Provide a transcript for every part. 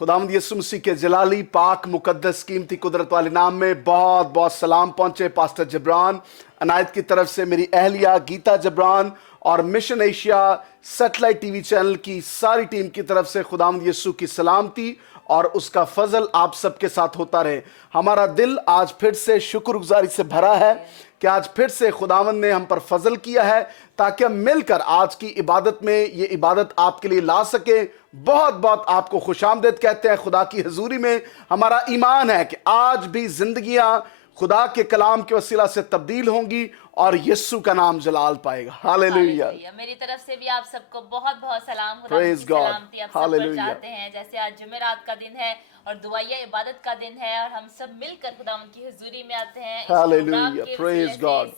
खुदावंद यीशु मसीह के जलाली पाक मुकद्दस कीमती कुदरत वाले नाम में बहुत बहुत सलाम पहुंचे पास्टर जबरान अनायत की तरफ से, मेरी अहलिया गीता जबरान और mission Asia satellite TV channel की सारी टीम की तरफ से खुदावंद यीशु की सलामती और उसका फजल आप सबके साथ होता रहे। हमारा दिल आज फिर से शुक्रगुजारी से भरा है कि आज फिर से खुदावंद ने हम पर फजल किया है ताकि हम मिलकर आज की इबादत में ये इबादत आपके लिए ला सके। बहुत बहुत आपको खुशामदीद कहते हैं खुदा की हजूरी में। हमारा ईमान है कि आज भी जिंदगियां खुदा के कलाम के वसीला से तब्दील होंगी और यीशु का नाम जलाल पाएगा। हालेलुया। मेरी तरफ से भी आप सबको बहुत बहुत सलाम। Praise God. सलामती आप सब पर चाहते हैं। जैसे आज जुमेरात का दिन है और दुआया इबादत का दिन है और हम सब मिलकर खुदावंद की हुजूरी में आते हैं। Hallelujah. Praise God.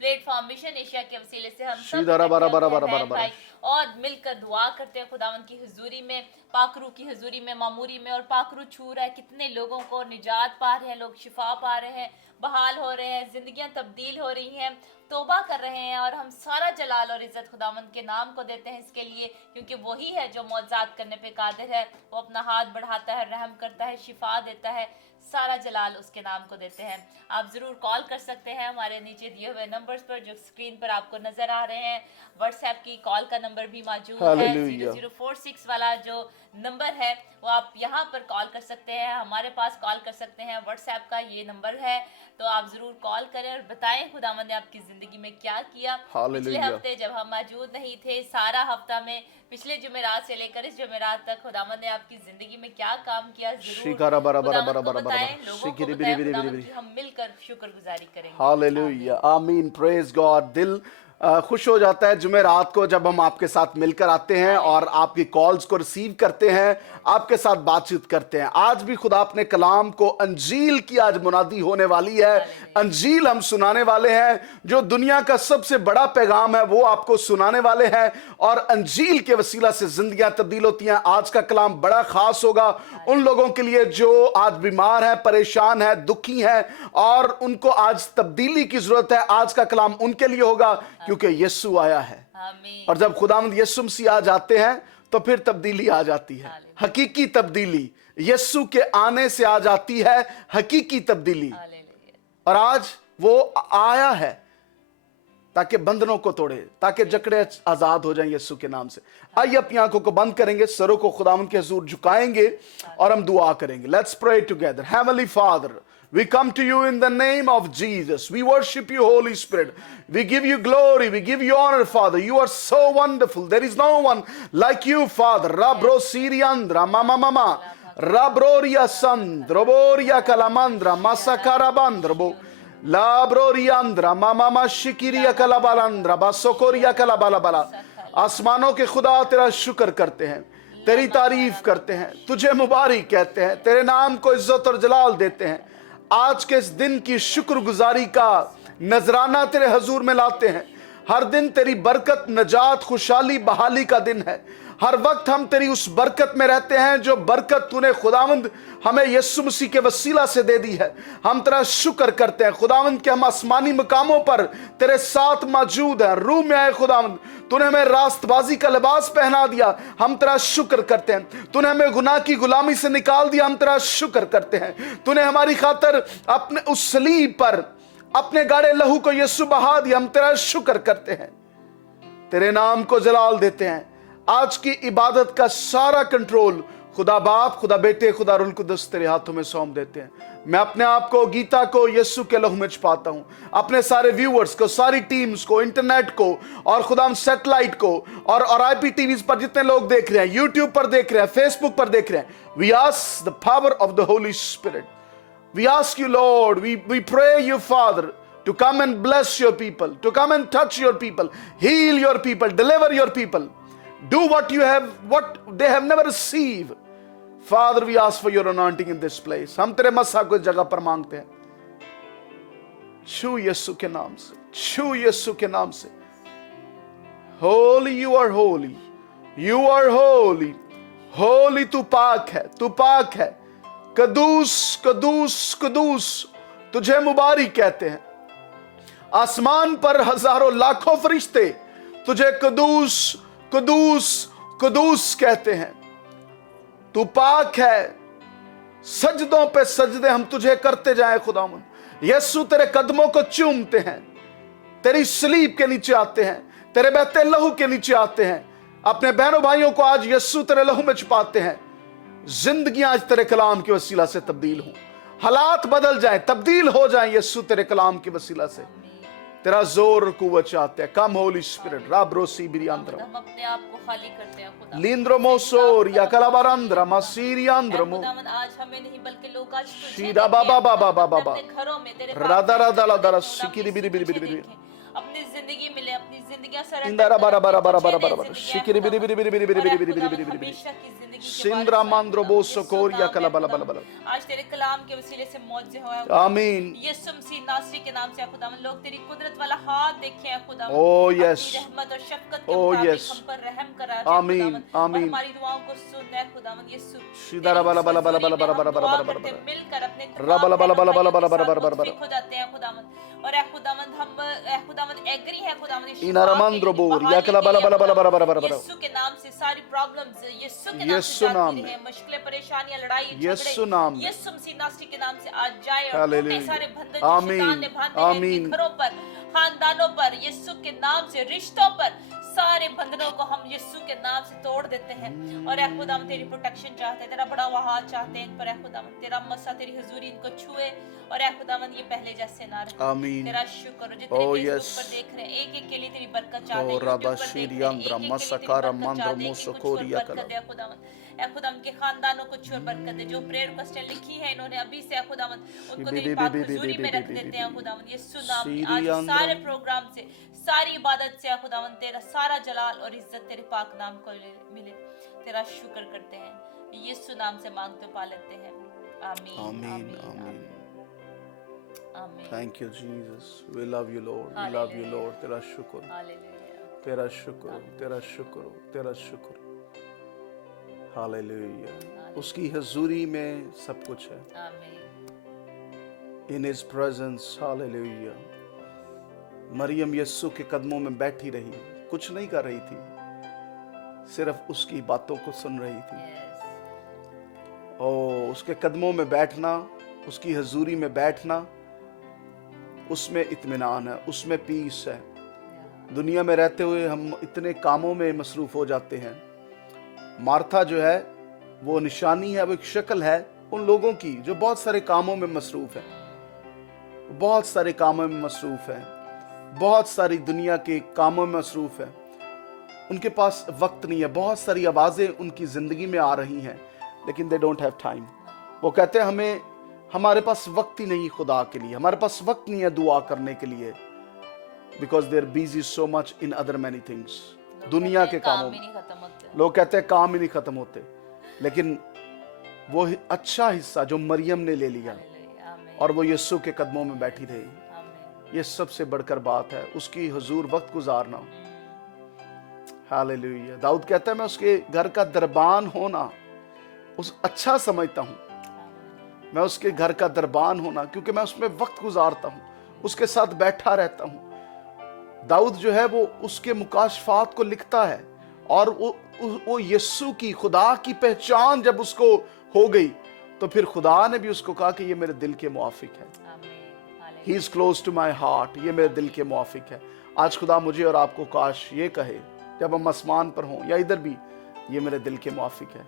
Platform mission Asia के वसीले से हम सब बरा और मिलकर दुआ करते हैं खुदावंद की हुजूरी में, पाकरू की हुजूरी में, मामूरी में। और पाकरू छू रहा है, कितने लोगों को निजात पा रहे हैं, लोग शिफा पा रहे हैं, बहाल हो रहे हैं, जिंदगियां तब्दील हो रही हैं, तौबा कर रहे हैं। और हम सारा जलाल और इज्जत खुदावंद के नाम को देते हैं इसके लिए, क्योंकि वही है जो मौजज़ात करने पे कादिर है। वो अपना हाथ बढ़ाता है, रहम करता है, शिफा देता है। सारा जलाल उसके नाम को देते हैं। आप जरूर कॉल कर सकते हैं हमारे नीचे दिए हुए नंबर्स पर जो स्क्रीन पर आपको नजर आ रहे हैं। व्हाट्सएप की कॉल का नंबर भी मौजूद है। 0046 वाला जो नंबर है वो आप यहाँ पर कॉल कर सकते हैं, हमारे पास कॉल कर सकते हैं। व्हाट्सएप का ये नंबर है, तो आप जरूर कॉल करें और बताएं खुदावंद ने आपकी जिंदगी में क्या किया। पिछले हफ्ते जब हम मौजूद नहीं थे, सारा हफ्ता में पिछले जुमेरात से लेकर इस जुमेरात तक खुदावंद ने आपकी जिंदगी में क्या काम किया, जरूर बताएं, लोगों को बताएं खुदावंद की हम मिलकर शुक्रगुजारी करेंगे। हालेलुया, आमीन, प्रेज गॉड। दिल खुश हो जाता है जुमेरात को जब हम आपके साथ मिलकर आते हैं और आपकी कॉल्स को रिसीव करते हैं, आपके साथ बातचीत करते हैं। आज भी खुदा अपने कलाम को, अंजील की आज मुनादी होने वाली है। अंजील हम सुनाने वाले हैं, जो दुनिया का सबसे बड़ा पैगाम है वो आपको सुनाने वाले हैं और अंजील के वसीला से जिंदगियां तब्दील होती हैं। आज का कलाम बड़ा खास होगा उन लोगों के लिए जो आज बीमार है, परेशान है, दुखी है और उनको आज तब्दीली की जरूरत है। आज का कलाम उनके लिए होगा क्योंकि यीशु आया है। और जब खुदावंद यीशु मसीह आ जाते हैं तो फिर तब्दीली आ जाती है, हकीकी तब्दीली। यीशु के आने से आ जाती है हकीकी तब्दीली। और आज वो आया है ताकि बंधनों को तोड़े, ताकि जकड़े आजाद हो जाएं यीशु के नाम से। आइए अपनी आंखों को बंद करेंगे, सरों को खुदावंद के हुजूर झुकाएंगे और हम दुआ करेंगे। Let's pray together. Heavenly father, we come to you in the name of Jesus. We worship you, Holy Spirit. We give you glory. We give you honor, Father. You are so wonderful. There is no one like you, Father. Rabro Siriandra, Mama Mama. Rabroria Sandroboria Kalamandra, Masakarabandrbo. Labroriandra, Mama Mashikiria Kalabalandra, Basokoria Kalabalabala. आसमानों के खुदा तेरा शुक्र करते हैं, तेरी तारीफ करते हैं, तुझे मुबारक कहते हैं, तेरे नाम को इज्जत और जलाल देते हैं। आज के इस दिन की शुक्रगुजारी का नजराना तेरे हजूर में लाते हैं। हर दिन तेरी बरकत, नजात, खुशहाली, बहाली का दिन है। हर वक्त हम तेरी उस बरकत में रहते हैं जो बरकत तूने खुदावंद हमें यीशु मसीह के वसीला से दे दी है। हम तेरा शुक्र करते हैं खुदावंद कि हम आसमानी मकामों पर तेरे साथ मौजूद हैं, रूह में आए खुदावंद। तूने हमें रास्तबाजी का लिबास पहना दिया, हम तेरा शुक्र करते हैं। तूने हमें गुनाह की गुलामी से निकाल दिया, हम तेरा शुक्र करते हैं। तूने हमारी खातर अपने उस सलीब पर अपने गाढ़े लहू को यीशु बहा दिया, हम तेरा शुक्र करते हैं, तेरे नाम को जलाल देते हैं। आज की इबादत का सारा कंट्रोल खुदा बाप, खुदा बेटे, खुदा रूह कुद्दुस तेरे हाथों में सौंप देते हैं। मैं अपने आप को, गीता को यीशु के लहू में छुपाता हूं, अपने सारे व्यूअर्स को, सारी टीम्स को, इंटरनेट को और खुदा सैटेलाइट को और आईपी टीवी पर जितने लोग देख रहे हैं, यूट्यूब पर देख रहे हैं, फेसबुक पर देख रहे हैं। We ask the power of the holy spirit, we ask you lord, we pray you father to come and bless your people, to come and touch your people, heal your people, deliver your people, do what they have never received. Father, we ask for your anointing in this place. हम तेरे मसा को इस जगह पर मांगते हैं। छू यीशु के नाम से, छू यीशु के नाम से। Holy, you are holy, you are holy, holy, तू पाक है, तू पाक है। कदूस कदूस कदूस तुझे मुबारक कहते हैं। आसमान पर हजारों लाखों फरिश्ते तुझे कदूस कदूस कदूस कहते हैं। तू पाक है। सजदों पे सजदे हम तुझे करते जाएं खुदावंद। यीशु तेरे कदमों को चूमते हैं, तेरी सलीब के नीचे आते हैं, तेरे बहते लहू के नीचे आते हैं। अपने बहनों भाइयों को आज यीशु तेरे लहू में छुपाते हैं। जिंदगियां आज तेरे कलाम के वसीला से तब्दील हों, हालात बदल जाएं, तब्दील हो जाएं यीशु तेरे कलाम के वसीला से। तेरा जोर कुव्वत चाहते हैं। कम होली स्पिरिट राब्रोसी बिरियांद्रम हम अपने आप को खाली करते हैं खुदा। लिंद्रोमोसोर या कलाबारंद्रम सीरियांद्रम खुदावंद आज हमें नहीं बल्कि लोग आज तुझे शीरा बाबा बाबा बाबा अपने घरों में तेरे राधा राधा राधा खुदावंद सिकिरी बिरी बिरी बिरी बिरी अपनी जिंदगी मिले, अपनी जिंदगियां सरल इंदारा बारा बारा बारा बारा बारा सिकिरी बिरी बिरी बिरी बिरी बिरी बिरी बिरी बिरी बिरी बिरी हमेशा की जिंदगी के सिंद्रा मांद्रो बोसोकोर या कलाबाला बाला बाला। आज तेरे कलाम के वसीले से मौजूद हुआ है आमीन। यीशु मसीह नासरी के नाम से खुदावंद लोग तेरी कुदरत वाला हाथ देखे हैं खुदावंद। Oh, yes. अपनी रहमत और शफकत के Oh, मुताबिक yes. हम पर रहम करा आमीन, खुदावंद। और आमीन। हमारी दुआओं को सुन है खुदावंद यीशु। शिदारा बाला बाला बाला बाला बाला बाला बाला बाला बाला मिलकर अपने रा बाला बाला बाला बाला बाला बाला बाला बाला मुत्फिक हो जाते हैं खुदावंद। और ऐ खुदावंद हम ऐ खुदावंद एग्री है खुदावंद इस इनारा शिफा के मंद्रो लिए, बोर बहाली या कला के बाला लिए बाला बाला बाला बाला बाला बाला। यीशु के नाम से सारी प्रॉब्लम्स यीशु के नाम यीशु से नाम जाती में। रहे, मुश्किलें परेशानियां लड़ाई यीशु नाम में। यीशु मसीह नासरी के नाम से आज जाए और हालेलुया। टूटे सारे बंधन आमीन, जो शैतान ने बांधे हैं आमीन। इनके घरों पर, खानदानों पर, यीशु के नाम से रिश्तों पर, सारे बंधनों को हम यीशु के नाम से तोड़ देते हैं। और ऐ खुदा हम तेरी प्रोटेक्शन चाहते हैं, तेरा बड़ा हुआ हाथ चाहते हैं इन पर। ऐ खुदा तेरा मसा, तेरी हुजूरी इनको छुए और ऐ खुदा ये पहले जैसे ना रहे। आमीन। तेरा शुक्र हो जितने Oh, फेसबुक yes. पर देख रहे हैं, एक एक के लिए तेरी बरकत चाहते हैं, Oh, यूट्यूब राबा पर देख रहे हैं, शीरियांद्रा एक-एक के लिए तेरी मसकारा बरकत मंद्रो चाहते हैं कि कुछ और मोसोकोरिया बरकत कला। दे खुदावंद। ऐ खुदा उनके खानदानों को छुए बरकत दे। जो प्रेयर रिक्वेस्ट लिखी है इन्होंने अभी से, ऐ खुदावंद उनको तेरी पाक हुजूरी में रख देते हैं खुदावंद यीशु नाम में। आज शीरियांद्रा सारे प्रोग्राम से, सारी इबादत से ऐ खुदावंद तेरा सारा जलाल और इज्जत तेरे पाक नाम को मिले। तेरा शुक्र करते हैं, यीशु नाम से मांगते पा लेते हैं। आमीन आमीन आमीन। आमीन। Thank you Jesus, we love you lord, we love you lord. तेरा शुक्र, हालेलुया। तेरा शुक्र, तेरा शुक्र, तेरा शुक्र। हालेलुया। उसकी हजूरी में सब कुछ है। आमीन। In his presence. Hallelujah. Mariam Yeshu के कदमों में बैठी रही, कुछ नहीं कर रही थी, सिर्फ उसकी बातों को सुन रही थी। यस। ओ उसके कदमों में बैठना, उसकी हजूरी में बैठना, उसमें इत्मीनान है, उसमें पीस है। दुनिया में रहते हुए हम इतने कामों में मसरूफ हो जाते हैं। मार्था जो है वो निशानी है, वो एक शक्ल है उन लोगों की जो बहुत सारे कामों में मसरूफ है, बहुत सारे कामों में मसरूफ है, बहुत सारी दुनिया के कामों में मसरूफ है। उनके पास वक्त नहीं है। बहुत सारी आवाज़ें उनकी ज़िंदगी में आ रही हैं, लेकिन दे डोंट हैव टाइम। वो कहते हैं हमारे पास वक्त ही नहीं खुदा के लिए, हमारे पास वक्त नहीं है दुआ करने के लिए, because they are busy so much in other many things. दुनिया के कामों में लोग कहते हैं काम ही नहीं खत्म होते, लेकिन वो अच्छा हिस्सा जो मरियम ने ले लिया और वो यीशु के कदमों में बैठी रही, ये सबसे बढ़कर बात है, उसकी हुजूर वक्त गुजारना। हालेलुया। दाऊद कहता है मैं उसके घर का दरबान होना उस अच्छा समझता हूँ, मैं उसके घर का दरबान होना, क्योंकि मैं उसमें वक्त गुजारता हूँ, उसके साथ बैठा रहता हूँ। दाऊद जो है वो उसके मुकाशफात को लिखता है, और वो यीशु की, खुदा की पहचान जब उसको हो गई तो फिर खुदा ने भी उसको कहा कि ये मेरे दिल के मुआफिक है। He is close to my heart, ये मेरे दिल के मुआफिक है। आज खुदा मुझे और आपको काश ये कहे जब हम आसमान पर हों या इधर भी, ये मेरे दिल के मुआफिक है।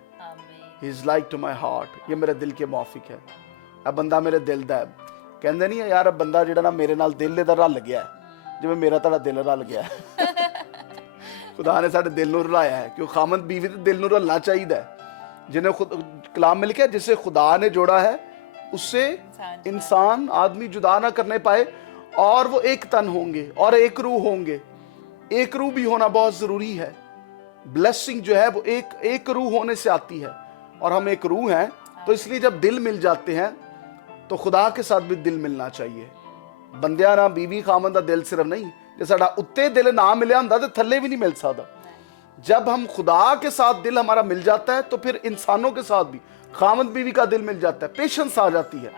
He is like to my heart, ये मेरे दिल के मुआफिक है। अब बंदा मेरे दिल दा कहंदे नहीं यार, अब बंदा जिहड़ा ना मेरे नाल दिल दा रल गया है, जिवें मेरा तुहाडा दिल रल गया है। खुदा ने साडे दिल नूं रलाया है, क्यों खामद बीवी ते दिल नूं रलना चाहिए। जिन्हें खुद कलाम में लिखा है, जिसे खुदा ने जोड़ा है उससे इंसान आदमी जुदा ना करने पाए, और वो एक तन होंगे और एक रूह होंगे। एक रूह भी होना बहुत जरूरी है। ब्लेसिंग जो है वो एक रूह होने से आती है, और हम एक रूह हैं, तो इसलिए जब दिल मिल जाते हैं तो खुदा के साथ भी दिल मिलना चाहिए। बंदिया ना बीवी खामन दा दिल सिर्फ नहीं, जे साडा उत्ते दिल ना मिलिया हुंदा ते थल्ले भी नहीं मिल सकदा। जब हम खुदा के साथ दिल हमारा मिल जाता है तो फिर इंसानों के साथ भी, खामद बीवी का दिल मिल जाता है, पेशेंस आ जाती है।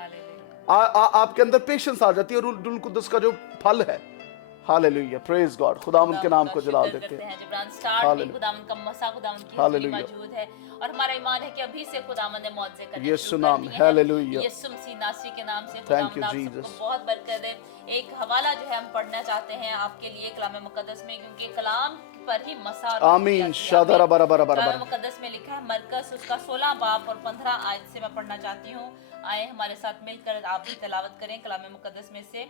आपके अंदर पेशेंस आ जाती है, रूह कुदस का जो फल है। हालेलुया, प्रेज गॉड, खुदावंद के नाम को जलाल शुक्र देते करते हैं। हैं जबरान स्टार्ट में हालेलुया। खुदावंद का मसा खुदावंद की हजूरी हालेलुया। मौजूद है और हमारा ईमान है कि अभी से खुदावंद ने मौजज़े करने यीशु शुरू कर नाम, दिए हैं। हालेलुया। यीशु मसीह नासरी के नाम से Thank you, खुदावंद आप Jesus. सबको बहुत बरकत दे। एक हवाला जो है हम पढ़ना चाहते हैं आपके लिए कलाम मुकद्दस में, क्योंकि कलाम पर ही मसा और आमीन। रोशनी आती है। शादरा बरा बरा बरा कलाम बरा। मुकद्दस में लिखा है मरकस उसका 16 बाब और 15 आयत से मैं पढ़ना चाहती हूँ। आए हमारे साथ मिलकर आप भी तिलावत करें कलाम मुकद्दस में से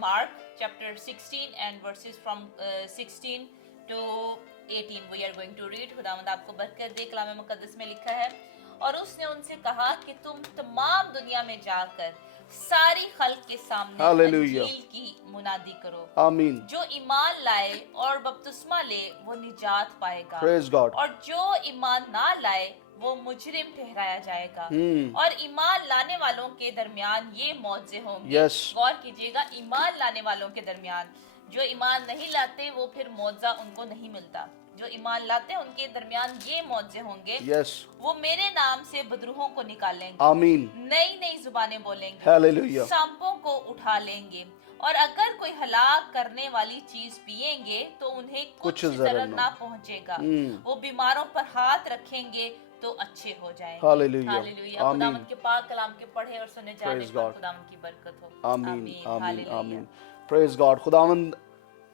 Mark chapter 16 and verses from 16 to 18 we are going to read. खुदावंद आपको बरकत दे। कलाम मुकद्दस में लिखा है और उसने उनसे कहा कि तुम तमाम दुनिया में जाकर सारी खल्क के सामने हालेलुया। अंजील की मुनादी करो। आमीन, जो ईमान लाए और बपतिस्मा ले वो निजात पाएगा प्रेज गॉड। और जो ईमान ना लाए वो मुजरिम ठहराया जाएगा। हम्म। और ईमान लाने वालों के दरमियान ये मौजे होंगे। Yes. गौर कीजिएगा, ईमान लाने वालों के दरमियान। जो ईमान नहीं लाते वो फिर मौजा उनको नहीं मिलता। जो ईमान लाते हैं उनके दरमियान ये मौजे होंगे। यस, वो मेरे नाम से बदरूहों को निकालेंगे, आमीन, नई नई जुबानें बोलेंगे, हालेलुया। सांपों को उठा लेंगे और अगर कोई हलाक करने वाली चीज पिएंगे तो उन्हें कुछ जरर ना पहुंचेगा। वो बीमारों पर हाथ रखेंगे तो अच्छे हो जाएंगे। Hallelujah, hallelujah. आमीन। खुदावंद के पाक कलाम के पढ़े और सुने जाने Praise पर God. खुदावंद की बरकत हो। आमीन, आमीन, हालेलुया। आमीन, प्रेज गॉड। खुदावंद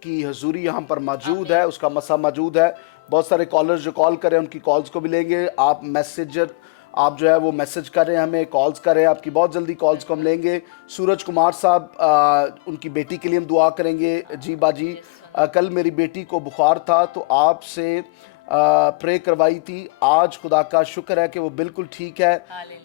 की हजूरी यहाँ पर मौजूद है, उसका मसा मौजूद है। बहुत सारे कॉलर्स जो कॉल कर रहे हैं उनकी कॉल्स को भी लेंगे। आप मैसेजर, आप जो है वो मैसेज कर रहे हैं, हमें कॉल्स कर रहे हैं, आपकी बहुत जल्दी कॉल्स को हम लेंगे। सूरज कुमार साहब, उनकी बेटी के लिए हम दुआ करेंगे। जी बाजी, कल मेरी बेटी को बुखार था तो आपसे प्रे करवाई थी, आज खुदा का शुक्र है कि वो बिल्कुल ठीक है।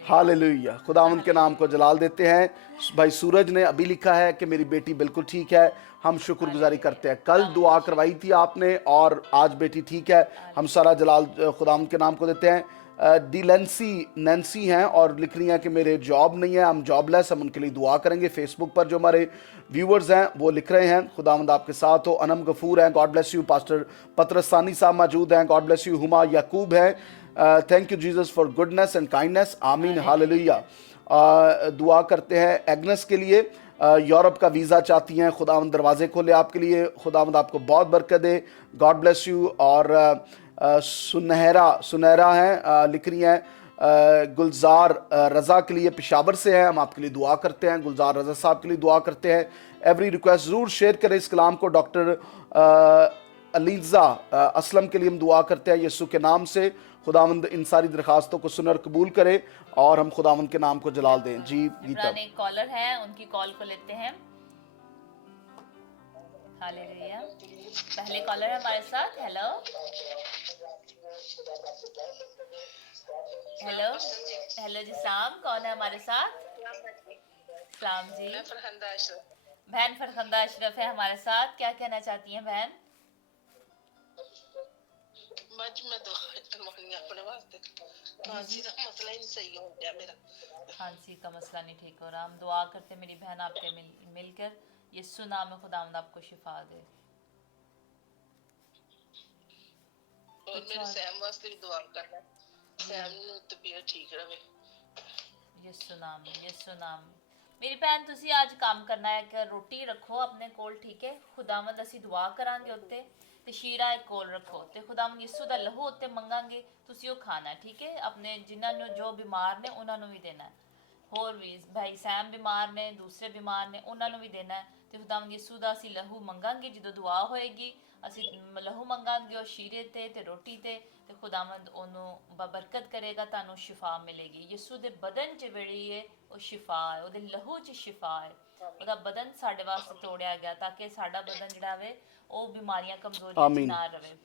हालेलुया, खुदावंद के नाम को जलाल देते हैं। भाई सूरज ने अभी लिखा है कि मेरी बेटी बिल्कुल ठीक है, हम शुक्रगुजारी करते हैं। कल दुआ करवाई थी आपने और आज बेटी ठीक है, हम सारा जलाल खुदावंद के नाम को देते हैं। डी नैंसी हैं और लिख रही हैं कि मेरे जॉब नहीं है, हम जॉबलेस, हम उनके लिए दुआ करेंगे। फेसबुक पर जो हमारे व्यूवर्स हैं वो लिख रहे हैं, खुदावंद आपके साथ हो। अनम गफूर हैं, गॉड ब्लेस यू। पास्टर पतरसानी साहब मौजूद हैं, गॉड ब्लेस यू। हुमा याकूब हैं, thank you Jesus for goodness and kindness, आमीन, हालेलुया। दुआ करते हैं एग्नेस के लिए, यूरोप का वीज़ा चाहती हैं, खुदावंद दरवाजे खोले आपके लिए, खुदावंद आपको बहुत बरकत दे, गॉड ब्लेस यू। और सुनहरा हैं, लिख रही हैं गुलजार रज़ा के लिए, पेशावर से हैं, हम आपके लिए दुआ करते हैं। गुलजार रज़ा साहब के लिए दुआ करते हैं। एवरी रिक्वेस्ट ज़रूर शेयर करें इस कलाम को। डॉक्टर अलीज़ा असलम के लिए हम दुआ करते हैं यीशु के नाम से। खुदावंद इन सारी दरखास्तों को सुनर कबूल करे और हम खुदावंद के नाम को जलाल दें। जी गीता, एक कॉलर है, उनकी कॉल को लेते हैं। हालेलुया। पहले कॉलर है हमारे साथ। हेलो हेलो हेलो जी, सलाम, कौन है हमारे साथ? सलाम जी। बहन फरखंदा अशरफ है हमारे साथ, क्या कहना चाहती हैं बहन? खांसी का मसला नहीं ठीक हो रहा, हम दुआ करते मेरी बहन आपके मिलकर यीशु नाम में खुदावंद आपको शिफा दे। और मेरे सैम वास्ते भी दुआ करना, सैम नु तबीयत ठीक रहे। यीशु नाम में, यीशु नाम में। मेरी भैन तुसी आज काम करना है कि रोटी रखो अपने कोल, ठीक है? खुदावंद असी दुआ करांगे उत्ते ते शीरा एक कोल रखो ते खुदावंद यीशु दा लहू उत्ते मंगांगे, तुसी ओ खाना है, ठीक है? अपने जिन्हां नु जो बीमार ने उन्हां नु भी देना है। होर भी भाई सैम बीमार ने, दूसरे बीमार ने, उन्हां नु भी देना है ते खुदावंद यीशु दा असी लहू मंगांगे। ਜਦੋਂ दुआ होएगी ਅਸੀਂ ਲਹੂ ਮੰਗਾਂਗੇ ਉਹ ਸ਼ੀਰੇ ਤੇ ਰੋਟੀ ਤੇ ਖੁਦਾਵੰਦ ਉਹਨੂੰ ਬਰਕਤ ਕਰੇਗਾ, ਤੁਹਾਨੂੰ ਸ਼ਿਫਾ ਮਿਲੇਗੀ। ਯਿਸੂ ਦੇ ਬਦਨ 'ਚ ਜਿਹੜੀ ਹੈ ਉਹ ਸ਼ਿਫਾ ਹੈ, ਉਹਦੇ ਲਹੂ 'ਚ ਸ਼ਿਫਾ ਹੈ। ਉਹਦਾ ਬਦਨ ਸਾਡੇ ਵਾਸਤੇ ਤੋੜਿਆ ਗਿਆ ਤਾਂ ਕਿ ਸਾਡਾ ਬਦਨ ਜਿਹੜਾ ਵੇ ਉਹ ਬਿਮਾਰੀਆਂ ਕਮਜ਼ੋਰੀਆਂ 'ਚ ਨਾ ਰਵੇ।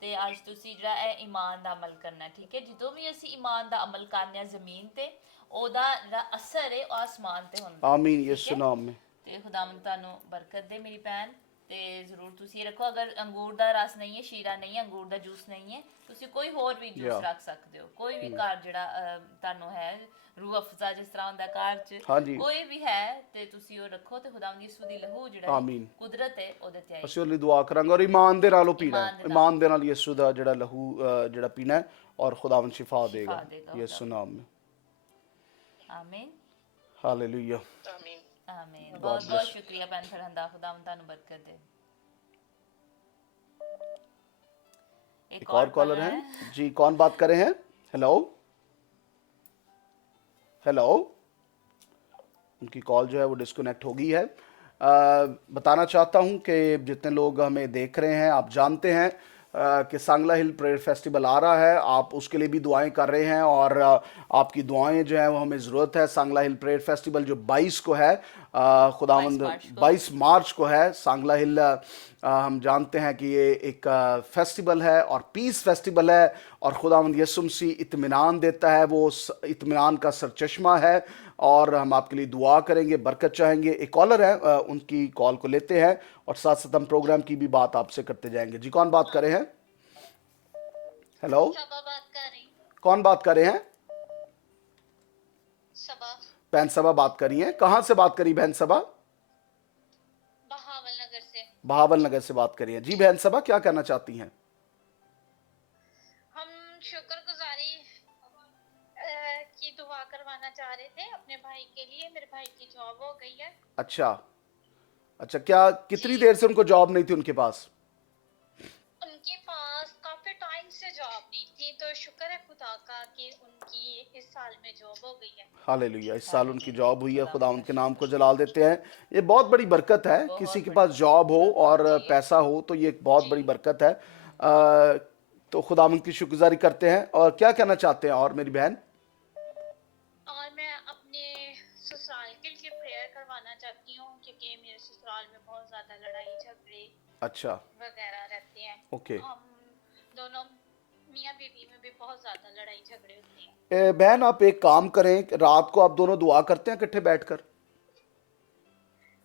ਤੇ ਅੱਜ ਤੁਸੀਂ ਜਿਹੜਾ ਇਹ ਈਮਾਨ ਦਾ ਅਮਲ ਕਰਨਾ, ਠੀਕ ਹੈ? ਜਦੋਂ ਵੀ ਅਸੀਂ ਈਮਾਨ ਦਾ ਅਮਲ ਕਰਨੇ ਆ ਜ਼ਮੀਨ ਤੇ ਉਹਦਾ ਜਿਹੜਾ ਅਸਰ ਹੈ ਉਹ ਆਸਮਾਨ ਤੇ ਹੁੰਦਾ। आमीन, यीशु नाम में। ਤੇ ਖੁਦਾਵੰਦ ਤੁਹਾਨੂੰ ਬਰਕਤ ਦੇ ਮੇਰੀ ਭੈਣ। ਤੇ ਜ਼ਰੂਰ ਤੁਸੀਂ ਰੱਖੋ, ਅਗਰ ਅੰਗੂਰ ਦਾ ਰਸ ਨਹੀਂ ਹੈ, ਸ਼ੀਰਾ ਨਹੀਂ ਹੈ, ਅੰਗੂਰ ਦਾ ਜੂਸ ਨਹੀਂ ਹੈ, ਤੁਸੀਂ ਕੋਈ ਹੋਰ ਵੀ ਜੂਸ ਰੱਖ ਸਕਦੇ ਹੋ। ਕੋਈ ਵੀ ਘਰ ਜਿਹੜਾ ਤੁਹਾਨੂੰ ਹੈ, ਰੂਹ ਅਫਜ਼ਾ ਜਿਸ ਤਰ੍ਹਾਂ ਹੁੰਦਾ ਘਰ 'ਚ, ਕੋਈ ਵੀ ਹੈ ਤੇ ਤੁਸੀਂ ਉਹ ਰੱਖੋ ਤੇ ਖੁਦਾਵੰਦ ਯਿਸੂ ਦੀ ਲਹੂ ਜਿਹੜਾ ਕੁਦਰਤ ਹੈ ਉਹਦੇ ਤੇ ਆਏ। ਅਸੀਂ ਉਹਦੇ ਲਈ ਦੁਆ ਕਰਾਂਗੇ ਔਰ ਈਮਾਨ ਦੇ ਨਾਲੋਂ ਪੀਣਾ ਹੈ, ਈਮਾਨ ਦੇ ਨਾਲ ਯਿਸੂ ਦਾ ਜਿਹੜਾ ਲਹੂ ਜਿਹੜਾ ਪੀਣਾ ਹੈ ਔਰ ਖੁਦਾਵੰਦ ਸ਼ਿਫਾ ਦੇਗਾ ਯਿਸੂ ਨਾਮ में। आमीन, हालेलुया, आमीन, आमीन। God बहुत बहुत bless. शुक्रिया भैन फरहंदा, खुदा ਤੁਹਾਨੂੰ बरकत दे। एक और कॉलर है जी, कौन बात कर रहे हैं? हेलो हेलो, उनकी कॉल जो है वो डिस्कनेक्ट हो गई है। बताना चाहता हूं कि जितने लोग हमें देख रहे हैं, आप जानते हैं कि सांगला हिल प्रेयर फेस्टिवल आ रहा है, आप उसके लिए भी दुआएं कर रहे हैं और आपकी दुआएं जो है वो हमें ज़रूरत है। सांगला हिल प्रेयर फेस्टिवल जो 22 को है, खुदावंद 22 मार्च को है सांगला हिल। हम जानते हैं कि ये एक फेस्टिवल है और पीस फेस्टिवल है, और खुदावंद यीशु मसीह इत्मीनान देता है, वो इत्मीनान का सरचश्मा है, और हम आपके लिए दुआ करेंगे, बरकत चाहेंगे। एक कॉलर है, उनकी कॉल को लेते हैं और साथ साथ हम प्रोग्राम की भी बात आपसे करते जाएंगे। जी, कौन बात कर रहे हैं? हेलो, सबा बात कर रही। कौन बात कर रहे हैं? सबा। बहन सबा बात करी हैं। कहाँ से बात करी बहन सबा? बहावल नगर से। बहावल नगर से बात करी हैं। जी बहन सबा, क्या कहना चाहती हैं? हम शुक्रगुजारी की दुआ करवाना चाह रहे थे अपने भाई के लिए। मेरे भाई की जॉब हो गई है। अच्छा अच्छा, क्या कितनी देर से उनको जॉब नहीं थी उनके पास? उनके पास काफी टाइम से जॉब नहीं थी, तो शुक्र है खुदा का कि उनकी इस साल में जॉब हो गई है। हालेलुया, इस साल उनकी जॉब हुई है। खुदा उनके नाम को जलाल देते हैं। ये बहुत बड़ी बरकत है, किसी के पास जॉब हो और पैसा हो तो ये एक बहुत बड़ी बरकत है। तो खुदा उनकी शुक्रगुजारी करते हैं। और क्या कहना चाहते हैं और मेरी बहन? और मैं अपने ससुराल के लिए प्रेयर करवाना चाहती हूँ, क्योंकि मेरे ससुराल में बहुत ज्यादा लड़ाई झगड़े अच्छा, वगैरह रहते हैं। ओके। हम दोनों मियाँ बीवी में भी बहुत ज्यादा लड़ाई झगड़े होते हैं। बहन, आप एक काम करें, रात को आप दोनों दुआ करते हैं इकट्ठे बैठकर?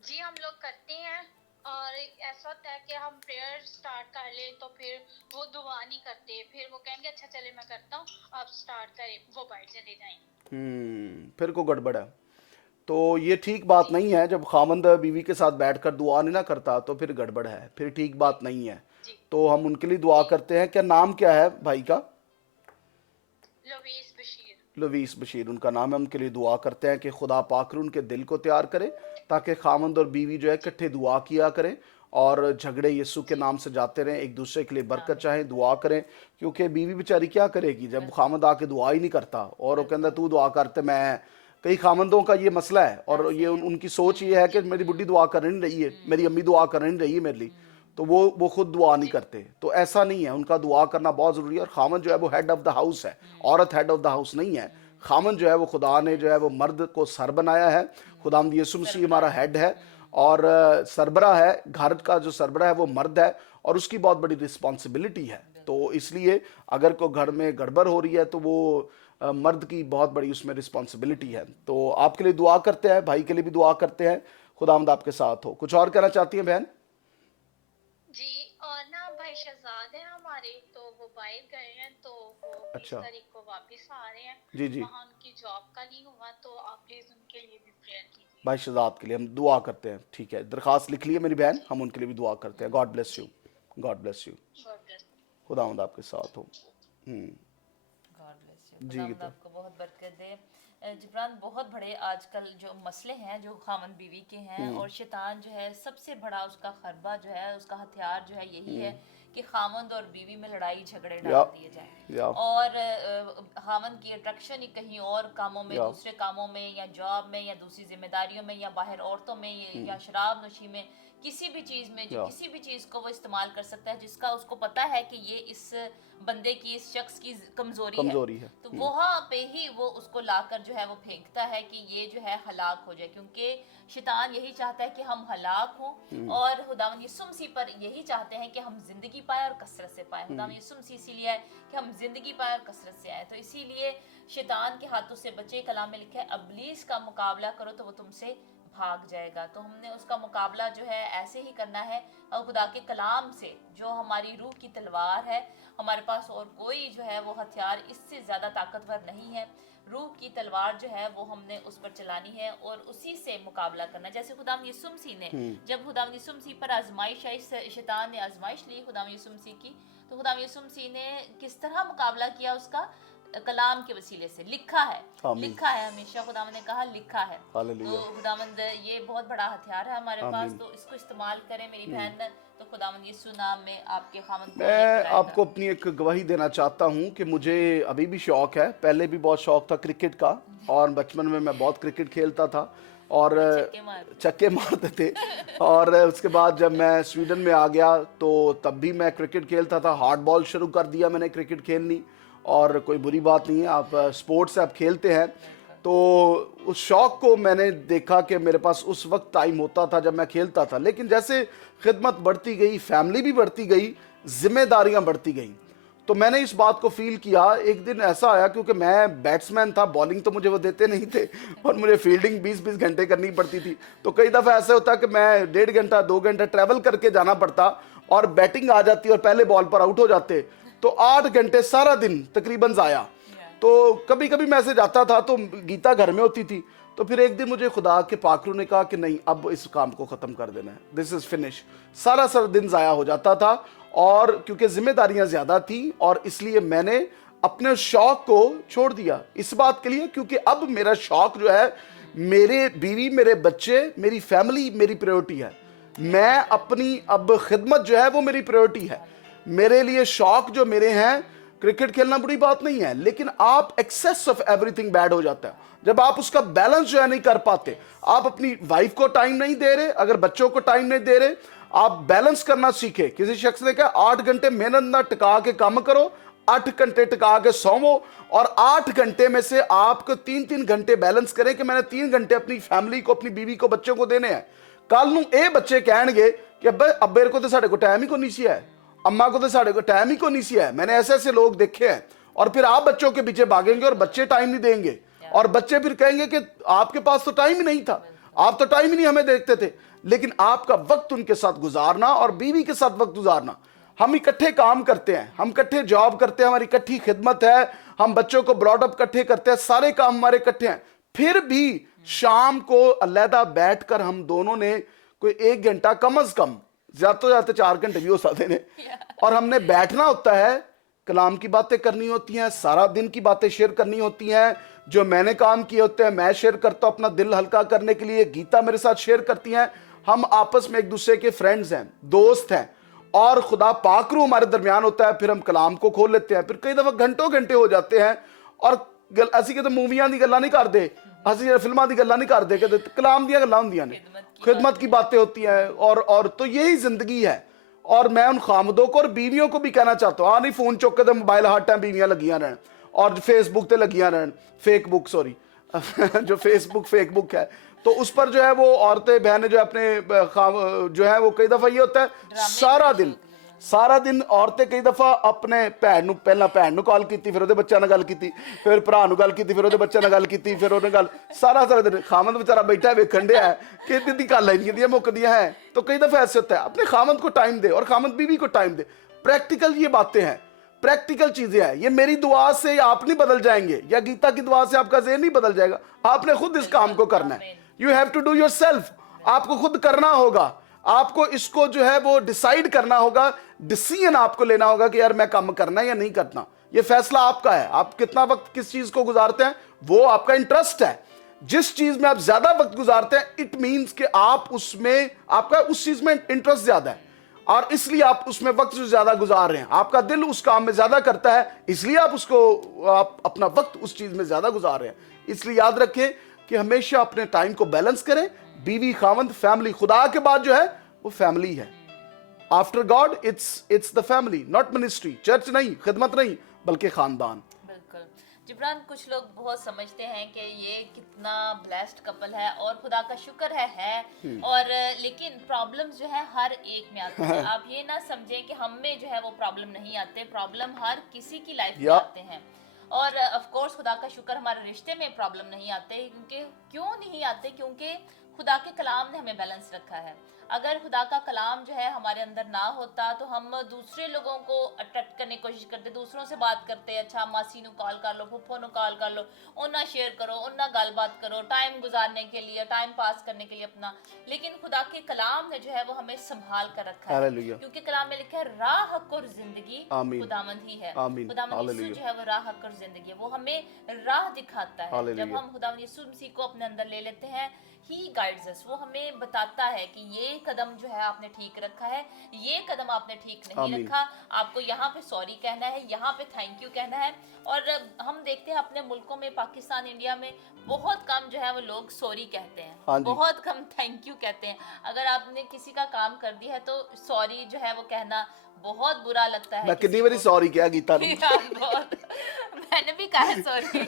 जी हम लोग करते हैं, और ऐसा होता है कि हम प्रेयर स्टार्ट कर ले तो फिर वो दुआ नहीं करते, फिर वो कहेंगे अच्छा चले मैं करता हूँ, आप स्टार्ट करें, वो बैठ चले जाएंगे। फिर को गड़बड़ है। तो ये ठीक बात नहीं है, जब खामंद बीवी के साथ बैठकर दुआ नहीं ना करता तो फिर गड़बड़ है, फिर ठीक बात नहीं है। जी। तो हम उनके लिए दुआ करते हैं। क्या नाम क्या है भाई का? लवीस बशीर। लवीस बशीर उनका नाम है। उनके लिए दुआ करते हैं कि खुदा पाक उनके दिल को तैयार करे, ताकि खामंद और बीवी जो है इकट्ठे दुआ किया करें और झगड़े यीशु के नाम से जाते रहें, एक दूसरे के लिए बरकत चाहें, दुआ करें। क्योंकि बीवी बेचारी क्या करेगी जब खामंद आके दुआ ही नहीं करता, और वो कहता तू दुआ करते मैं। कई खामंदों का ये मसला है, और ये उनकी सोच ये है कि मेरी बुढ़ी दुआ कर नहीं रही है, मेरी अम्मी दुआ कर नहीं रही है मेरे लिए, तो वो खुद दुआ नहीं करते। तो ऐसा नहीं है, उनका दुआ करना बहुत ज़रूरी है। और खामन जो है वो हेड ऑफ द हाउस है, औरत हेड ऑफ द हाउस नहीं है। खामन जो है वो खुदा ने जो है वो मर्द को सर बनाया है। खुदाम यीशु मसीह हमारा हेड है, और सरबरा है, घर का जो सरबरा है वो मर्द है, और उसकी बहुत बड़ी रिस्पॉन्सिबिलिटी है। तो इसलिए अगर कोई घर में गड़बड़ हो रही है तो वो मर्द की बहुत बड़ी उसमें रिस्पॉन्सिबिलिटी है। तो आपके लिए दुआ करते हैं, भाई के लिए भी दुआ करते हैं। खुदावंद आपके साथ हो। कुछ और कहना चाहती हैं बहन? जी, और ना भाई शहजाद है हमारे, तो वो बाहर गए हैं, तो वो 20 अच्छा। तारीख को वापस आ रहे हैं। जी जी, वहाँ उनकी जॉब का नहीं हुआ, तो आप प्लीज उनके लिए भी प्रेयर कीजिए। भाई शहजाद के लिए हम दुआ करते हैं। ठीक है, दरखास्त लिख लिए मेरी बहन, हम उनके लिए भी दुआ करते हैं। God bless you, god bless you. God bless. खुदावंद आपके साथ हो। God bless you. जी खुदावंद आपको बहुत बरकत दे। जिब्रान, बहुत बड़े आजकल जो मसले हैं जो खामन बीवी के हैं, और शैतान जो है सबसे बड़ा उसका खरबा जो है, उसका हथियार जो है यही है कि खामंद और बीवी में लड़ाई झगड़े डाल दिए जाएं, और खामंद की अट्रैक्शन ही कहीं और कामों में, दूसरे कामों में, या जॉब में, या दूसरी जिम्मेदारियों में, या बाहर औरतों में, या शराब नोशी में, किसी भी चीज में, जो किसी भी चीज को वो इस्तेमाल कर सकता है जिसका उसको पता है कि ये इस बंदे की, इस शख्स की कमजोरी है। तो वहाँ पे ही वो उसको लाकर जो है वो फेंकता है कि ये जो है हलाक हो जाए, क्योंकि शैतान यही चाहता है कि हम हलाक हों, और खुदावंद यीशु मसीह पर यही चाहते हैं कि हम जिंदगी पाए और कसरत से पाए। खुदावंद यीशु मसीह इसीलिए है कि हम जिंदगी पाए और कसरत से आए। तो इसीलिए शैतान के हाथों से बचे। कलाम में लिखा है अबलीस का मुकाबला करो तो वो तुमसे भाग जाएगा। तो हमने उसका मुकाबला जो है ऐसे ही करना है, और खुदा के कलाम से, जो हमारी रूह की तलवार है। हमारे पास और कोई जो है वो हथियार इससे ज़्यादा ताकतवर नहीं है। रूह की तलवार जो है वो हमने उस पर चलानी है और उसी से मुकाबला करना। जैसे खुदाम यीशु मसीह ने, जब खुदाम यीशु मसीह पर आजमाइश आई, शैतान ने आजमाइश ली खुदाम यीशु मसीह की, तो खुदाम यीशु मसीह ने किस तरह मुकाबला किया उसका? कलाम के वसीले से लिखा है, आमीन। लिखा है, हमेशा खुदावंद ने कहा लिखा है। हालेलुया। तो खुदावंद ये बहुत बड़ा हथियार है हमारे पास, आमीन। तो इसको इस्तेमाल करें मेरी बहन। तो खुदावंद यीशु नाम में आपके खामद को मैं लेकर आएगा। आपको अपनी एक गवाही देना चाहता हूँ कि मुझे अभी भी शौक है, पहले भी बहुत शौक था क्रिकेट का, और बचपन में मैं बहुत क्रिकेट खेलता था और छक्के मारते थे। और उसके बाद जब मैं स्वीडन में आ गया तो तब भी मैं क्रिकेट खेलता था। हार्ड बॉल शुरू कर दिया मैंने क्रिकेट खेलनी, और कोई बुरी बात नहीं है, आप स्पोर्ट्स आप खेलते हैं। तो उस शौक़ को मैंने देखा कि मेरे पास उस वक्त टाइम होता था जब मैं खेलता था, लेकिन जैसे खिदमत बढ़ती गई, फैमिली भी बढ़ती गई, जिम्मेदारियां बढ़ती गई, तो मैंने इस बात को फील किया। एक दिन ऐसा आया, क्योंकि मैं बैट्समैन था, बॉलिंग तो मुझे वो देते नहीं थे और मुझे फील्डिंग 20-20 घंटे करनी पड़ती थी। तो कई दफ़ा ऐसा होता कि मैं 1.5 घंटा 2 घंटा ट्रैवल करके जाना पड़ता और बैटिंग आ जाती और पहले बॉल पर आउट हो जाते, तो 8 घंटे सारा दिन तकरीबन ज़ाया। तो कभी कभी मैं ऐसे जाता था तो गीता घर में होती थी, तो फिर एक दिन मुझे खुदा के पाकरू ने कहा कि नहीं, अब इस काम को ख़त्म कर देना है, दिस इज़ फिनिश। सारा दिन ज़ाया हो जाता था, और क्योंकि जिम्मेदारियां ज़्यादा थी, और इसलिए मैंने अपने शौक़ को छोड़ दिया इस बात के लिए, क्योंकि अब मेरा शौक़ जो है, मेरे बीवी, मेरे बच्चे, मेरी फैमिली मेरी प्रायोरिटी है। मैं अपनी अब खिदमत जो है वो मेरी प्रायोरिटी है। मेरे लिए शौक़ जो मेरे हैं, क्रिकेट खेलना बुरी बात नहीं है, लेकिन आप एक्सेस ऑफ एवरीथिंग बैड हो जाता है जब आप उसका बैलेंस जो है नहीं कर पाते। आप अपनी वाइफ को टाइम नहीं दे रहे, अगर बच्चों को टाइम नहीं दे रहे, आप बैलेंस करना सीखे। किसी शख्स ने कहा 8 घंटे मेहनत ना टिका के काम करो, 8 घंटे टिका के सोवो, और 8 घंटे में से आपको 3-3 घंटे बैलेंस करें कि मैंने 3 घंटे अपनी फैमिली को, अपनी बीवी को, बच्चों को देने हैं। कल नू ये बच्चे कहेंगे कि अब्बे को तो साढ़े को टाइम ही को नहीं सी है, अम्मा को तो साढ़े को टाइम ही को नहीं सी है। मैंने ऐसे ऐसे लोग देखे हैं। और फिर आप बच्चों के पीछे भागेंगे और बच्चे टाइम नहीं देंगे, और बच्चे फिर कहेंगे कि आपके पास तो टाइम ही नहीं था, आप तो टाइम ही नहीं हमें देखते थे। लेकिन आपका वक्त उनके साथ गुजारना और बीवी के साथ वक्त गुजारना, हम इकट्ठे काम करते हैं, हम इकट्ठे जॉब करते हैं, हमारी इकट्ठी खिदमत है, हम बच्चों को ब्रॉडअप इकट्ठे करते हैं, सारे काम हमारे इकट्ठे हैं। फिर भी शाम को अलहदा बैठकर हम दोनों ने कोई 1 घंटा, कम अज कम, जाते जाते 4 घंटे भी हो सकते हैं, और हमने बैठना होता है, कलाम की बातें करनी होती हैं, सारा दिन की बातें शेयर करनी होती हैं। जो मैंने काम किए होते हैं मैं शेयर करता हूं अपना दिल हल्का करने के लिए, गीता मेरे साथ शेयर करती हैं। हम आपस में एक दूसरे के फ्रेंड्स हैं, दोस्त हैं, और खुदा पाकरू हमारे दरमियान होता है। फिर हम कलाम को खोल लेते हैं, फिर कई दफा घंटों घंटे हो जाते हैं, और असी कहते मूवियां की गल्लां नहीं करते, असि फिल्मां की गल्लां नहीं करते, कहते कलाम दी गल्लां होंदियां ने, खिदमत की बातें होती हैं। और तो यही जिंदगी है। और मैं उन खामदों को और बीवियों को भी कहना चाहता हूँ, नहीं फोन चुक के मोबाइल हर टाइम बीवियां लगियां रहन और फेसबुक ते लगियां रहन, फेकबुक सॉरी जो फेसबुक फेकबुक है, तो उस पर जो है वो औरतें बहनें जो अपने जो है वो कई दफा ये होता है सारा दिन औरतें कई दफा अपने भैन पहला भैन नूं कॉल की, फिर ਉਹਦੇ ਬੱਚਿਆਂ ਨਾਲ ਗੱਲ ਕੀਤੀ, फिर भरा नूं ਗੱਲ ਕੀਤੀ, फिर ਉਹਦੇ ਬੱਚਿਆਂ ਨਾਲ ਗੱਲ ਕੀਤੀ, फिर ਉਹਨੇ ਗੱਲ सारा दिन खामद बेचारा बैठा है वेखण डਿਆ कि दी गल आई नहीं मुकदियां है। तो कई दफा ऐसे होता है, अपने खामद को टाइम दे और खामद बीवी को टाइम दे। प्रैक्टिकल ये बातें हैं, प्रैक्टिकल चीजें हैं। ये मेरी दुआ से आप नहीं बदल जाएंगे, या गीता की दुआ से आपका ज़हन नहीं बदल जाएगा, आपने खुद इस काम को करना है। You have to do yourself, आपको खुद करना होगा, आपको इसको जो है वो डिसाइड करना होगा, डिसीजन आपको लेना होगा कि यार मैं काम करना है या नहीं करना। ये फैसला आपका है, आप कितना वक्त किस चीज को गुजारते हैं वो आपका इंटरेस्ट है। जिस चीज में आप ज्यादा वक्त गुजारते हैं इट मींस कि आप उसमें, आपका उस चीज में इंटरेस्ट ज्यादा है, और इसलिए आप उसमें वक्त जो ज्यादा गुजार रहे हैं। आपका दिल उस काम में ज्यादा करता है, इसलिए आप अपना वक्त उस चीज में ज्यादा गुजार रहे हैं। इसलिए याद रखें कि हमेशा अपने टाइम को बैलेंस करें। बीवी, खावंद, फैमिली, खुदा के बाद जो है वो फैमिली है। After God it's the family, not ministry, church नहीं, खिदमत नहीं, बल्कि खानदान। बिल्कुल जिब्रान, कुछ लोग बहुत समझते हैं कि ये कितना ब्लेस्ड कपल है और खुदा का शुक्र है और लेकिन प्रॉब्लम्स जो है हर एक में आते हैं। आप ये ना समझें कि हम में जो है वो प्रॉब्लम नहीं आते, प्रॉब्लम हर किसी की लाइफ में आते हैं। और ऑफ कोर्स खुदा का शुक्र हमारे रिश्ते में प्रॉब्लम नहीं आते, क्यों नहीं आते? क्योंकि खुदा के कलाम ने हमें बैलेंस रखा है। अगर खुदा का कलाम जो है हमारे अंदर ना होता तो हम दूसरे लोगों को अट्रैक्ट करने की कोशिश करते, दूसरों से बात करते, अच्छा मासी नु कॉल कर लो, फुफ्फो नु कॉल कर लो, उन्ना शेयर करो, उन्ना गलबात करो, टाइम गुजारने के लिए, टाइम पास करने के लिए अपना। लेकिन खुदा के कलाम ने जो है वो हमें संभाल कर रखा है, हालेलुया। क्योंकि कलाम में लिखा है राह, हक और जिंदगी आमीन। खुदावंद ही है। आमीन। खुदावंद यीशु हालेलुया। जो है वो राह, हक और जिंदगी है, वो हमें राह दिखाता है। हालेलुया। जब हम खुदावंद यीशु मसीह को अपने अंदर ले लेते हैं, ही गाइड्स अस, वो हमें बताता है कि ये कदम जो है आपने ठीक रखा है, ये कदम आपने ठीक नहीं आमीन। रखा, आपको यहाँ पे सॉरी कहना है, यहाँ पे थैंक यू कहना है। और हम देखते हैं अपने मुल्कों में, पाकिस्तान, इंडिया में बहुत कम जो है वो लोग सॉरी कहते हाँ हैं, जी। बहुत कम थैंक यू कहते हैं। अगर आपने किसी का काम कर दिया है तो सॉरी जो है वो कहना बहुत बुरा लगता है। मैं कितनी बारी सॉरी किया गीता ने। बहुत, मैंने भी कहा है सॉरी।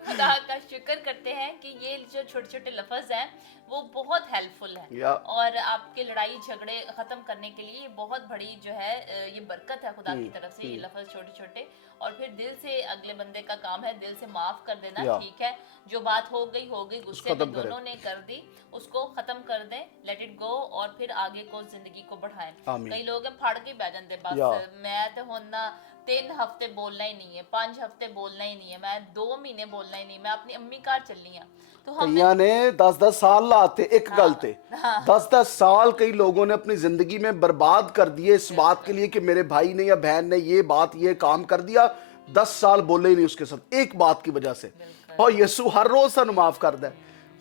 खुदा का शुक्र करते हैं कि ये जो छोटे छोटे लफ्ज हैं वो बहुत हेल्पफुल है, और आपके लड़ाई झगड़े खत्म करने के लिए ये बहुत बड़ी जो है ये बरकत है खुदा की तरफ से, ये लफ्ज छोटे छोटे। और फिर दिल से, अगले बंदे का काम है दिल से माफ कर देना, ठीक है जो बात हो गई, गुस्से में दोनों ने कर दी, उसको खत्म कर दें, लेट इट गो, और फिर आगे को जिंदगी को बढ़ाएं। कई लोग फाड़ के बह जाते बस, मैं तो होना 3 हफ्ते बोलना ही नहीं है, 5 हफ्ते बोलना ही नहीं है, मैं 2 महीने बोलना ही नहीं, मैं अपनी अम्मी कार चलनी है। तो हम ने 10-10 साल लाते एक गलते, 10-10 साल कई लोगों ने अपनी जिंदगी में बर्बाद कर दिए इस बात के लिए कि मेरे भाई ने या बहन ने ये बात, ये काम कर दिया, 10 साल बोले ही नहीं उसके साथ एक बात की वजह से। और यीशु हर रोज हमें माफ कर दे,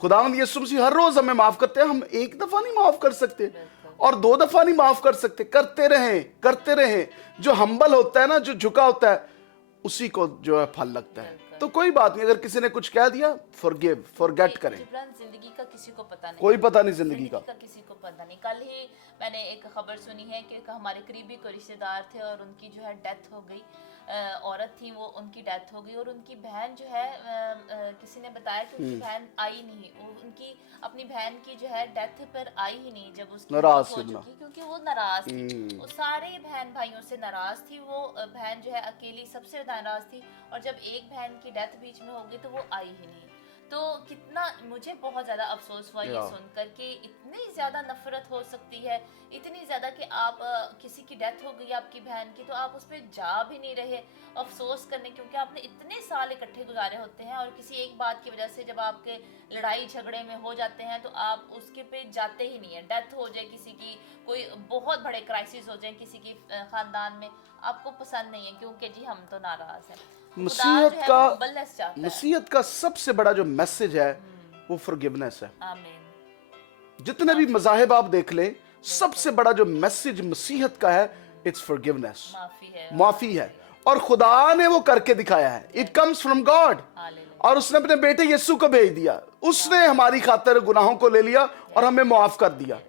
खुदावंद यीशु मसीह हर रोज हमें माफ करते हैं। हम एक दफा नहीं माफ कर सकते और 2 दफा नहीं माफ कर सकते, करते रहें। जो हम्बल होता है ना, जो झुका होता है, उसी को जो है फल लगता है। तो कोई बात नहीं, अगर किसी ने कुछ कह दिया, फॉरगेट करें। जिंदगी का किसी को पता नहीं, कोई पता नहीं जिंदगी का किसी को पता नहीं। कल ही मैंने एक खबर सुनी है कि हमारे करीबी कोई रिश्तेदार थे और उनकी जो है डेथ हो गई, औरत थी वो, उनकी डेथ हो गई, और उनकी बहन जो है किसी ने बताया कि उनकी बहन आई नहीं, उनकी अपनी बहन की जो है डेथ पर आई ही नहीं जब उसकी नाराज हो चुकी, क्योंकि वो नाराज थी, वो सारे बहन भाइयों से नाराज थी, वो बहन जो है अकेली सबसे नाराज थी, और जब एक बहन की डेथ बीच में हो गई तो वो आई ही नहीं। तो कितना मुझे बहुत ज़्यादा अफसोस हुआ ये सुनकर कि इतनी ज़्यादा नफरत हो सकती है, इतनी ज़्यादा कि आप किसी की डेथ हो गई आपकी बहन की, तो आप उस पर जा भी नहीं रहे अफसोस करने, क्योंकि आपने इतने साल इकट्ठे गुजारे होते हैं, और किसी एक बात की वजह से जब आपके लड़ाई झगड़े में हो जाते हैं तो आप उसके पे जाते ही नहीं है। डेथ हो जाए किसी की, कोई बहुत बड़े क्राइसिस हो जाए किसी की ख़ानदान में, आपको पसंद नहीं है, क्योंकि जी हम तो नाराज़ हैं। मसीहत का सबसे बड़ा जो मैसेज है वो फॉरगिवनेस है। आमीन। जितने भी मज़ाहिब आप देख लें, सबसे बड़ा जो मैसेज मसीहत का है, इट्स फॉरगिवनेस, माफी है। और खुदा ने वो करके दिखाया है, इट कम्स फ्रॉम गॉड। और उसने अपने बेटे यीशु को भेज दिया, उसने हमारी खातिर गुनाहों को ले लिया और हमें माफ कर दिया,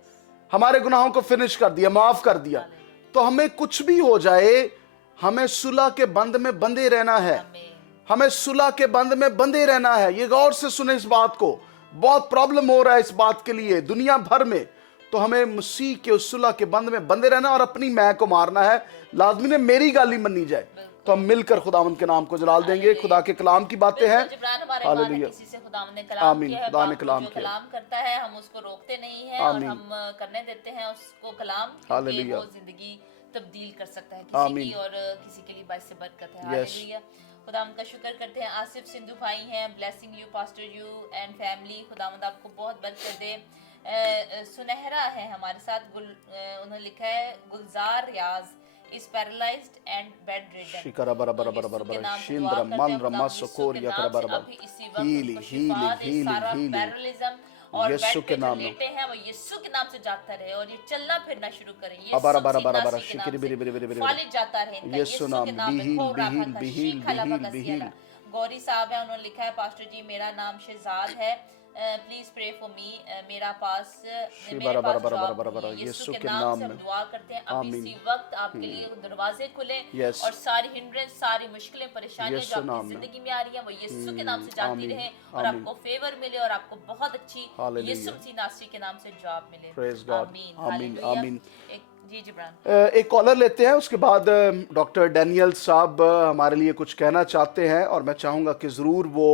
हमारे गुनाहों को फिनिश कर दिया, माफ कर दिया। तो हमें कुछ भी हो जाए, हमें सुलह के बंध में बंधे रहना है, हमें सुलह के बंध में बंधे रहना है। ये गौर से सुने इस बात को, बहुत प्रॉब्लम हो रहा है इस बात के लिए दुनिया भर में। तो हमें मसीह के उस सुलह के बंध में बंधे रहना और अपनी मैं को मारना है। लाजमी ने मेरी गाली मनी जाए तो हम मिलकर खुदावंद के नाम को जलाल देंगे। खुदा के कलाम की बातें हैं। हालेलुया, आमीन। खुदा ने कलाम करता है, हम उसको रोकते नहीं है और हम करने देते हैं उसको कलाम, क्योंकि वो जिंदगी तब्दील कर सकता है किसी की, और किसी के लिए बाइस से बरकत है। हालेलुया, खुदावंद का शुक्र करते हैं। आसिफ सिंधु भाई हैं, blessing you pastor you and family, खुदावंद आपको बहुत बरकत दे। सुनहरा है हमारे साथ, उन्होंने लिखा है गुलजार रियाज is paralyzed and bedridden. Shikra बरा बरा बरा बरा बरा शिंद्र मन रमा सकोरिया करा बरा बरा हीली पैरालिज्म और यीशु के नाम लेटे हैं, वो यीशु के नाम से जाता रहे और ये चलना फिरना शुरू करे। ये बरा बरा बरा बरा शिकरी बिरी बिरी बिरी फालिज जाता रहे, यीशु नाम बिहील बिहील। गौरी साहब है, उन्होंने लिखा है पास्टर जी मेरा नाम शहजाद है, प्लीज प्रे फॉर मी, मेरा पास यीशु के नाम से हम दुआ करते हैं। अभी इसी वक्त आपके लिए दरवाजे खुले और सारी हिंड्रेंस, सारी मुश्किलें, परेशानियां जो आपकी जिंदगी में आ रही हैं वो यीशु के नाम से जाती रहे और आपको फेवर मिले और आपको बहुत अच्छी यीशु मसीह नासरी के नाम से जॉब मिले। आमीन आमीन आमीन। जी जिब्रान। एक कॉलर लेते हैं, उसके बाद डॉक्टर डैनियल साहब हमारे लिए कुछ कहना चाहते हैं और मैं चाहूँगा कि ज़रूर वो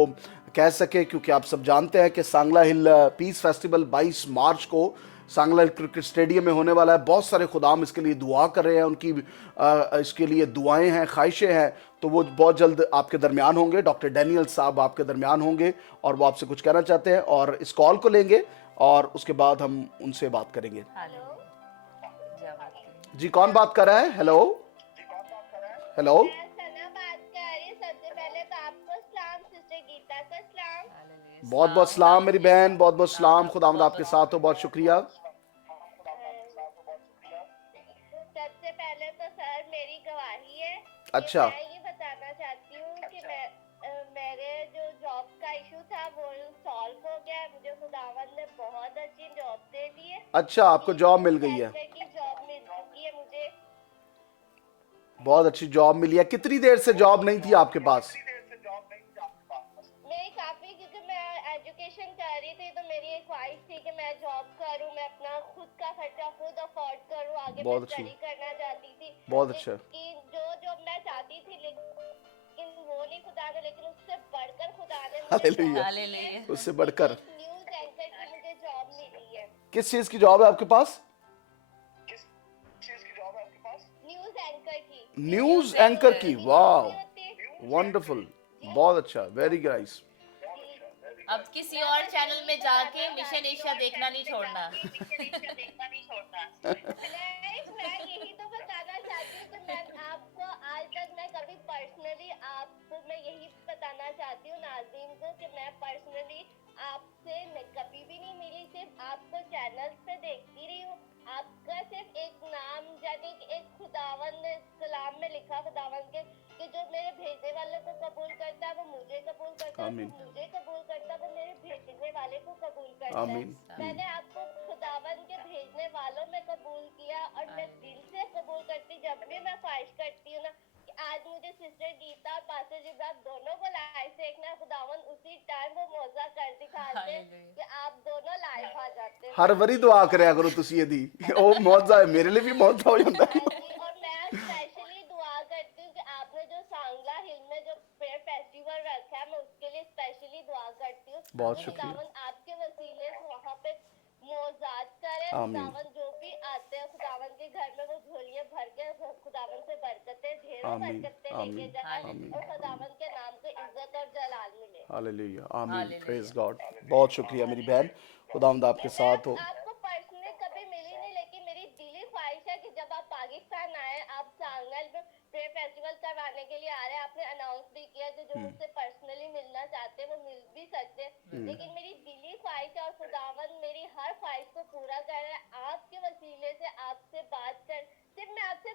कह सके, क्योंकि आप सब जानते हैं कि सांगला हिल पीस फेस्टिवल 22 मार्च को सांगला हिल क्रिकेट स्टेडियम में होने वाला है। बहुत सारे खुदाम इसके लिए दुआ कर रहे हैं, उनकी इसके लिए दुआएं हैं, ख्वाहिशें हैं, तो वो बहुत जल्द आपके दरमियान होंगे। डॉक्टर डैनियल साहब आपके दरमियान होंगे और वो आपसे कुछ कहना चाहते हैं, और इस कॉल को लेंगे और उसके बाद हम उनसे बात करेंगे। जी, कौन बात कर रहा है? Hello hello. मैं सना बात कर रही हूँ। सबसे पहले तो आपको सलाम, सिस्टर गीता को सलाम। बहुत बहुत सलाम मेरी बहन, बहुत बहुत सलाम। खुदावंद आपके साथ हो, बहुत शुक्रिया। सबसे पहले तो सर मेरी गवाही है कि अच्छा। मैं ये बताना चाहती हूँ कि मेरे जो जॉब का इशू था वो सॉल्व हो गया है। मुझे खुदावंद ने बहुत अच्छी जॉब दे दी है। अच्छा, आपको जॉब मिल गई है? की जॉब मिल चुकी है मुझे। बहुत अच्छी जॉब मिली है। कितनी देर से जॉब नहीं थी आपके पास? मेरी काफी, क्योंकि मैं एजुकेशन कर रही थी तो मेरी एक ख्वाहिश थी कि मैं जॉब करूं, मैं अपना खुद का खर्चा खुद अफोर्ड करूं। आगे मैं बहुत अच्छी। स्टडी करना चाहती थी। बहुत अच्छा। लेकिन जो मैं चाहती थी लेकिन वो नहीं खुदा ने, लेकिन उससे बढ़कर खुदा ने हालेलुया। हालेलुया। उससे बढ़कर न्यूज एंकर की मुझे जॉब मिली है। किस चीज की जॉब है आपके पास? न्यूज एंकर की। न्यूज एंकर की। वाह, होती वंडरफुल, बहुत अच्छा, वेरी नाइस। अब किसी और चैनल में जाके मिशन एशिया देखना नहीं छोड़ना। मैं यही तो बताना चाहती हूँ कि मैं आपको आज तक मैं कभी पर्सनली आपको मैं यही बताना चाहती हूँ नाज़रीन को कि मैं पर्सनली आपसे कभी भी नहीं मिली, सिर्फ आपको चैनल्स पे देखती रही हूँ। आपका सिर्फ एक नाम यानी एक खुदावन ने कलाम में लिखा खुदावन के कि जो मेरे भेजने वाले को कबूल करता है वो मुझे कबूल करता है, आमीन। जो मुझे कबूल करता है वो मेरे भेजने वाले को कबूल करता है। आमीन। मैंने आपको खुदावन के भेजने वालों में कबूल किया और मैं दिल से कबूल करती। जब भी मैं ख्वाहिश करती हूँ ना कि आज मुझे सिस्टर गीता और पास्टर जिब्रान दोनों को लाइव देखना है, खुदावन उसी टाइम वो मौजा कर दिखाते हैं कि आप दोनों लाइव आ जाते हैं। हर वरी दुआ करे करो तुसी यदि ओ मौजा है, मेरे लिए भी मौजा हो जाता है। और मैं स्पेशली दुआ करती हूँ कि आपने जो सांगला हिल में जो प्रेयर फेस्टिवल रखा है मैं उसके लिए स्पेशली दुआ करती हूँ। बहुत शुक्रिया। खुदावन आपके वसीले से वहाँ पे मोजात करे। आमीन। खुदावन जो भी आते हैं खुदावन के घर में वो झोलियां भर के खुदावन से बरकतें ढेरों आमीन। बरकतें लेके आमीन। जाए आमीन। और खुदावन के नाम को इज्जत और जलाल मिले। हालेलुया, आमीन, हालेलुया। Praise God. बहुत शुक्रिया मेरी बहन, खुदावंद आपके साथ हो। आपको पर्सनली कभी मिली नहीं, लेकिन मेरी दिली ख्वाहिश है कि जब आप पाकिस्तान आए, आप सांगल में प्रेयर फेस्टिवल करवाने के लिए आ रहे हैं। आपने अनाउंस भी किया कि जो मुझसे पर्सनली मिलना चाहते हैं वो मिल भी सकते हैं, लेकिन मेरी दिली ख्वाहिश है और खुदावन मेरी हर ख्वाहिश को पूरा कर रहा है। आपके वसीले से आपसे बात कर, सिर्फ मैं आपसे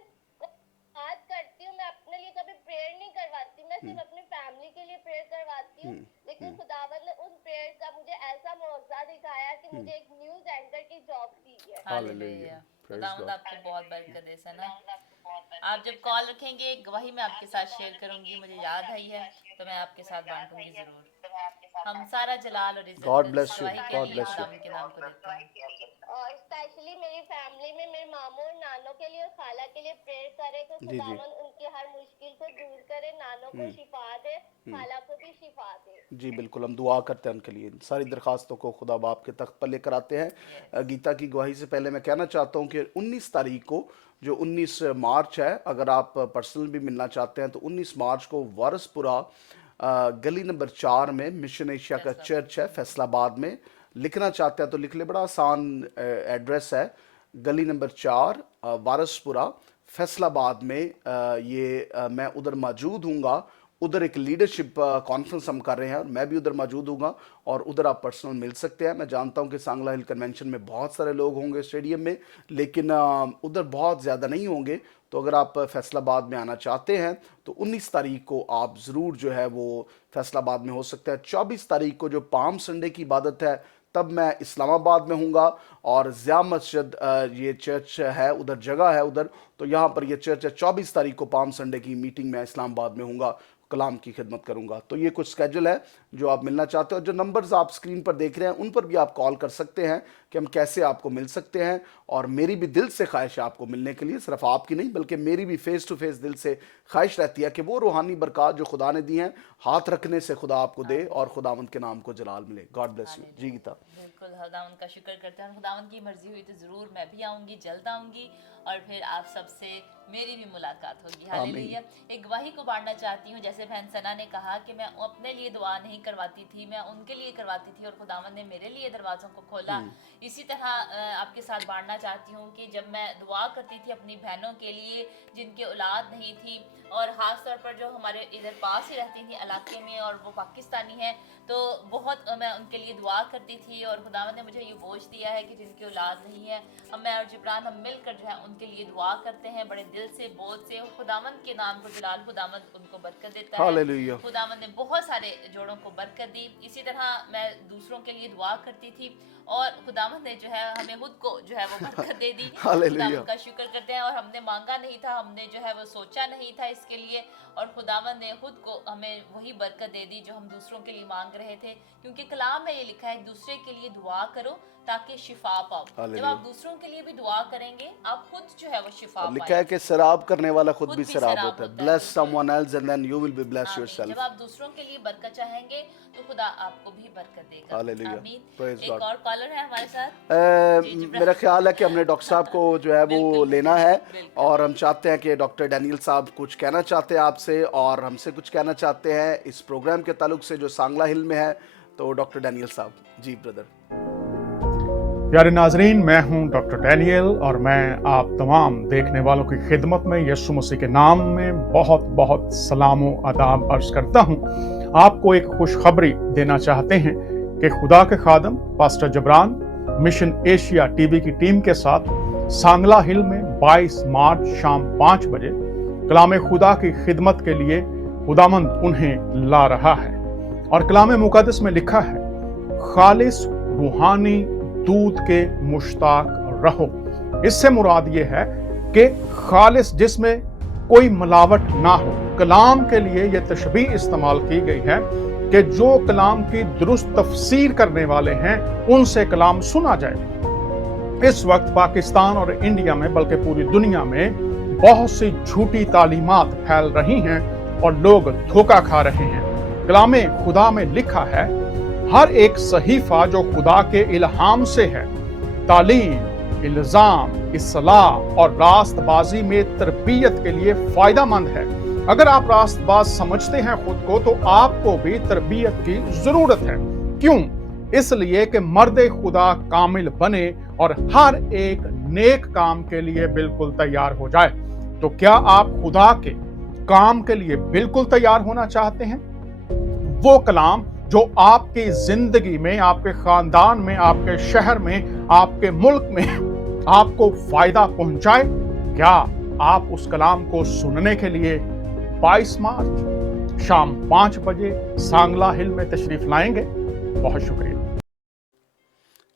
बात करती हूँ, मैं अपने लिए कभी प्रेयर नहीं करवाती, मैं सिर्फ अपनी फैमिली के लिए प्रेयर करवाती हूँ। लेकिन खुदावन ने उन प्रेयर का मुझे ऐसा मौका दिखाया कि मुझे एक न्यूज एंकर की जॉब दी है। हालेलुया। खुदावंद आपको बहुत बरकत दे सना। आप जब कॉल रखेंगे गवाही मैं आपके साथ शेयर करूंगी, मुझे याद आई है तो मैं आपके साथ बांटूंगी जरूर। हम सारा जलाल और इज्जत God इस bless you. गवाही के God लिए bless you. खुदावंद के नाम को देते हैं। और स्पेशली मेरी फैमिली में मेरे मामू और नानों के लिए और खाला के लिए प्रेयर करे कि जी, जी। खुदावन उनकी हर मुश्किल को दूर करे, नानों को शिफा दे, खाला को भी शिफा दे। जी बिल्कुल, हम दुआ करते हैं उनके लिए। सारी दरखास्तों को खुदा बाप के तख्त पर लेकर आते हैं। गीता की गवाही से पहले मैं कहना चाहता हूँ कि 19 तारीख को, जो 19 मार्च है, अगर आप पर्सनल भी मिलना चाहते हैं तो 19 मार्च को वारसपुरा गली नंबर 4 में मिशन एशिया का चर्च है फैसलाबाद में। लिखना चाहते हैं तो लिख ले, बड़ा आसान एड्रेस है, गली नंबर 4 वारसपुरा फैसलाबाद में। मैं उधर मौजूद हूँगा। उधर एक लीडरशिप कॉन्फ्रेंस हम कर रहे हैं और मैं भी उधर मौजूद हूँगा और उधर आप पर्सनल मिल सकते हैं। मैं जानता हूँ कि सांगला हिल कन्वेंशन में बहुत सारे लोग होंगे स्टेडियम में, लेकिन उधर बहुत ज़्यादा नहीं होंगे। तो अगर आप फैसलाबाद में आना चाहते हैं तो 19 तारीख को आप ज़रूर जो है वो फैसलाबाद में हो सकता है। 24 तारीख को जो पाम संडे की इबादत है तब मैं इस्लामाबाद में हूँगा और ज़िया मस्जिद ये चर्च है उधर, जगह है उधर, तो यहाँ पर ये चर्च है। 24 तारीख को पाम संडे की मीटिंग में इस्लामाबाद में हूँगा। कलाम की खिदमत करूंगा। तो ये कुछ स्केड्यूल है जो आप मिलना चाहते हो। जो नंबर्स आप स्क्रीन पर देख रहे हैं उन पर भी आप कॉल कर सकते हैं कि हम कैसे आपको मिल सकते हैं। और मेरी भी दिल से ख्वाहिश है आपको मिलने के लिए, सिर्फ आपकी नहीं बल्कि मेरी भी फेस टू फेस दिल से ख्वाहिश रहती है कि वो रूहानी बरकत जो खुदा ने दी हैं हाथ रखने से खुदा आपको दे और खुदावंद के नाम को जलाल मिले। God bless you. जी गीता। बिल्कुल, खुदावंद का शुक्र करते हैं। खुदावंद की मर्जी हुई तो जरूर मैं भी आऊंगी, जल्द आऊंगी और फिर आप सबसे मेरी भी मुलाकात होगी। हालेलुया। एक गवाही को बांटना चाहती हूँ। जैसे बहन सना ने कहा कि मैं अपने लिए दुआ नहीं करवाती थी, मैं उनके लिए करवाती थी और खुदावंद ने मेरे लिए दरवाज़ों को खोला। इसी तरह आपके साथ बांटना चाहती हूँ कि जब मैं दुआ करती थी अपनी बहनों के लिए जिनकी औलाद नहीं थी, और ख़ास तौर पर जो हमारे इधर पास ही रहती थी इलाके में और वो पाकिस्तानी है, तो बहुत मैं उनके लिए दुआ करती थी। और खुदावंद ने मुझे ये बोझ दिया है कि जिनकी औलाद नहीं है, अब मैं और जिब्रान हम मिलकर जो है उनके लिए दुआ करते हैं बड़े दिल से, बोझ से। खुदावंद के नाम को जलाल, खुदावंद उनको बरकत देता है। हालेलुया। खुदावंद ने बहुत सारे जोड़ों को बरकत दी। इसी तरह मैं दूसरों के लिए दुआ करती थी और खुदावंद ने जो है हमें खुद को जो है वो बरकत दे दी। हालेलुया। खुदावंद का शुक्र करते हैं। और हमने मांगा नहीं था, हमने जो है वो सोचा नहीं था इसके लिए, और खुदावंद ने खुद को हमें वही बरकत दे दी जो हम दूसरों के लिए मांग रहे थे। क्योंकि कलाम में ये लिखा है दूसरे के लिए दुआ करो ताकि शिफा पाओ। जब हालेलुया। आप दूसरों के लिए भी दुआ करेंगे आप खुद जो है वो शिफा लिखा है पाएंगे। कि शराब करने वाला खुद खुद भी भी शराब शराब होता है। होता है, ब्लेस बिल्कुल। Someone else and then you will be bless आमीन। योरसेल्फ। जब आप दूसरों के लिए बरकत चाहेंगे तो खुदा आपको भी बरकत देगा। हालेलुया। आमीन। Praise एक God। और कॉलर है हमारे साथ। जी, जिब्रान। मेरा ख्याल है कि हमने डॉक्टर साहब को जो है वो बिल्कुल, लेना है बिल्कुल। और हम चाहते हैं कि डॉक्टर डैनियल साहब कुछ कहना चाहते हैं आपसे और हमसे कुछ कहना चाहते हैं इस प्रोग्राम के ताल्लुक से जो सांगला हिल में है। तो डॉक्टर डैनियल साहब। जी ब्रदर। प्यारे नाजरीन, मैं हूं डॉक्टर डैनियल और मैं आप तमाम देखने वालों की खिदमत में यीशु मसीह के नाम में बहुत बहुत सलामो आदाब अर्ज करता हूं। आपको एक खुशखबरी देना चाहते हैं कि खुदा के खादम pastor Jabran mission Asia TV की टीम के साथ सांगला हिल में 22 मार्च शाम 5 बजे कलाम खुदा की खिदमत के लिए खुदामंद उन्हें ला रहा है। और कलाम मुकद्दस में लिखा है, खालिस रूहानी दूध के मुश्ताक रहो। इससे मुराद ये है कि खालिस जिसमें कोई मिलावट ना हो। कलाम के लिए यह तशबीह इस्तेमाल की गई है कि जो कलाम की दुरुस्त तफसीर करने वाले हैं उनसे कलाम सुना जाए। इस वक्त पाकिस्तान और इंडिया में बल्कि पूरी दुनिया में बहुत सी झूठी तालीमात फैल रही हैं और लोग धोखा खा रहे हैं। कलाम खुदा में लिखा है, हर एक सहीफा जो खुदा के इल्हाम से है तालीम, इल्जाम, इस्लाह और रास्तबाजी में तरबियत के लिए फायदेमंद है। अगर आप रास्तबाज समझते हैं खुद को तो आपको भी तरबियत की जरूरत है। क्यों? इसलिए कि मर्द खुदा कामिल बने और हर एक नेक काम के लिए बिल्कुल तैयार हो जाए। तो क्या आप खुदा के काम के लिए बिल्कुल तैयार होना चाहते हैं? वो कलाम जो आपकी जिंदगी में, आपके खानदान में, आपके शहर में, आपके मुल्क में आपको फायदा पहुंचाए, क्या आप उस कलाम को सुनने के लिए 22 मार्च शाम 5 बजे सांगला हिल में तशरीफ लाएंगे? बहुत शुक्रिया।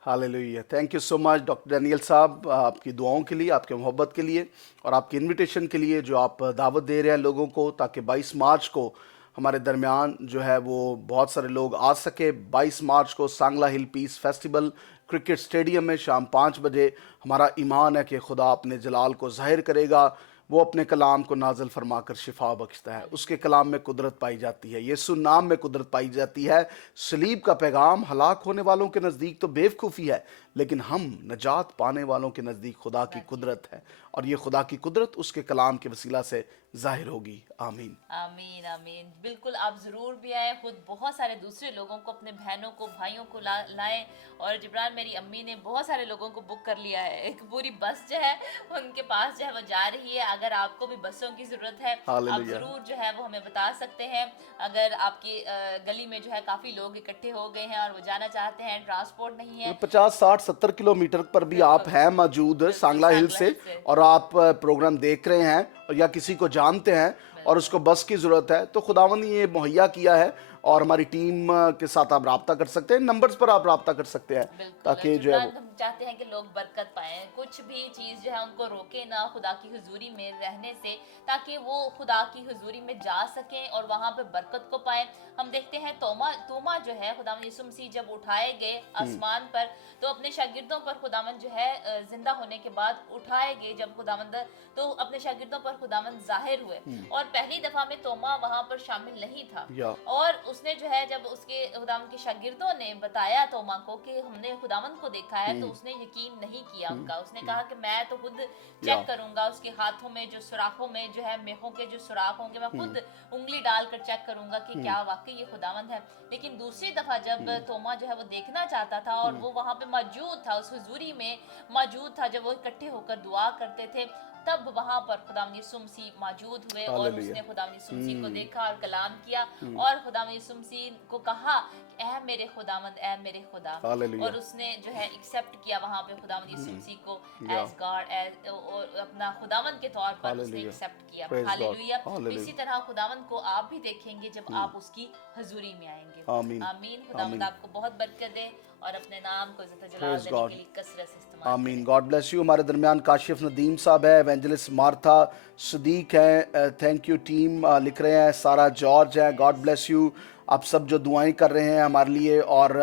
Hallelujah. Thank you so much doctor Daniel साहब, आपकी दुआओं के लिए, आपके मोहब्बत के लिए और आपकी इनविटेशन के लिए जो आप दावत दे रहे हैं लोगों को, ताकि 22 मार्च को हमारे दरमियान जो है वो बहुत सारे लोग आ सके। 22 मार्च को सांगला हिल पीस फेस्टिवल क्रिकेट स्टेडियम में शाम 5 बजे हमारा ईमान है कि खुदा अपने जलाल को जाहिर करेगा। वो अपने कलाम को नाजल फरमा कर शिफा बख्शता है। उसके कलाम में कुदरत पाई जाती है, यीशु नाम में कुदरत पाई जाती है। सलीब का पैगाम हलाक होने वालों के नज़दीक तो बेवकूफ़ी है, लेकिन हम नजात पाने वालों के नज़दीक खुदा की कुदरत है और ये खुदा की कुदरत उसके कलाम के वसीला से जाहिर होगी। आमीन आमीन आमीन। बिल्कुल, आप ज़रूर भी आए, खुद बहुत सारे दूसरे लोगों को, अपने बहनों को, भाइयों को लाएं। और जिब्रान मेरी अम्मी ने बहुत सारे लोगों को बुक कर लिया है। एक पूरी बस जो है उनके पास जो है वो जा रही है। अगर आपको भी बसों की ज़रूरत है आप हालेलुया। ज़रूर जो है वो हमें बता सकते हैं। अगर आपकी गली में जो है काफ़ी लोग इकट्ठे हो गए हैं और वो जाना चाहते हैं, ट्रांसपोर्ट नहीं है, 50, 60, 70 किलोमीटर पर भी आप हैं मौजूद सांगला हिल से और आप प्रोग्राम देख रहे हैं और या किसी को जानते हैं और उसको बस की ज़रूरत है, तो खुदावंद ने ये मुहैया किया है और हमारी टीम के साथ आप राब्ता कर सकते हैं, नंबर्स पर आप राब्ता कर सकते हैं बिल्कुल। ताकि जो है जिब्रान, हम चाहते हैं कि लोग बरकत पाएं, कुछ भी चीज़ जो है उनको रोके ना खुदा की हुजूरी में रहने से, ताकि वो खुदा की हुजूरी में जा सकें और वहाँ पे बरकत को पाएं। हम देखते हैं तोमा जो है खुदावंद यीशु मसीह जब उठाए गए आसमान पर, तो अपने शागिर्दों पर खुदावंद जो है जिंदा होने के बाद उठाए गए जब खुदावंद, तो अपने शागिर्दों पर खुदावंद जाहिर हुए, और पहली दफा में तोमा वहाँ पर शामिल नहीं था, और उसने जो है जब उसके खुदावंद के शागिर्दों ने बताया तोमा को कि हमने खुदावंद को देखा है, तो उसने यकीन नहीं किया उनका। उसने कहा कि मैं तो खुद चेक करूंगा, उसके हाथों में जो सुराखों में जो है मेखों के जो सुराख होंगे, मैं खुद उंगली डालकर चेक करूंगा कि क्या वाकई ये खुदावंद है। लेकिन दूसरी दफा जब तोमा जो है वो देखना चाहता था और वो वहां पे मौजूद था, उस हुजूरी में मौजूद था, जब वो इकट्ठे होकर दुआ करते थे, तब वहां पर खुदावंद यीशु मसीह मौजूद हुए और उसने खुदावंद यीशु मसीह को देखा और कलाम किया और खुदावंद यीशु मसीह को कहा ऐ मेरे खुदावंद, ऐ मेरे खुदा, और उसने जो है एक्सेप्ट किया वहां पे खुदावंद यीशु मसीह को एज गॉड, एज और अपना खुदावंद के तौर पर उसने एक्सेप्ट किया। हालेलुया। इसी तरह खुदावंद को आप भी देखेंगे जब आप उसकी हजूरी में आएंगे। आमीन। खुदावंद आपको बहुत बरकत दे और अपने नाम को इज्जत जलाल देने के लिए कसरत से इस्तेमाल आमीन। God bless you. हमारे दरमियान काशिफ नदीम साहब है, एवेंजलिस्ट मार्था सदीक है, थैंक यू टीम लिख रहे हैं, सारा जॉर्ज है, गॉड ब्लेस यू। आप सब जो दुआएं कर रहे हैं हमारे लिए, और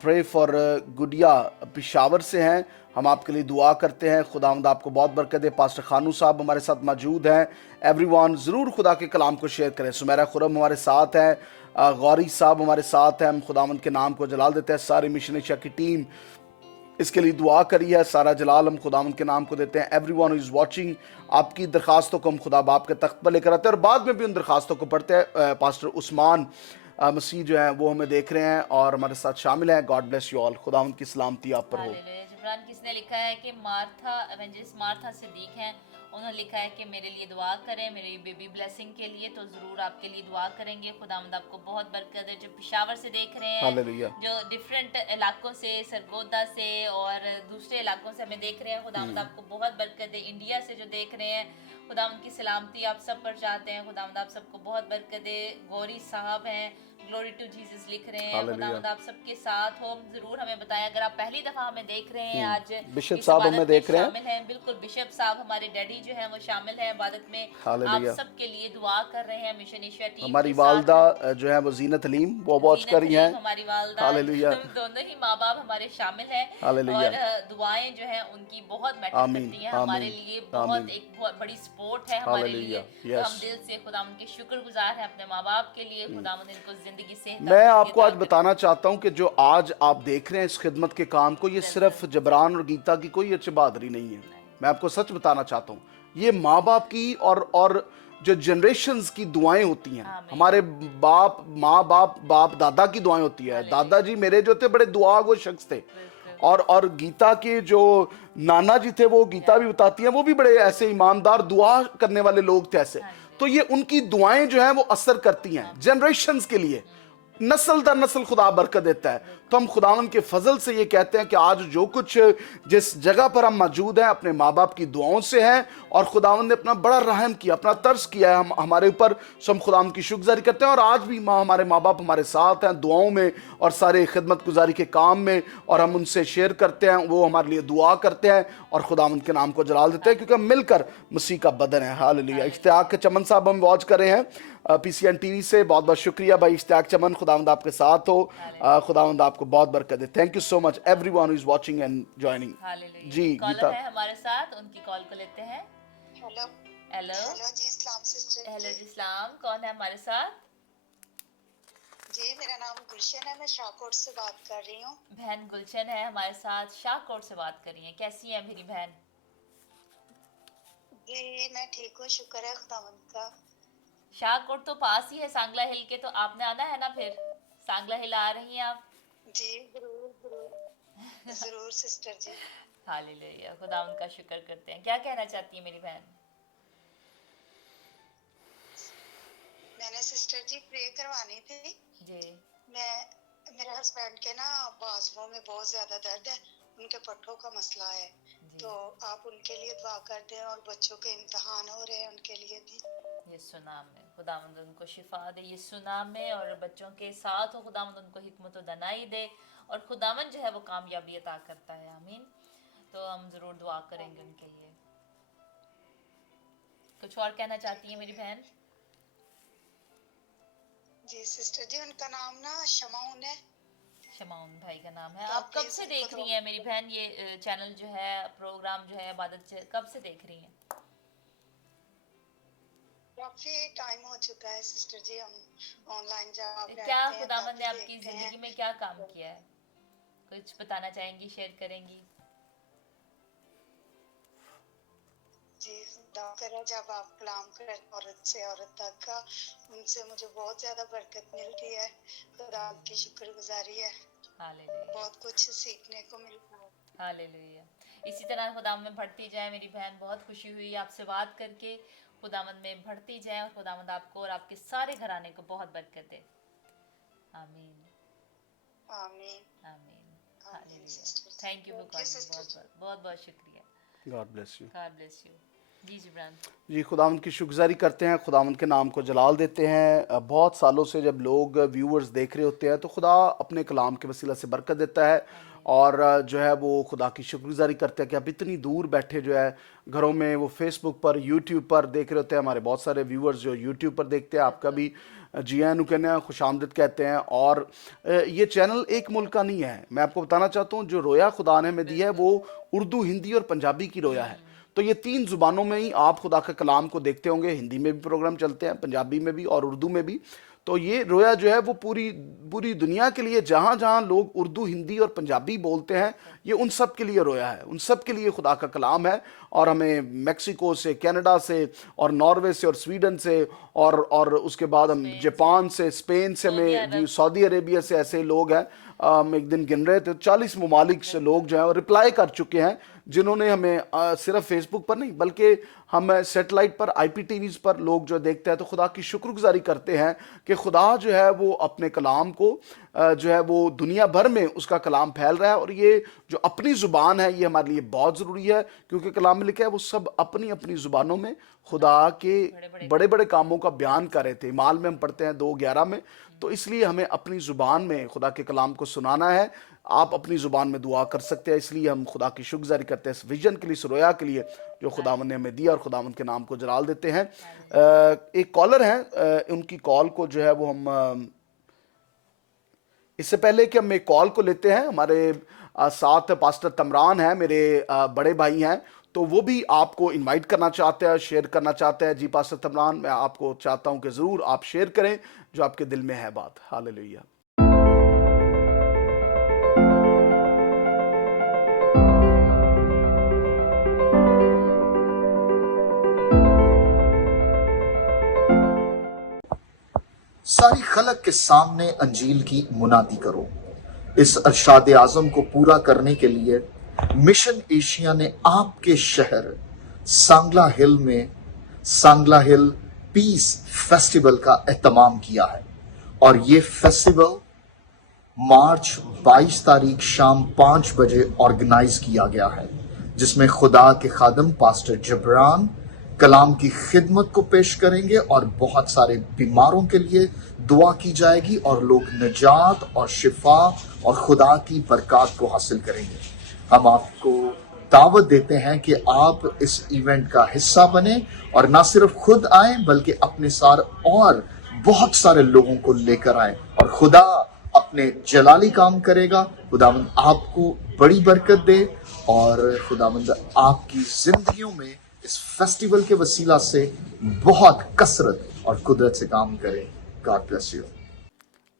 प्रे फॉर गुडिया पेशावर से हैं, हम आपके लिए दुआ करते हैं, खुदावंद आपको बहुत बरकत दे। पास्टर खानू साहब हमारे साथ मौजूद हैं। एवरीवन ज़रूर खुदा के कलाम को शेयर करें। सुमेरा खुरम हमारे साथ हैं, गौरी साहब हमारे साथ हैं। हम खुदावंद के नाम को जलाल देते हैं। सारी मिशन एशिया की टीम इसके लिए दुआ करी है, सारा जलाल हम खुदावंद के नाम को देते हैं। एवरीवन इज़ वाचिंग, आपकी दरखास्तों को हम खुदा बाप के तख्त पर लेकर आते हैं और बाद में भी उन दरखास्तों को पढ़ते हैं। पास्टर उस्मान मसीह जो है वो हमें देख रहे हैं और हमारे साथ शामिल हैं। God bless you all. खुदावंद की सलामती आप पर हो। जिब्रान किसने लिखा है कि मार्था, एवेंजलिस्ट मार्था सिद्दीक हैं, उन्होंने लिखा है कि मेरे लिए दुआ करें, मेरी बेबी ब्लेसिंग के लिए, तो ज़रूर आपके लिए दुआ करेंगे। खुदावंद आपको बहुत बरकत है। जो पेशावर से देख रहे हैं, जो डिफरेंट इलाकों से, सरगोदा से और दूसरे इलाकों से हमें देख रहे हैं, खुदावंद आपको बहुत बरकत है। इंडिया से जो देख रहे हैं, खुदावंद की सलामती आप सब पर चाहते हैं। खुदावंद आप सबको बहुत बरकत दे। गौरी साहब हैं, ग्लोरी टू जीसस लिख रहे हैं, खुदावंद आप सबके साथ हो। जरूर हमें बताएं अगर आप पहली दफा हमें देख रहे हैं। आज बिशप साहब हमें देख रहे हैं, बिल्कुल बिशप साहब हमारे डैडी जो है वो शामिल है इबादत में। आप सबके लिए दुआ कर रहे हैं। मिशन एशिया टीम, हमारी वालदा जो है वो जीनत हलीम, वो वॉच कर रही हैं। हमारी वालदा, दोनों ही माँ बाप हमारे शामिल हैं और दुआएं जो है उनकी बहुत मैटर करती हैं हमारे लिए। बहुत एक बहुत बड़ी सपोर्ट है हमारे लिए। तो हम दिल से खुदावंद के शुक्रगुजार हैं अपने माँ बाप के लिए। खुदावंद इनको जिंदगी से। मैं आपको आज बताना चाहता हूं कि जो आज आप देख रहे हैं इस खिदमत के काम को, ये सिर्फ जबरान और गीता की कोई अच्छी बहादुरी नहीं है। मैं आपको सच बताना चाहता हूं, ये माँ बाप की और जो जनरेशन्स की दुआएं होती हैं, हमारे बाप माँ बाप दादा की दुआएं होती है। दादाजी मेरे जो थे बड़े दुआ गो शख्स थे, और गीता के जो नाना जी थे वो गीता भी बताती हैं, वो भी बड़े ऐसे ईमानदार दुआ करने वाले लोग थे ऐसे। तो ये उनकी दुआएं जो हैं वो असर करती हैं जनरेशन्स के लिए, नस्ल दर नस्ल खुदा बरकत देता है। तो हम खुदावंद के फजल से ये कहते हैं कि आज जो कुछ जिस जगह पर हम मौजूद हैं अपने माँ बाप की दुआओं से हैं, और खुदावंद ने अपना बड़ा रहम किया, अपना तरस किया है हमारे ऊपर। सो हम खुदावंद की शुक्रगुजारी करते हैं और आज भी हमारे माँ बाप हमारे साथ हैं दुआओं में और सारे खिदमत गुजारी के काम में, और हम उनसे शेयर करते हैं, वो हमारे लिए दुआ करते हैं और खुदावंद के नाम को जलाल देते हैं, क्योंकि हम मिलकर मसीह का बदन है। हालेलुया। इश्तियाक चमन साहब हम वॉच कर रहे हैं PCN TV से, बहुत बहुत शुक्रिया भाई इश्तियाक चमन। खुदावंद आपके साथ हो, खुदावंद आपको बहुत बरकत दे। Thank you so much everyone who is watching and joining. जी गीता है हमारे साथ, उनकी कॉल को लेते हैं। हेलो हेलो जी, इस्लाम सिस्टर। हेलो जी इस्लाम, कौन है हमारे साथ? जी मेरा नाम गुलशन है, मैं शाहकोट से बात कर रही हूँ। बहन गुलशन है हमारे साथ, शाहकोट से बात कर रही हैं। कैसी है मेरी बहन? जी मैं ठीक हूँ, शुक्र है खुदावंद का। शाहकोट तो पास ही है सांगला हिल के, तो आपने आना है ना फिर? सांगला हिल आ रही हैं आप? जी जरूर जरूर सिस्टर जी। हालेलुया। खुदा उनका शुक्र करते हैं। क्या कहना चाहती है मेरी बहन? मैंने सिस्टर जी प्रे करवानी थी जी। मेरे हस्बैंड के ना बाजुओं में बहुत ज्यादा दर्द है, उनके पट्टों का मसला है, तो आप उनके लिए दुआ कर दें, और बच्चों के इम्तिहान हो रहे हैं उनके लिए भी। यीशु नाम में। खुदावंद उनको शिफा दे यीशु नाम में, और बच्चों के साथ हो खुदावंद उनको हिकमत और दनाई दे, और खुदावंद जो है वो कामयाबी अता करता है। आमीन। तो हम जरूर दुआ करेंगे उनके लिए। कुछ और कहना चाहती है मेरी बहन? जी सिस्टर जी, उनका नाम ना शमाउन है। शमाउन भाई का नाम है। तो आप कब please से उनको देख रही हैं मेरी बहन ये चैनल जो है, प्रोग्राम जो है इबादत, कब से देख रही हैं? काफी टाइम हो चुका है सिस्टर जी, हम ऑनलाइन जब आप क्या रहते हैं खुदावंद ने तभी आपकी देखते हैं। जिंदगी में क्या काम किया है? कुछ बताना चाहेंगी, शेयर करेंगी? जी खुदा करा जब आप कलाम कर औरत से औरत तक का, उनसे मुझे बहुत ज्यादा बरकत मिलती है। खुदा की शुक्रगुजारी है, हालेलुया, बहुत कुछ सीखने को मिलता है। हालेलुया। इसी तरह खुदावंद में बढ़ती जाए मेरी बहन। बहुत खुशी हुई आपसे बात करके। खुदावंद में बढ़ती जाए और खुदावंद आपको और आपके सारे घराने को बहुत बरकत दे। आमीन, आमीन आमीन, आमीन hallelujah. Sister. Thank you for Thank you, calling. sister. बहुत बहुत बहुत शुक्रिया। God bless you. God bless you. जी जिब्रान। जी, खुदावंद की शुक्रगुजारी करते हैं, खुदावंद के नाम को जलाल देते हैं। बहुत सालों से जब लोग व्यूअर्स देख रहे होते हैं तो खुदा अपने कलाम के वसीला से बरकत देता है, और जो है वो खुदा की शुक्रगुजारी करते हैं कि आप इतनी दूर बैठे जो है घरों में वो फेसबुक पर, यूट्यूब पर देख रहे होते हैं। हमारे बहुत सारे व्यूअर्स जो यूट्यूब पर देखते हैं, आपका भी जी आयन कहने हैं, खुश आमदीद कहते हैं। और ये चैनल एक मुल्क का नहीं है। मैं आपको बताना चाहता हूँ, जो रोया खुदा ने हमें दी है वो उर्दू, हिंदी और पंजाबी की रोया है। तो ये 3 ज़ुबानों में ही आप खुदा के कलाम को देखते होंगे। हिंदी में भी प्रोग्राम चलते हैं, पंजाबी में भी और उर्दू में भी। तो ये रोया जो है वो पूरी पूरी दुनिया के लिए, जहाँ जहाँ लोग उर्दू, हिंदी और पंजाबी बोलते हैं, ये उन सब के लिए रोया है, उन सब के लिए खुदा का कलाम है। और हमें मैक्सिको से, कनाडा से और नॉर्वे से और स्वीडन से और उसके बाद हम जापान से, स्पेन से, हमें जी सऊदी अरेबिया से ऐसे लोग हैं। हम एक दिन गिन रहे थे 40 ममालिक से लोग जो हैं रिप्लाई कर चुके हैं, जिन्होंने हमें सिर्फ फेसबुक पर नहीं बल्कि हम सेटेलाइट पर, IPTVs पर लोग जो देखते हैं। तो खुदा की शुक्रगुजारी करते हैं कि खुदा जो है वो अपने कलाम को जो है वो दुनिया भर में उसका कलाम फैल रहा है। और ये जो अपनी ज़ुबान है ये हमारे लिए बहुत ज़रूरी है, क्योंकि कलाम में लिखा है वो सब अपनी अपनी ज़ुबानों में खुदा के बड़े बड़े कामों का बयान कर रहे थे। माल में हम पढ़ते हैं 2:11 में। तो इसलिए हमें अपनी ज़ुबान में खुदा के कलाम को सुनाना है। आप अपनी ज़ुबान में दुआ कर सकते हैं। इसलिए हम खुदा की शुक्रगुजारी करते हैं इस विजन के लिए, इस रोया के लिए जो खुदावंद ने हमें दिया, और खुदावंद के नाम को जलाल देते हैं। एक कॉलर हैं, उनकी कॉल को जो है वो हम इससे पहले कि हम एक कॉल को लेते हैं, हमारे साथ पास्टर तमरान हैं, मेरे बड़े भाई हैं, तो वो भी आपको इनवाइट करना चाहते हैं, शेयर करना चाहते हैं। जी पास्टर तमरान, मैं आपको चाहता हूं कि ज़रूर आप शेयर करें जो आपके दिल में है बात। हालेलुया। सारी खलक के सामने अंजील की मुनादी करो। इस अरशाद आजम को पूरा करने के लिए मिशन एशिया ने आपके शहर सांगला हिल में सांगला हिल पीस फेस्टिवल का एहतमाम किया है। और ये फेस्टिवल मार्च 22 तारीख शाम 5 बजे ऑर्गेनाइज किया गया है, जिसमें खुदा के खादम पास्टर जबरान कलाम की खिदमत को पेश करेंगे और बहुत सारे बीमारों के लिए दुआ की जाएगी और लोग निजात और शिफा और खुदा की बरकत को हासिल करेंगे। हम आपको दावत देते हैं कि आप इस इवेंट का हिस्सा बने और ना सिर्फ खुद आए बल्कि अपने साथ और बहुत सारे लोगों को लेकर आए, और खुदा अपने जलाली काम करेगा। खुदावंद आपको बड़ी बरकत दे और खुदावंद आपकी जिंदगियों में इस फेस्टिवल के वसीला से बहुत कसरत और कुदरत से काम करे। God bless you.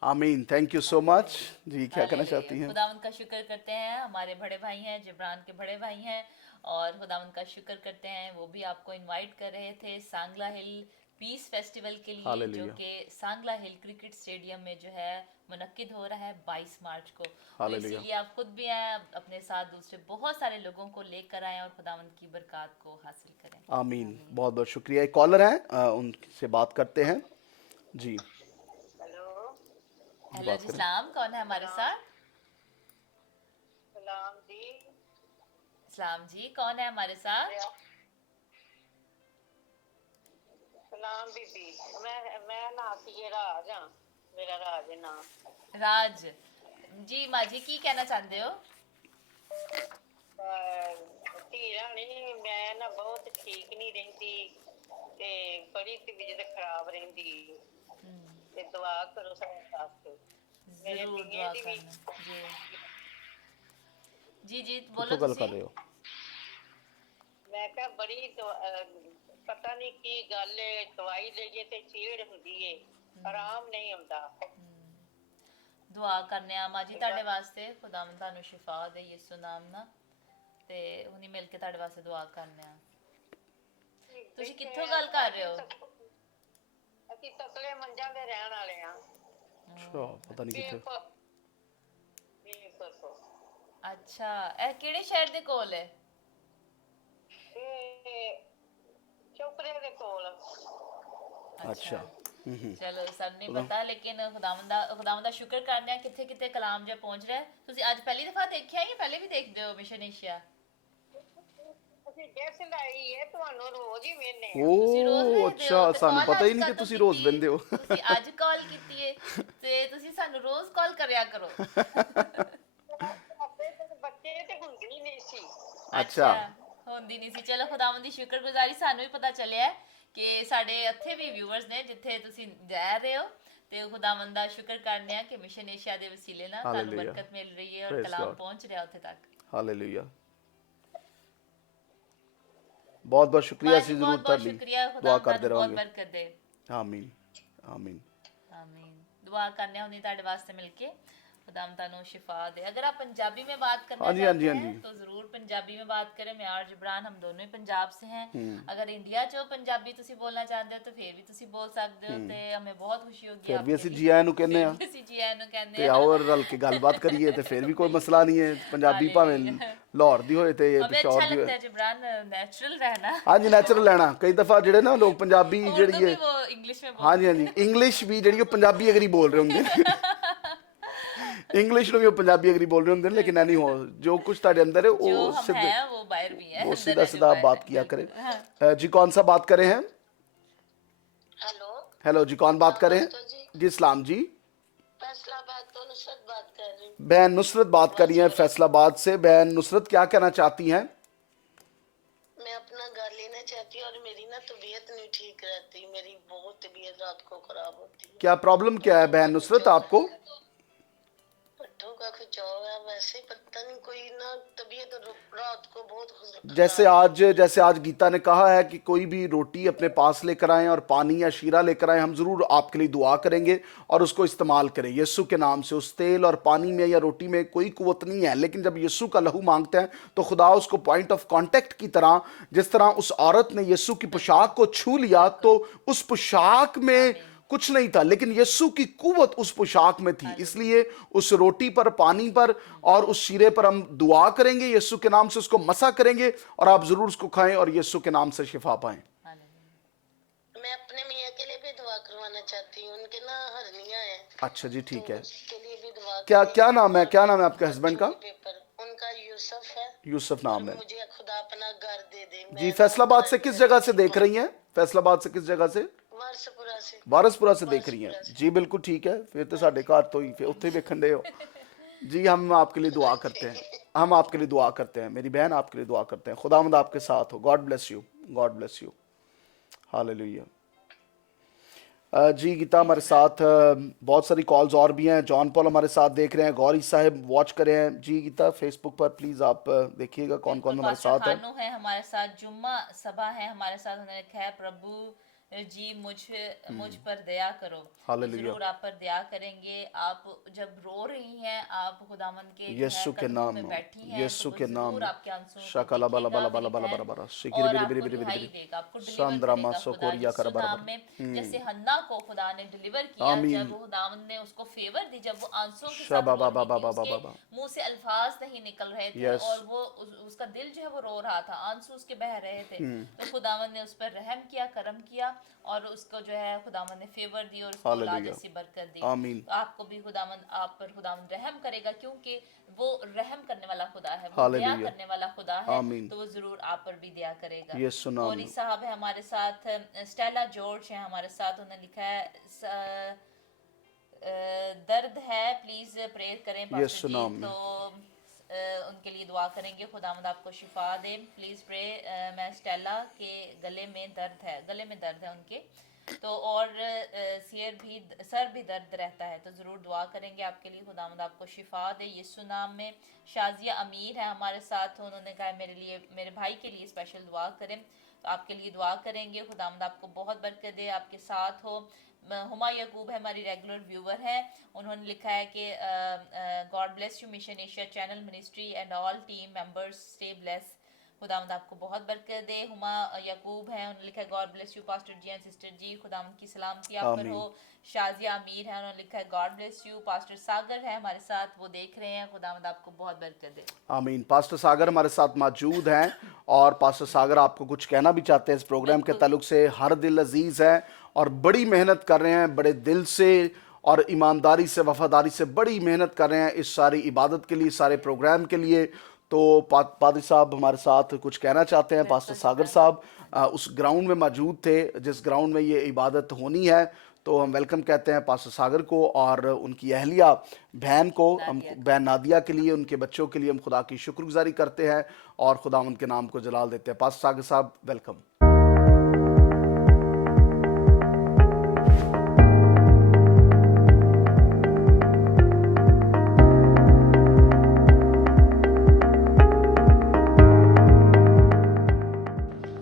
आमीन। Thank you so much. जी, क्या कहना चाहती हैं? खुदावंद का शुक्र करते हैं। हमारे बड़े भाई हैं, जिब्रान के बड़े भाई हैं, और खुदावंद का शुक्र करते हैं। वो भी आपको इनवाइट कर रहे थे सांगला हिल पीस फेस्टिवल के लिए, हालेलुया। जो कि सांगला हिल क्रिकेट स्टेडियम में जो है मुनक्किद हो रहा है 22 मार्च को। तो हालेलुया। इसीलिए आप खुद भी आए, अपने साथ दूसरे बहुत सारे लोगों को लेकर आए और खुदावंद की बरकत को हासिल करें। आमीन। बहुत बहुत शुक्रिया। एक कॉलर हैं, उनसे बात करते हैं। जी, हेलो जी, सलाम। कौन है हमारे साथ? सलाम जी। सलाम जी, कौन है हमारे साथ? सलाम बीबी। मैं ना सी राज हाँ, मेरा राज है नाम। राज जी माँ जी की कहना चाहते हो? ਧੀਰਾ ਨਹੀਂ, ਮੈਂ ਨਾ ਬਹੁਤ ਠੀਕ ਨਹੀਂ ਰਹਿੰਦੀ ਤੇ ਬੜੀ ਤਬੀਅਤ ਖਰਾਬ ਰਹਿੰਦੀ ਤੇ ਦੁਆ ਕਰੋ ਸਾਡੇ ਵਾਸਤੇ। ਮੇਰੇ जरूर ਧੀਏ दुआ ਦੀ ਵੀ करना जी जी बोलो ਕਿੱਥੋਂ ਗੱਲ ਕਰ तुसी। ਰਹੇ ਹੋ? ਮੈਂ ਕਿਹਾ ਬੜੀ ਪਤਾ ਨਹੀਂ ਕੀ ਗੱਲ ਏ, ਦਵਾਈ ਲਈਏ ਤੇ ਚੀੜ ਹੁੰਦੀ ਏ, ਆਰਾਮ ਨਹੀਂ ਆਉਂਦਾ। ਦੁਆ ਕਰਨੇ ਆ ਮਾਂ ਜੀ ਤੁਹਾਡੇ ਵਾਸਤੇ, ਖੁਦਾਵੰਦ ਤੁਹਾਨੂੰ ਸ਼ਿਫਾ ਦੇ ਯਿਸੂ ਨਾਮ ਨਾਲ, ਤੇ ਹੁਣੀ ਮਿਲ ਕੇ ਤੁਹਾਡੇ ਵਾਸਤੇ ਦੁਆ ਕਰਨੇ ਆ। ਤੁਸੀਂ ਕਿੱਥੋਂ ਗੱਲ ਕਰ ਰਹੇ ਹੋ? ਅਸੀਂ ਤਕਲੇ ਮੰਜਾਂ ਦੇ ਰਹਿਣ ਵਾਲੇ ਆ। ਅੱਛਾ, ਪਤਾ ਨਹੀਂ ਕਿੱਥੇ। ਅੱਛਾ, ਇਹ ਕਿਹੜੇ ਸ਼ਹਿਰ ਦੇ ਕੋਲ ਹੈ? ਇਹ ਚੋਪੜੇ ਦੇ ਕੋਲ। ਅੱਛਾ ਚਲੋ ਸਾਨੂੰ ਨਹੀਂ ਪਤਾ, ਲੇਕਿਨ ਖੁਦਾਵੰਦ ਦਾ ਸ਼ੁਕਰ ਕਰਨੇ ਆ ਕਿੱਥੇ ਕਿੱਥੇ ਕਲਾਮ ਜੇ ਪਹੁੰਚ ਰਿਹਾ। ਤੁਸੀਂ ਅੱਜ ਪਹਿਲੀ ਦਫਾ ਦੇਖਿਆ ਕਿ ਪਹਿਲੇ ਵੀ ਦੇਖਦੇ ਹੋ ਮਿਸ਼ਨ ਏਸ਼ੀਆ? ਅਸੀਂ ਡੈਸ ਲਾਈ ਹੈ, ਤੁਹਾਨੂੰ ਰੋਜ਼ ਹੀ ਵੇਖਨੇ ਆ। ਤੁਸੀਂ ਰੋਜ਼ ਓ ਵੇਖਦੇ ਹੋ ਅੱਛਾ, ਤੇ ਸਾਨੂੰ call ਪਤਾ ਹੀ ਅੱਜ ਨਹੀਂ ਕਿ ਕਦੋਂ ਤੁਸੀਂ ਰੋਜ਼ ਕੀਤੀ? ਬੰਦੇ ਹੋ। ਤੁਸੀਂ ਅੱਜ ਕਾਲ ਕੀਤੀ ਹੈ ਤੇ ਤੁਸੀਂ ਸਾਨੂੰ ਰੋਜ਼ ਕਾਲ ਕਰਿਆ ਕਰੋ। ਆਪਣੇ ਤੇ ਬੱਚੇ ਤੇ ਹੁੰਦੀ ਹੀ ਨਹੀਂ ਸੀ। ਅੱਛਾ। ਹੁੰਦੀ ਨਹੀਂ ਸੀ। ਚਲੋ ਖੁਦਾਵੰਦ ਦੀ ਸ਼ੁਕਰਗੁਜ਼ਾਰੀ, ਸਾਨੂੰ ਵੀ ਪਤਾ ਚੱਲਿਆ ਕਿ ਸਾਡੇ ਇੱਥੇ ਵੀ ਵਿਊਅਰਸ ਨੇ ਜਿੱਥੇ ਤੁਸੀਂ ਰਹਿ ਰਹੇ ਹੋ, ਤੇ ਖੁਦਾਵੰਦ ਦਾ ਸ਼ੁਕਰ ਕਰਨੇ ਆ ਕਿ ਮਿਸ਼ਨ ਏਸ਼ੀਆ ਦੇ ਵਸੀਲੇ ਨਾਲ ਤੁਹਾਨੂੰ Hallelujah. ਬਰਕਤ ਮਿਲ ਰਹੀ ਹੈ ਔਰ Praise ਕਲਾਮ God. ਪਹੁੰਚ ਰਿਹਾ ਉੱਥੇ ਤੱਕ। ਹਾਲੇਲੂਇਆ। ਬਹੁਤ ਬਹੁਤ ਸ਼ੁਕਰੀਆ, ਅਸੀਂ ਜ਼ਰੂਰ ਬਹੁਤ ਬਹੁਤ ਤੁਹਾਡੀ ਸ਼ੁਕਰੀਆ, ਦੁਆ ਖੁਦਾਵੰਦ ਕਰਦੇ ਤੁਹਾਨੂੰ ਬਹੁਤ ਰਹਾਂਗੇ। ਬਰਕਤ ਦੇ। ਆਮੀਨ ਆਮੀਨ। आमीन। दुआ करने होनी ਤੁਹਾਡੇ ਵਾਸਤੇ मिलके खुदावंद ਤੁਹਾਨੂੰ शिफा दे। अगर आप पंजाबी में बात करना हाँ जी, चाहते हाँ जी, हैं हाँ जी। तो जरूर पंजाबी में बात करें। मैं और जिब्रान हम दोनों ही पंजाब से हैं। अगर इंडिया चो पंजाबी ਤੁਸੀਂ ਬੋਲਣਾ ਚਾਹੁੰਦੇ ਹੋ ਤਾਂ ਫਿਰ ਵੀ ਤੁਸੀਂ ਬੋਲ ਸਕਦੇ ਹੋ, ਤੇ ਹमें बहुत खुशी होगी। ਫਿਰ ਵੀ ਅਸੀਂ ਜੀ ਆਇਆਂ ਨੂੰ ਕਹਿੰਦੇ ਆ, ਅਸੀਂ ਜੀ ਆਇਆਂ ਨੂੰ ਕਹਿੰਦੇ ਤੇ ਆ। ਆਓ ਰਲ ਕੇ ਗੱਲਬਾਤ ਕਰੀਏ, ਤੇ ਫਿਰ ਵੀ ਕੋਈ ਮਸਲਾ ਨਹੀਂ ਹੈ। ਪੰਜਾਬੀ ਭਾਵੇਂ ਲਾਹੌਰ ਦੀ ਹੋਏ ਤੇ हमें ਪਿਸ਼ੌਰ अच्छा ਦੀ लगता ਹੋਏ। है जिब्रान नेचुरल रहना। ਹਾਂਜੀ, ਨੈਚੁਰਲ ਲੈਣਾ। ਕਈ ਦਫਾ ਜਿਹੜੇ ਨਾ ਲੋਕ ਪੰਜਾਬੀ उर्दू ਜਿਹੜੀ भी ਹੈ, वो इंग्लिश में बोलते ਹਾਂਜੀ ਹਾਂਜੀ, ਇੰਗਲਿਸ਼ ਵੀ ਜਿਹੜੀ ਉਹ ਪੰਜਾਬੀ ਅਗਰੀ ਬੋਲ ਰਹੇ ਹੁੰਦੇ ਨੇ। इंग्लिश ਨੂੰ ਵੀ ਉਹ ਪੰਜਾਬੀ ਅਗਰੀ ਬੋਲ ਰਹੇ ਹੁੰਦੇ ਨੇ, लेकिन नहीं हो जो कुछ ਤੁਹਾਡੇ ਅੰਦਰ है जो वो हम सिद्ध, हैं वो बाहर भी है, वो अंदर सीधा है जो सीधा आप बाहर बात है। किया करें। हाँ। जी कौन सा बात करें हैं? हेलो हेलो जी, कौन बात कर रहे तो हैं? जी जी सलाम जी। फैसलाबाद तो नुसरत बात कर रही हूँ। बहन नुसरत बात कर रही हैं फैसलाबाद से। बहन नुसरत क्या कहना चाहती हैं? मैं अपना घर लेना चाहती हूँ और मेरी ना तबीयत नहीं ठीक रहती, मेरी बहुत तबीयत रात को खराब होती है। क्या प्रॉब्लम क्या है बहन नुसरत आपको? पट्टों का खिंचाव है, वैसे पता नहीं कोई ना तबीयत रात को बहुत जैसे आज गीता ने कहा है कि कोई भी रोटी अपने पास लेकर आएं और पानी या शीरा लेकर आएं, हम जरूर आपके लिए दुआ करेंगे और उसको इस्तेमाल करें यीशु के नाम से। उस तेल और पानी में या रोटी में कोई कुव्वत नहीं है, लेकिन जब यीशु का लहू मांगते हैं तो खुदा उसको पॉइंट ऑफ कांटेक्ट की तरह, जिस तरह उस औरत ने यीशु की पोशाक को छू लिया तो उस पोशाक में कुछ नहीं था, लेकिन यीशु की कुव्वत उस पोशाक में थी। इसलिए उस रोटी पर, पानी पर और उस शीरे पर हम दुआ करेंगे यीशु के नाम से, उसको मसा करेंगे और आप जरूर उसको खाएं और यीशु के नाम से शिफा पाएं। मैं अपने मियाँ के लिए भी दुआ करवाना चाहती हूँ, उनके ना हरनिया है। अच्छा जी, ठीक है। उसके लिए भी दुआ क्या नाम है, क्या नाम है आपके हस्बैंड का? पेपर उनका यूसुफ है। यूसुफ नाम है मुझे खुदा अपना घर दे दे। जी। फैसलाबाद से किस जगह से देख रही हैं? फैसलाबाद से किस जगह से? वारसपुरा से। वारसपुरा से देख रही हैं जी, बिल्कुल ठीक है। फिर तो साढ़े घर तो ही फिर उत्थे वेखन दे हो जी। हम आपके लिए दुआ करते हैं, हम आपके लिए दुआ करते हैं, मेरी बहन आपके लिए दुआ करते हैं। खुदावंद आपके साथ हो। God bless you, god bless you. Hallelujah. जी गीता हमारे साथ, बहुत सारी कॉल्स और भी हैं। जॉन पॉल हमारे साथ देख रहे हैं, गौरी साहब वॉच कर रहे हैं। जी गीता फेसबुक पर प्लीज आप देखिएगा कौन कौन हमारे साथ है। खानू है हमारे साथ, जुम्मा सभा है हमारे साथ। उन्होंने लिखा है प्रभु जी मुझ पर दया करो। हालेलुया। जरूर आप पर दया करेंगे। आप जब रो रही हैं, आप खुदावंद के यीशु के कदमों नाम में बैठी हैं, यीशु तो के जरूर नाम आपके आंसुओं को शकला बला बला बला देखेगा, बला है, बला बला शिकिर और बिरि आपको बिरि बिरि रिहाई बिरि देगा, आपको डिलीवर सांद्रामा करेगा। खुदा सोकोरिया कर यीशु बरा नाम में जैसे हन्ना को खुदा ने डिलीवर किया, आमीन। जब खुदावंद ने उसको फेवर दी, जब वो आंसुओं के शा साथ बा रो बा रही बा थी, बा बा उसके बा बा। मुंह से अल्फाज नहीं निकल रहे थे Yes। और वो उसका दिल जो है वो रो रहा था, आंसू उसके बह रहे थे। तो खुदावंद ने उस पर रहम किया, करम किया और उसको जो है खुदावंद ने फेवर दी और उसको औलाद हालेलुया। जैसी बरकत दी। आमीन। तो आपको भी खुदावंद आप पर खुदावंद रहम करेगा, क्योंकि वो रहम करने वाला खुदा है, वो दया हालेलुया। करने वाला खुदा है। आमीन। तो वो जरूर आप पर भी दया करेगा। यीशु नाम कोरी में। साहब है हमारे साथ, स्टेला जॉर्ज है हमारे साथ, उन्होंने लिखा है दर्द है, प्लीज प्रेयर करें यीशु पास्टर जी। नाम में। तो उनके लिए दुआ करेंगे, खुदावंद आपको शिफा दे। Please pray. मैं स्टेला के गले में दर्द है उनके, तो और सर भी दर्द रहता है, तो ज़रूर दुआ करेंगे आपके लिए, खुदावंद आपको शिफा दे यीशु नाम में। शाजिया अमीर है हमारे साथ, उन्होंने कहा मेरे भाई के लिए स्पेशल दुआ करें, तो आपके लिए दुआ करेंगे, खुदावंद आपको बहुत बरकत दे, आपके साथ हो। हुमा यकूब है हमारी रेगुलर व्यूवर है, उन्होंने लिखा है कि God bless you mission Asia channel ministry and all team members, stay bless. खुदावंद आपको बहुत बरकत दे। हुमा यकूब है, उन्होंने लिखा है god bless you pastor ji and sister ji, खुदावंद की सलामती आप पर हो। शाजिया अमीर है, उन्होंने लिखा है गॉड ब्लेस यू। पास्टर सागर है हमारे साथ, वो देख रहे हैं, खुदावंद आपको बहुत बरकत दे। आमीन। पास्टर सागर हमारे साथ मौजूद हैं और पास्टर सागर आपको कुछ कहना भी चाहते हैं इस प्रोग्राम के ताल्लुक से। हर दिल अजीज है और बड़ी मेहनत कर रहे हैं, बड़े दिल से और ईमानदारी से, वफादारी से बड़ी मेहनत कर रहे हैं इस सारी इबादत के लिए, सारे प्रोग्राम के लिए। तो पादरी साहब हमारे साथ कुछ कहना चाहते हैं। पास्टर सागर साहब उस ग्राउंड में मौजूद थे जिस ग्राउंड में ये इबादत होनी है, तो हम वेलकम कहते हैं पास्टर सागर को और उनकी अहलिया बहन को, हम बहन नादिया के लिए, उनके बच्चों के लिए हम खुदा की शुक्रगुजारी करते हैं और खुदावंद के नाम को जलाल देते हैं। पास्टर सागर साहब वेलकम।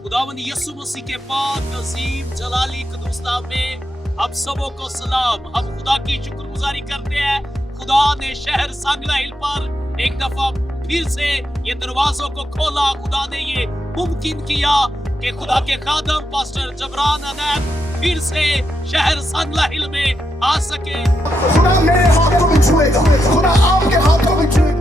खुदावंद यीशु मसीह के पाक अजीम जलाली कदूस नाम में आप सबों को सलाम। हम खुदा की शुक्रगुजारी करते हैं, खुदा ने शहर सांगला हिल पर एक दफा फिर से ये दरवाजों को खोला। खुदा ने ये मुमकिन किया कि खुदा के खादम पास्टर जबरान अनैत फिर से शहर सांगला हिल में आ सके। खुदा मेरे हाथ को भी छुएगा, खुदा आपके हाथ को भी छुएगा।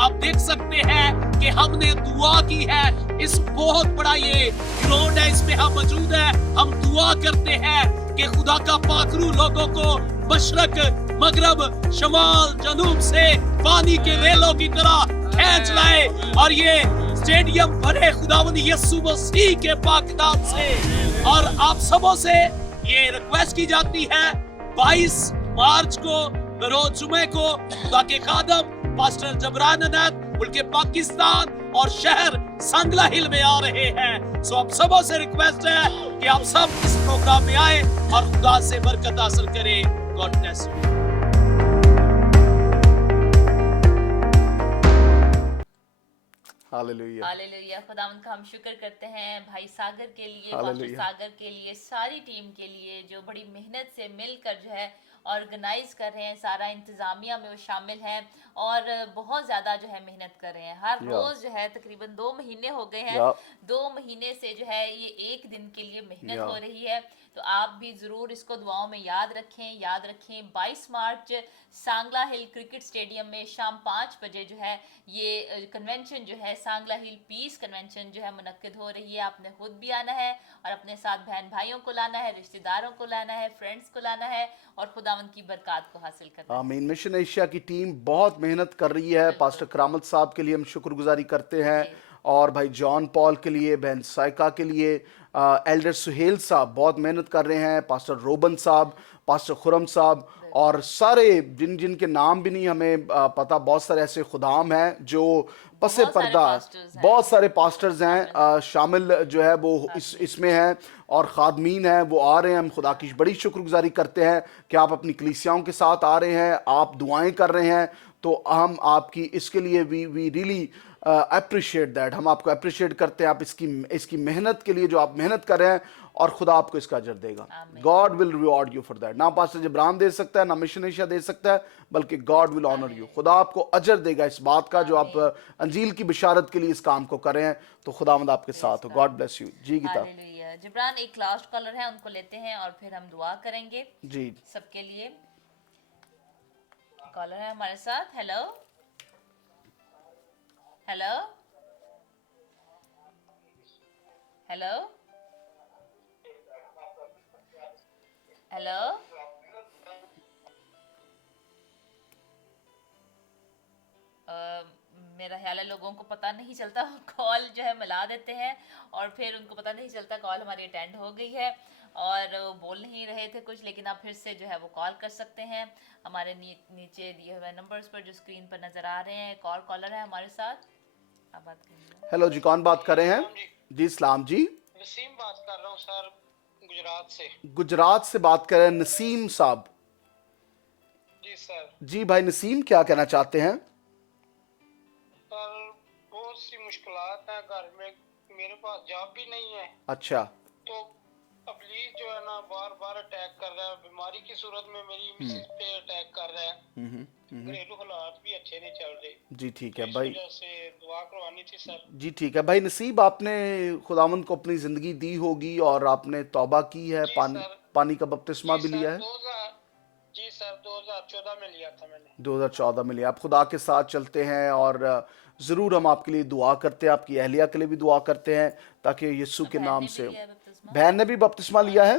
आप देख सकते हैं कि हमने दुआ की है, इस बहुत बड़ा ये ग्राउंड है, इसमें हम मौजूद है। हम दुआ करते हैं कि खुदा का पाखरू लोगों को मशरक मगरब शमाल जनूब से पानी के रेलों की तरह खींच लाए और ये स्टेडियम भरे खुदावंद यीशु मसीह के पाक नाम से। और आप सबों से ये रिक्वेस्ट की जाती है, 22 मार्च को रोज जुमे को खुदा के खादम पास्टर जबरान अनैत मुल्क पाकिस्तान और शहर सांगला हिल में आ रहे हैं। सो आप सबों से रिक्वेस्ट है कि आप सब इस प्रोग्राम में आए और खुदा से बरकत हासिल करें। God bless you. Hallelujah. Hallelujah. खुदावंद का हम शुक्र करते हैं भाई सागर के लिए, पास्टर हालेलुया। सागर के लिए, सारी टीम के लिए जो बड़ी मेहनत से मिलकर जो है ऑर्गेनाइज कर रहे हैं, सारा इंतजामिया में वो शामिल हैं और बहुत ज़्यादा जो है मेहनत कर रहे हैं। हर रोज़ जो है तकरीबन 2 महीने हो गए हैं, 2 महीने से जो है ये एक दिन के लिए मेहनत हो रही है। तो आप भी ज़रूर इसको दुआओं में याद रखें। 22 मार्च सांगला हिल क्रिकेट स्टेडियम में शाम 5 बजे जो है ये कन्वेंशन जो है सांगला हिल पीस कन्वेंशन जो है मुनक्किद हो रही है। आपने खुद भी आना है और अपने साथ बहन भाइयों को लाना है, रिश्तेदारों को लाना है, फ्रेंड्स को लाना है और खुदावंद की बरकत को हासिल करना है। आमीन। मिशन एशिया की टीम बहुत मेहनत कर रही है। पास्टर करामत साहब के लिए हम शुक्रगुजारी करते हैं और भाई जॉन पॉल के लिए, बहन साइका के लिए, एल्डर सुहेल साहब बहुत मेहनत कर रहे हैं, पास्टर रोबन साहब, पास्टर खुरम साहब और सारे जिनके नाम भी नहीं हमें पता, बहुत सारे ऐसे खुदाम हैं जो पसे पर्दा, बहुत सारे पास्टर्स हैं शामिल जो है वो इसमें हैं और खादमीन हैं, वो आ रहे हैं। हम खुदा की बड़ी शुक्रगुजारी करते हैं कि आप अपनी कलीसियाओं के साथ आ रहे हैं, आप दुआएं कर रहे हैं। तो हम आपकी इसके लिए वी रियली अप्रिशिएट दैट, हम आपको अप्रिशिएट करते हैं आप इसकी मेहनत के लिए जो आप मेहनत कर रहे हैं और खुदा आपको इसका अजर देगा। God will reward you for that. ना पास्टर जबरान दे सकता है, ना मिशन एशिया दे सकता है, बल्कि गॉड विल ऑनर यू। खुदा आपको अजर देगा इस बात का जो आप अंजील की बिशारत के लिए इस काम को कर रहे हैं। तो खुदावंद आपके साथ हो। God bless you. जी गीता। जिब्रान एक लास्ट कॉलर है, उनको लेते हैं और फिर हम दुआ करेंगे जी सबके लिए। कॉलर है हमारे साथ। हेलो हेलो हेलो हेलो मेरा ख्याल है लोगों को पता नहीं चलता, कॉल जो है मिला देते हैं और फिर उनको पता नहीं चलता कॉल हमारी अटेंड हो गई है और वो बोल नहीं रहे थे कुछ, लेकिन आप फिर से जो है वो कॉल कर सकते हैं हमारे नीचे दिए हुए नंबर्स पर जो स्क्रीन पर नजर आ रहे हैं। कॉलर है हमारे साथ, आप बात करिए। हेलो जी, कौन बात कर रहे हैं? जी सलाम जी, नसीम बात कर रहा हूँ सर, गुजरात से। गुजरात से बात कर रहे हैं नसीम साहब। जी सर। जी भाई नसीम, क्या कहना चाहते हैं? सर बहुत सी मुश्किलात हैं घर में, मेरे पास जॉब भी नहीं है। अच्छा। तो अबलीस जो है ना बार बार अटैक कर रहा है, बीमारी की सूरत में मेरी मिसेस पे अटैक कर रहा है। घरेलू हालात भी अच्छे नहीं चल रहे। जी ठीक है इस भाई। वजह से दुआ करवानी थी सर। जी ठीक है भाई नसीब, आपने खुदावंद को अपनी जिंदगी दी होगी और आपने तौबा की है, जी पानी सर। पानी का बपतिस्मा जी भी सर, लिया है। 2000 सर 2014 में लिया था मैंने। 2014 में लिया। आप खुदा के साथ चलते हैं और ज़रूर हम आपके लिए दुआ करते हैं, आपकी अहलिया के लिए भी दुआ करते हैं ताकि यीशु के नाम से। बहन ने भी बपतिस्मा लिया है?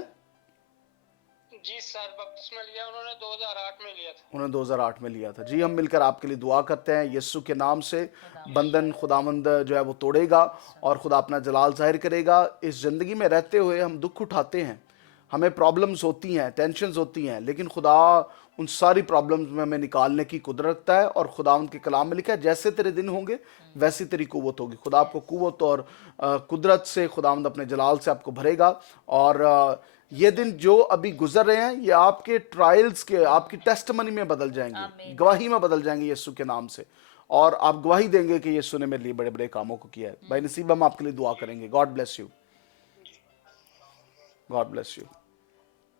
जी सर, बपतिस्मा लिया उन्होंने 2008 में लिया था। उन्होंने 2008 में लिया था। जी हम मिलकर आपके लिए दुआ करते हैं, यीशु के नाम से बंधन खुदावंद जो है वो तोड़ेगा और खुदा अपना जलाल जाहिर करेगा। इस ज़िंदगी में रहते हुए हम दुख उठाते हैं, हमें प्रॉब्लम्स होती हैं, टेंशन्स होती हैं, लेकिन खुदा उन सारी प्रॉब्लम्स में हमें निकालने की कुदरत रखता है। और खुदावंद के कलाम में लिखा है जैसे तेरे दिन होंगे वैसी तेरी कुव्वत होगी। खुदा आपको कुव्वत और कुदरत से खुदावंद अपने जलाल से आपको भरेगा। और ये दिन जो अभी गुजर रहे हैं ये आपके ट्रायल्स के, आपकी टेस्टमनी में बदल जाएंगे, गवाही में बदल जाएंगे यीशु के नाम से, और आप गवाही देंगे कि यीशु ने मेरे लिए बड़े बड़े कामों को किया है। भाई नसीब, हम आपके लिए दुआ करेंगे। God bless you, god bless you.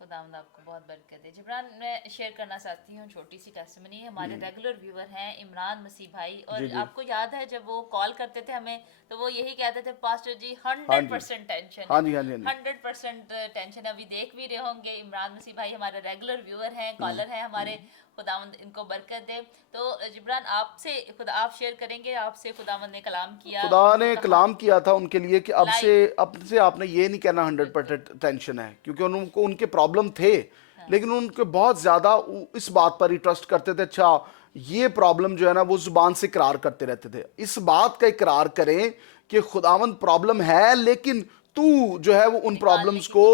खुदावंद आपको बहुत बरकत दे। जिब्रान, मैं शेयर करना चाहती हूँ छोटी सी टेस्टिमनी। हमारे रेगुलर व्यूअर हैं इमरान मसीह भाई, और आपको याद है जब वो कॉल करते थे हमें तो वो यही कहते थे, पास्टर जी 100% टेंशन, हाँ जी, हाँ जी, 100% टेंशन। अभी देख भी रहे होंगे इमरान मसीह भाई हमारे रेगुलर व्यूअर हैं, कॉलर हैं हमारे। खुदावंद इनको बरकत दे। तो जिब्रान, आपसे खुदा आप शेयर करेंगे, आपसे खुदावंद ने कलाम किया, खुदा ने कलाम किया था उनके लिए कि अब से आपने ये नहीं कहना 100% टेंशन है, क्योंकि उनको उनके प्रॉब्लम थे, लेकिन उनके बहुत ज़्यादा इस बात पर ही ट्रस्ट करते थे। अच्छा, ये प्रॉब्लम जो है ना वो जुबान से इकरार करते रहते थे। इस बात का इकरार करें कि खुदावंद प्रॉब्लम है, लेकिन तू जो है वो उन प्रॉब्लम्स को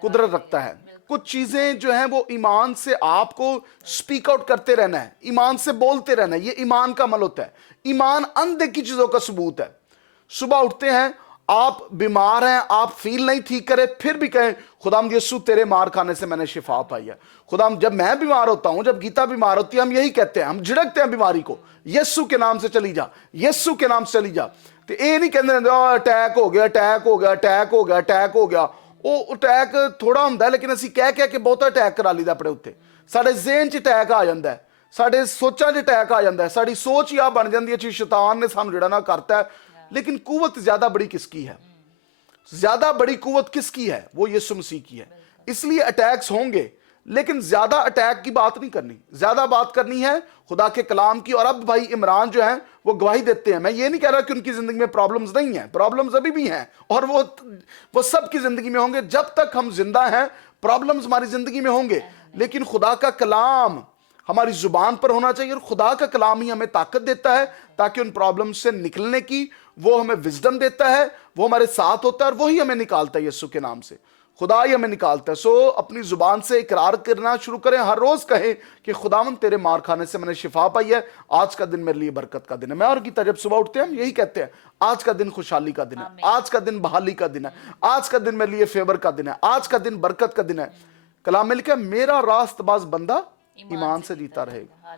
कुदरत रखता है। कुछ चीजें जो हैं वो ईमान से आपको स्पीक आउट करते रहना है, ईमान से बोलते रहना है। ये ईमान का अमल होता है। ईमान अनदेखी चीजों का सबूत है। सुबह उठते हैं, आप बीमार हैं, आप फील नहीं ठीक करे, फिर भी कहें खुदाम यीशु तेरे मार खाने से मैंने शिफा पाई है। खुदाम, जब मैं बीमार होता हूं, जब गीता बीमार होती है, हम यही कहते हैं, हम झिड़कते हैं बीमारी को, यीशु के नाम से चली जा, यीशु के नाम से चली जा। तो ये नहीं कहते अटैक हो गया, अटैक हो गया, अटैक हो गया, अटैक हो गया। ਉਹ ਅਟੈਕ ਥੋੜਾ ਹੁੰਦਾ, ਲੇਕਿਨ ਅਸੀਂ ਕਹਿ ਕੇ ਬਹੁਤ ਅਟੈਕ ਕਰਾ ਲਈਦਾ ਆਪਣੇ ਉੱਤੇ। ਸਾਡੇ ਜ਼ਿਹਨ 'ਚ ਅਟੈਕ ਆ ਜਾਂਦਾ ਹੈ, ਸਾਡੇ ਸੋਚਾਂ 'ਚ ਅਟੈਕ ਆ ਜਾਂਦਾ ਹੈ, ਸਾਡੀ ਸੋਚ ਹੀ ਆ ਬਣ ਜਾਂਦੀ ਹੈ ਕਿ ਸ਼ੈਤਾਨ ਨੇ ਸਾਨੂੰ ਜਿਹੜਾ ਨਾ ਕਰਤਾ ਹੈ। लेकिन कुव्वत ज्यादा बड़ी किसकी है? ज्यादा बड़ी कुव्वत किसकी है? वो यीशु मसीह की है। इसलिए अटैक्स होंगे, लेकिन ज्यादा अटैक की बात नहीं करनी, ज्यादा बात करनी है खुदा के कलाम की। और अब भाई इमरान जो है वो गवाही देते हैं। मैं ये नहीं कह रहा कि उनकी जिंदगी में प्रॉब्लम्स नहीं है, प्रॉब्लम्स अभी भी हैं, और वो सबकी जिंदगी में होंगे। जब तक हम जिंदा हैं प्रॉब्लम्स हमारी जिंदगी में होंगे, लेकिन खुदा का कलाम हमारी जुबान पर होना चाहिए, और खुदा का कलाम ही हमें ताकत देता है ताकि उन प्रॉब्लम्स से निकलने की। वो हमें विजडम देता है, वो हमारे साथ होता है, और वही हमें निकालता है यीशु के नाम से। खुदा ही हमें निकालता है। सो अपनी जुबान से इकरार करना शुरू करें, हर रोज कहें कि खुदावन तेरे मार खाने से मैंने शिफा पाई है, आज का दिन मेरे लिए बरकत का दिन है। मैं और गीता जब सुबह उठते हैं हम यही कहते हैं, आज का दिन खुशहाली का दिन है, आज का दिन बहाली का दिन है, आज का दिन मेरे लिए फेवर का दिन है, आज का दिन बरकत का दिन है। कलाम में लिखा है मेरा रास्तबाज बंदा ईमान से जीता रहेगा।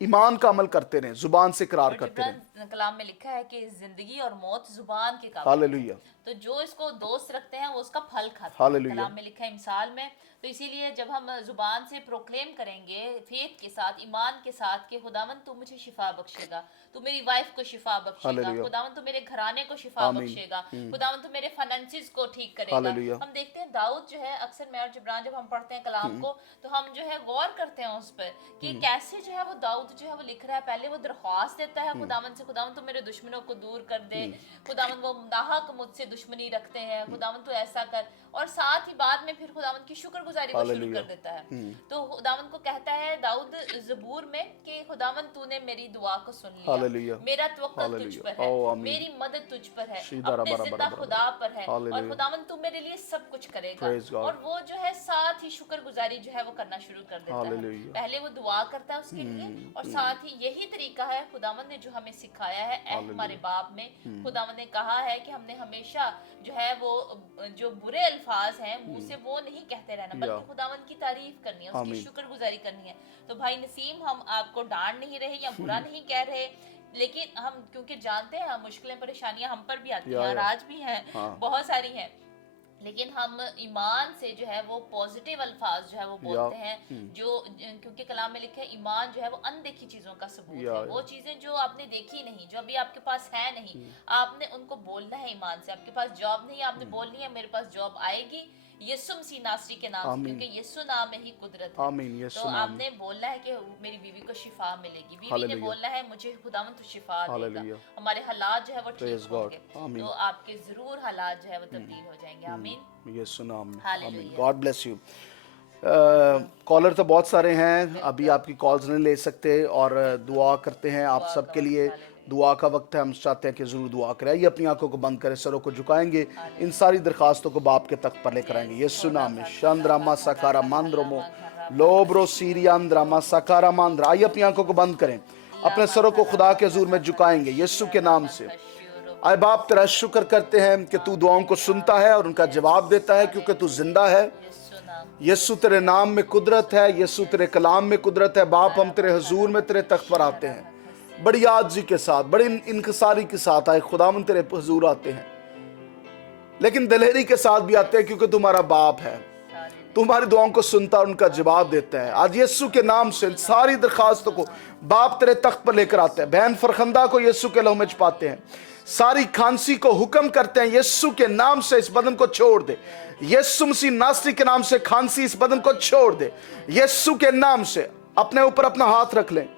ईमान का अमल करते रहे, जुबान से इकरार करते रहे। कलाम में लिखा है कि जिंदगी और मौत जुबान के काबू। हालेलुया। तो जो इसको दोस्त रखते हैं वो उसका फल खाते हैं। हालेलुया। कलाम में लिखा है मिसाल में। तो इसीलिए जब हम जुबान से प्रोक्लेम करेंगे फेथ के साथ, ईमान के साथ कि खुदावन तू मुझे शिफा बख्शेगा, तू मेरी वाइफ को शिफा बख्शेगा, खुदावन तू मेरे घराने को शिफा बख्शेगा, खुदावन तू मेरे फाइनेंसेस को ठीक करेगा। हम देखते हैं दाऊद जो है, अक्सर मैं और जिब्रान जब हम पढ़ते हैं कलाम को तो हम जो है गौर करते हैं उस पर कि कैसे जो है वो दाऊद जो है वो लिख रहा है, पहले वो दरख्वास्त देता है खुदावन से, खुदावन तू मेरे दुश्मनों को दूर कर दे, खुदावन वो नाहक मुझसे दुश्मनी रखते हैं, खुदावन तू ऐसा कर, और साथ ही बाद में फिर खुदावन की शुक्रगुजारी को शुरू कर देता है। तो खुदावन को कहता है दाऊद ज़बूर में कि खुदावन तूने मेरी दुआ को सुन लिया, मेरा तवक्कुल तुझ पर है, मेरी मदद तुझ पर है, अपने जिंदा खुदा पर है, और खुदावन तू मेरे लिए सब कुछ करेगा। और वो जो है साथ ही शुक्रगुजारी जो है वो करना शुरू कर देता है। पहले वो दुआ करता है उसके लिए, और साथ ही यही तरीका है खुदावन ने जो हमें सिखाया है ऐ हमारे बाप में। खुदावन ने कहा है कि हमने हमेशा जो है वो जो बुरे अल्फाज हैं मुंह से वो नहीं कहते रहना, बल्कि खुदावन की तारीफ करनी है, उसकी शुक्रगुजारी करनी है। तो भाई नसीम, हम आपको डांट नहीं रहे या बुरा नहीं कह रहे, लेकिन हम क्योंकि जानते हैं मुश्किलें परेशानियां हम पर भी आती हैं और आज भी हैं, बहुत सारी हैं, लेकिन हम ईमान से जो है वो पॉजिटिव अल्फाज जो है वो बोलते हैं, जो क्योंकि कलाम में लिखा है ईमान जो है वो अनदेखी चीजों का सबूत है। वो चीजें जो आपने देखी नहीं, जो अभी आपके पास है नहीं, आपने उनको बोलना है ईमान से। आपके पास जॉब नहीं, आपने बोलनी है मेरे पास जॉब आएगी यीशु मसीह नासरी के नाम से, क्योंकि यीशु नाम में ही कुदरत है। तो आपने बोलना है कि मेरी बीवी को शिफा मिलेगी, बीवी ने बोलना है मुझे खुदावन तू शिफा देगा, हमारे हालात जो है वो ठीक होंगे, तो आपके जरूर हालात जो है वो तब्दील हो जाएंगे। आमीन, यीशु नाम में, आमीन। God bless you. कॉलर तो बहुत सारे हैं, अभी आपकी कॉल्स नहीं ले सकते, और दुआ करते हैं आप सबके लिए। दुआ का वक्त है, हम चाहते हैं कि ज़रूर दुआ करें। आइए अपनी आंखों को बंद करें, सरों को झुकाएंगे, इन सारी दरखास्तों को बाप के तख्त पर लेकर आएंगे। यीशु नाम में शंद्रामा सकारा मांद्रोमो लोब्रो सीरियांद्रामा सकारा मांद्रा। आइए अपनी आंखों को बंद करें, अपने सरों को खुदा के हुजूर में झुकाएंगे यीशु के नाम से। आए बाप, तेरा शुक्र करते हैं कि तू दुआओं को सुनता है और उनका जवाब देता है, क्योंकि तू जिंदा है। यीशु तेरे नाम में कुदरत है, यीशु तेरे कलाम में कुदरत है। बाप, हम तेरे हुजूर में तेरे तख्त पर आते हैं, बड़ी आजी के साथ, बड़ी इनकसारी के साथ आए खुदावन तेरे हुजूर आते हैं, लेकिन दिलेरी के साथ भी आते हैं, क्योंकि तुम्हारा बाप है, तुम्हारी दुआओं को सुनता और उनका जवाब देता है। आज यीशु के नाम से सारी दरखास्तों को बाप तेरे तख्त पर लेकर आते हैं। बहन फरखंदा को यीशु के लहू में छुपाते हैं, सारी खांसी को हुक्म करते हैं यीशु के नाम से इस बदन को छोड़ दे। यीशु मसीह नासरी के नाम से खांसी इस बदन को छोड़ दे। यीशु के नाम से अपने ऊपर अपना हाथ रख लें,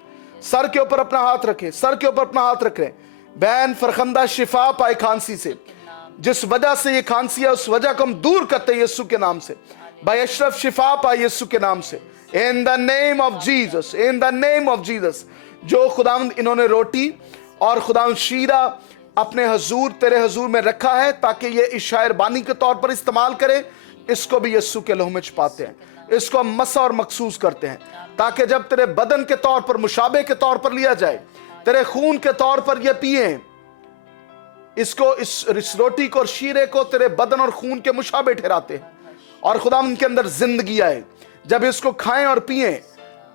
सर के ऊपर अपना हाथ रखें, सर के ऊपर अपना हाथ रख लें। बहन फरखंदा शिफा पाए खांसी से, जिस वजह से ये खांसी है उस वजह को हम दूर करते हैं यीशु के नाम से। भाई अशरफ शिफा पाए यीशु के नाम से, इन the name of Jesus, in the name of Jesus. जो खुदावंद इन्होंने रोटी और खुदावंद शीरा अपने हुजूर तेरे हुजूर में रखा है ताकि ये इस शायर बानी के तौर पर इस्तेमाल करे, इसको भी यीशु के लहू में छुपाते हैं, इसको हम मसा और मखसूस करते हैं, ताकि जब तेरे बदन के तौर पर मुशाबे के तौर पर लिया जाए, तेरे खून के तौर पर ये पिए, इसको इस रोटी को और शीरे को तेरे बदन और खून के मुशाबे ठहराते हैं, और खुदा उनके अंदर जिंदगी आए। जब इसको खाएं और पिए,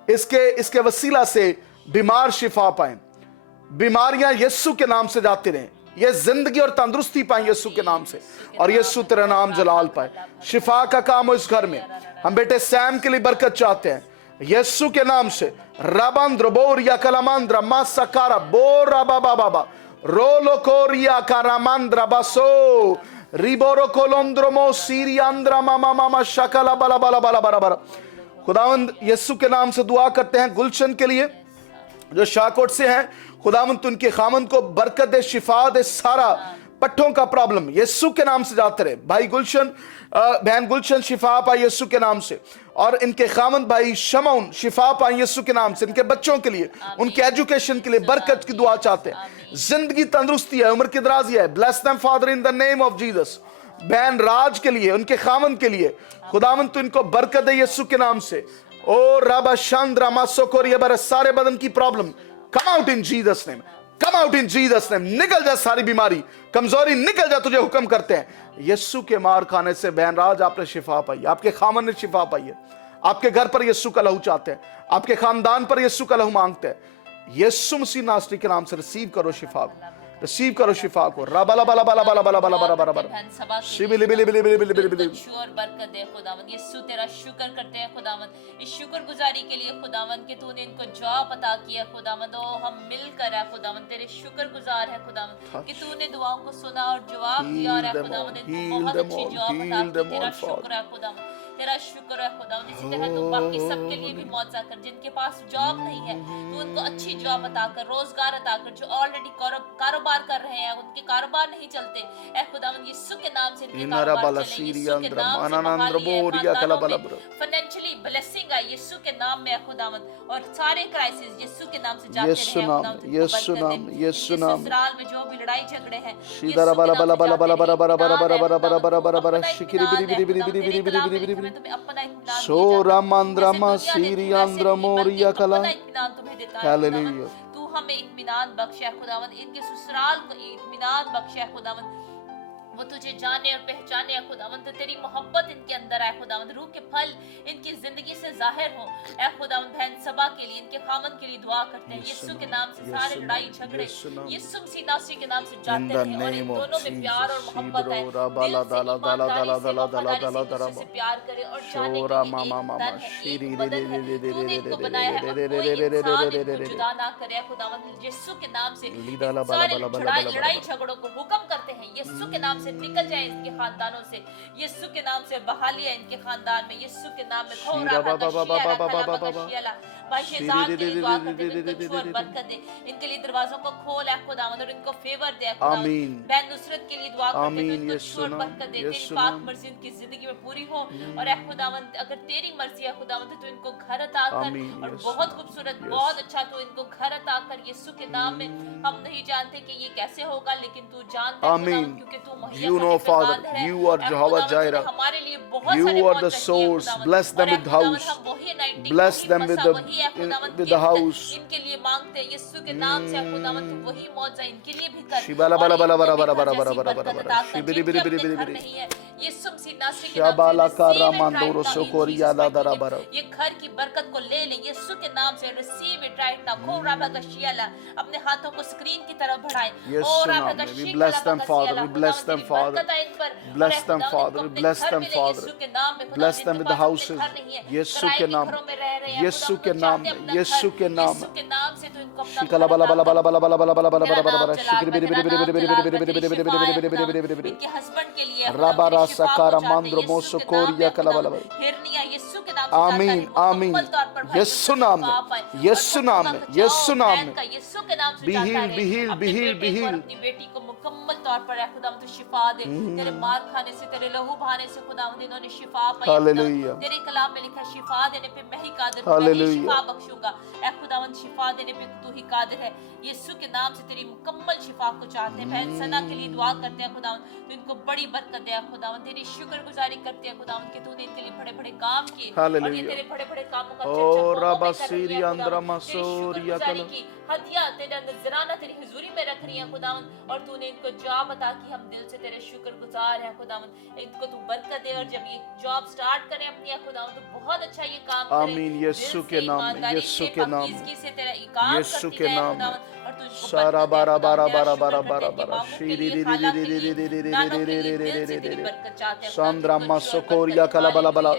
इसके वसीला से बीमार शिफा पाएं, बीमारियां यीशु के नाम से जाती रहें, ये जिंदगी और तंदुरुस्ती पाएं यीशु के नाम से, और यीशु तेरा नाम जलाल पाए। शिफा का काम हो इस घर में। हम बेटे सैम के लिए बरकत चाहते हैं यीशु के नाम से। रबंद्र बोरिया कलामंद्र मासकारा बोरा बाबा बाबा रोलो कोरिया कारामंद्र बसो रिबोरो कोलोंद्रोमो सीरियांद्र मामा मामा शकला बला बला बला बरा बरा। खुदावंद यीशु के नाम से दुआ करते हैं गुलशन के लिए जो शाहकोट से हैं। खुदावंद उनके खामन को बरकत दे, शिफा दे, सारा पट्टों का प्रॉब्लम यीशु के नाम से जाते रहे। भाई गुलशन, बहन गुलशन शिफा पाए यीशु के नाम से, और इनके खामन भाई शमौन शिफा पाए यीशु के नाम से। इनके बच्चों के लिए, उनके एजुकेशन के लिए बरकत की दुआ चाहते हैं, जिंदगी तंदुरुस्ती है, उम्र की दराजी है। Bless them father in the name of Jesus. बहन राज के लिए, उनके खामन के लिए खुदावंद तो इनको बरकत दे यीशु के नाम से। ओ रबा शांद्रा मासोकोर, ये बारे सारे बदन की problem come out in Jesus name, come out in Jesus name. निकल जा सारी बीमारी, कमजोरी निकल जा, तुझे हुक्म करते हैं यीशु के मार खाने से। बहन राज आपने शिफा पाई, आपके खामन ने शिफा पाई है। आपके घर पर यीशु का लहू चाहते हैं, आपके खानदान पर यीशु का लहू मांगते हैं। यीशु मसीह नासरी के नाम से रिसीव करो शिफा को, रिसीव करो शिफा को। रबला बला बला बला बला बला बला बला बला शिबिली बिली बिली बिली बिली बिली। और बरकत दे खुदावंद। यीशु तेरा शुक्र करते हैं खुदावंद इस शुक्रगुजारी के लिए खुदावंद कि तूने इनको जॉब अता किया खुदावंद। ओ हम मिलकर है खुदावंद तेरे शुक्रगुजार है खुदावंद कि तूने दुआओं को सुना और जवाब दिया है खुदावंद। इनको बहुत अच्छी जॉब अता की, तेरा शुक्र है खुदावंद। तेरा शुक्र है खुदावन। इसी तरह तू बाकी सबके लिए भी मौजा कर, जिनके पास जॉब नहीं है तू उनको अच्छी जॉब अता कर, रोजगार अता कर। जो ऑलरेडी कारोबार कर रहे हैं उनके कारोबार नहीं चलते, ऐ खुदावन यीशु के नाम से इनके कारोबार चले, यीशु के नाम से बहाली है, खानदानों में फाइनेंशियली ब्लेसिंग है यीशु के नाम में, खुदावन। और सारे क्राइसिस यीशु के नाम से जाते रहे, खुदावन। यीशु नाम, यीशु नाम। ससुराल में जो भी लड़ाई झगड़े हैं शीदरा बला बला बला बला बला बला बला बला बला बला बला बला बला शिकिरी बिरी बिरी बिरी बिरी बिरी बिरी बिरी बिरी बिरी सोरा मंद्रमा सीरी अंद्र मोरिया कला। हालेलुया। तू हमें इत्मीनान बख्श है खुदावन, इनके ससुराल को इत्मीनान बख्श है खुदावन। वो तुझे जाने और पहचाने है खुदावन, तो तेरी मोहब्बत इनके अंदर है खुदावन। रूह के फल इनकी जिंदगी से जाहिर हो ऐ खुदावन। बहन सबा के लिए, इनके खामन के लिए दुआ करते हैं यीशु के नाम से। सारे लड़ाई झगड़े यीशु मसीह नासरी के नाम से जाते रहे, और इन दोनों में प्यार और मोहब्बत है। दिल से ईमानदारी से वफादारी से प्यार करे और जाने कि एक बदन है, तूने इनको बनाया है और कोई इंसान इनको जुदा ना करे खुदावन। यीशु के नाम से सारे लड़ाई झगड़ों को हुक्म करते हैं यीशु के नाम से निकल जाए इनके खानदानों से, यीशु के नाम से बहाली है इनके खानदान में, यीशु के नाम में। भाई शहजाद के लिए दुआ करते हैं, इनको छू और बरकत दे, इनके लिए दरवाजों को खोल है खुदावंद और इनको फेवर दे खुदावंद। बहन नुसरत के लिए दुआ करते हैं, इनको छू और बरकत दे, तेरी पाक मर्जी इनकी जिंदगी में पूरी हो। और ऐ खुदावंद अगर तेरी मर्जी है खुदावंद तो इनको घर अता कर, और बहुत खूबसूरत बहुत अच्छा तो इनको घर अता कर यीशु के नाम में। हम नहीं जानते कि ये कैसे होगा, लेकिन तू जानता है खुदावंद, क्योंकि तू You know, Father, you are Jehovah Jireh. You are the source. Bless them with house. Bless them with the house. इनके लिए मांगते हैं यीशु के नाम से खुदावंद, तू वही मौजा इनके लिए भी कर। शिबाला बाला बाला बाला बाला बाला बाला बाला बाला बाला शिबिरी बिरी बिरी बिरी बिरी यीशु मसीह नासरी के शाबाला नाम का से रामांदोरो सोकोरिया ला दरा बारा। ये घर की बरकत को ले ले यीशु के नाम से। Receive it right now. को राबा का शियाला अपने हाथों को स्क्रीन की तरफ बढ़ाएं। यीशु नाम में we bless them Father, we bless them Father, bless them Father, we bless them Father, bless them with the houses. यीशु के नाम, यीशु के नाम, यीशु के नाम। शिकला बाला बाला बाला बाला बाला बाला बाला बाला बाला बाला बाला शिकरी बिरी बिरी बिरी बिरी बिरी बिरी बिरी बिरी बिरी बिरी बिरी बिरी बिरी बिरी इनके हस्बैंड के लिए राबा रासा कारा मंद्रो मोसो कोरिया कला बाला बाला। हिरनिया यीशु के नाम से आमीन आमीन। यीशु नाम में, यीशु नाम में, यीशु नाम में। यीशु के नाम से Be healed, be healed, be healed, be healed. अपनी बेटी को मुकम्मल तौर पर है खुदावंद तू शिफा दे। तेरे मार खाने से, तेरे लहू बहाने से खुदावंद इन्होंने शिफा पाई। हालेलुया। तेरे कलाम में लिखा शिफा देने पे मैं ही कादिर हूं, मैं ही हालेलुया। शिफा बख्शूंगा। ऐ खुदावंद शिफा देने पे तू ही कादिर है। यीशु के नाम से तेरी मुकम्मल शिफा को चाहते हैं। बहन सना के लिए दुआ करते हैं खुदावंद, तू इनको बड़ी बरकत दे खुदावंद। तेरी शुक्रगुजारी करते हैं खुदावंद कि तूने इनके लिए बड़े बड़े काम किए, और ये तेरे बड़े बड़े कामों का ओ रबा सीरी अंद्रा मसूरिया कला। हदिया तेरा नजराना तेरी हुजूरी में रख रही है खुदावंद, और तूने इनको जॉब अता की। हम दिल से तेरे शुक्रगुजार हैं खुदावंद। इनको तू बरकत दे, और जब ये जॉब स्टार्ट करें अपनी खुदावंद तो बहुत अच्छा ये काम करें। आमीन यीशु के नाम में, यीशु के नाम में, से तेरा इकाम यीशु के नाम में। और तू इनको सारा बरकत दे बारा बारा खुदावंद। बारा शुक्र बारा करते बारा हैं कि बारा बाबू के शीरी लिए, री री खाला री के री लिए, री री री नानों के री लिए री दिल री से री तेरी री बरकत चाहते हैं। सांद्रामा सोकोरिया कला बला बला।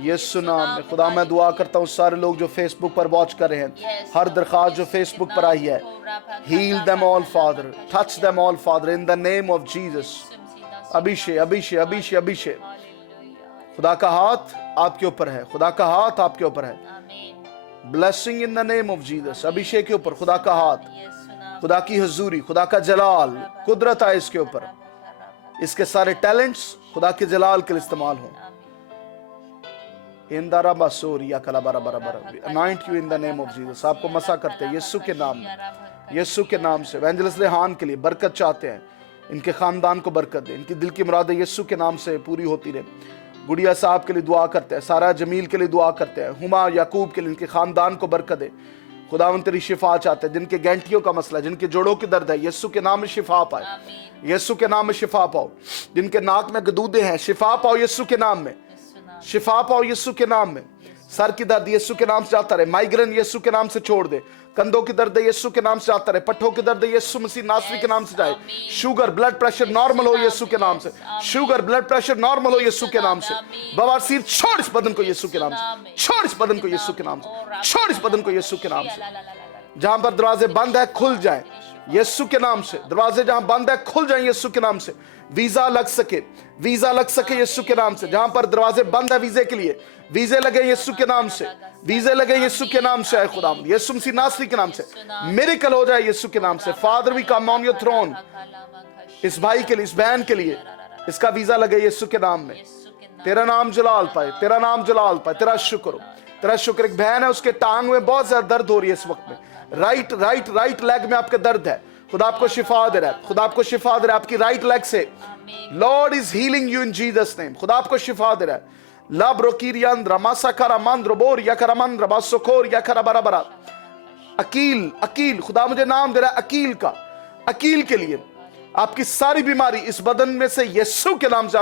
यीशु नाम में खुदा मैं दुआ करता हूँ सारे लोग जो फेसबुक पर वॉच कर रहे हैं, हर दरख्वास्त जो फेसबुक पर आई है, heal them all Father, touch them all Father in the name of Jesus। अभिषेक अभिषेक अभिषेक अभिषेक। खुदा का हाथ आपके ऊपर है, खुदा का हाथ आपके ऊपर है। Blessing in the name of Jesus. Abhishek के ऊपर खुदा का हाथ, खुदा की हुजूरी, खुदा का जलाल, कुदरत है इसके ऊपर। इसके सारे टैलेंट्स खुदा के जलाल के लिए इस्तेमाल हों। इंदारा बासोरिया कला बारा बारा बारा। Anoint you in the name of Jesus. आपको मसा करते हैं यीशु के नाम में, यीशु के नाम से। एवेंजलिस्ट रेहान के लिए बरकत चाहते हैं, इनके खानदान को बरकत दे, इनकी दिल की मुरादें यीशु के नाम से पूरी होती रहे। गुड़िया साहब के लिए दुआ करते हैं, सारा जमील के लिए दुआ करते हैं, हुमा याकूब के लिए, इनके खानदान को बरकत दे। खुदावंद तेरी शिफा चाहते हैं, जिनके गैंटियों का मसला है, जिनके जोड़ों की दर्द है, यीशु के नाम में शिफा पाए, यीशु के नाम में शिफा पाओ। जिनके नाक में गदूदे हैं, शिफा पाओ यीशु के नाम में, शिफा पाओ यीशु के नाम में। सर की दर्द यीशु के नाम से जाता रहे, माइग्रेन यीशु के नाम से छोड़ दे, कंधों की दर्द यीशु के नाम से जाता रहे, पट्ठों की दर्द यीशु मसीह नासरी के नाम से जाए। शुगर ब्लड प्रेशर नॉर्मल हो यीशु के नाम से, शुगर ब्लड प्रेशर नॉर्मल हो यीशु के नाम से। बवासीर छोड़ इस बदन को यीशु के नाम से, छोड़ इस बदन को यीशु के नाम से, छोड़ इस बदन को यीशु के नाम से। जहां पर दरवाजे बंद है खुल जाए, यीशु के नाम से। दरवाजे जहां बंद है खुल जाए यीशु के नाम से। वीजा लग सके, वीजा लग सके यीशु के नाम से। जहां पर दरवाजे बंद है वीजे के लिए, वीजे लगे यीशु के नाम से, वीजे लगे यीशु के नाम से। खुदावंद यीशु मसीह नासरी के नाम से मिरेकल हो जाए यीशु के नाम से। Father we come on your throne, इस भाई के लिए, इस बहन के लिए इसका वीजा लगे यीशु के नाम में। तेरा नाम जलाल पाए, तेरा नाम जलाल पाए। तेरा शुक्र हो, तेरा शुक्र। एक बहन है, उसके टांग में बहुत ज्यादा दर्द हो रही है इस वक्त में। राइट लेग में आपके दर्द है। खुदा आपको शिफा दे रहा है, खुदा आपको शिफा दे रहा है आपकी राइट लेग से। Lord is healing you in Jesus name. खुदा आपको शिफा दे रहा है। लाब्रोकीरियंद्र मासाकरा मंद्र बोर यकरा मंद्र बासोकोर यकरा बराबरा। अकील, खुदा मुझे नाम दे रहा है अकील का। अकील के लिए आपकी सारी बीमारी इस बदन में से यीशु के नाम से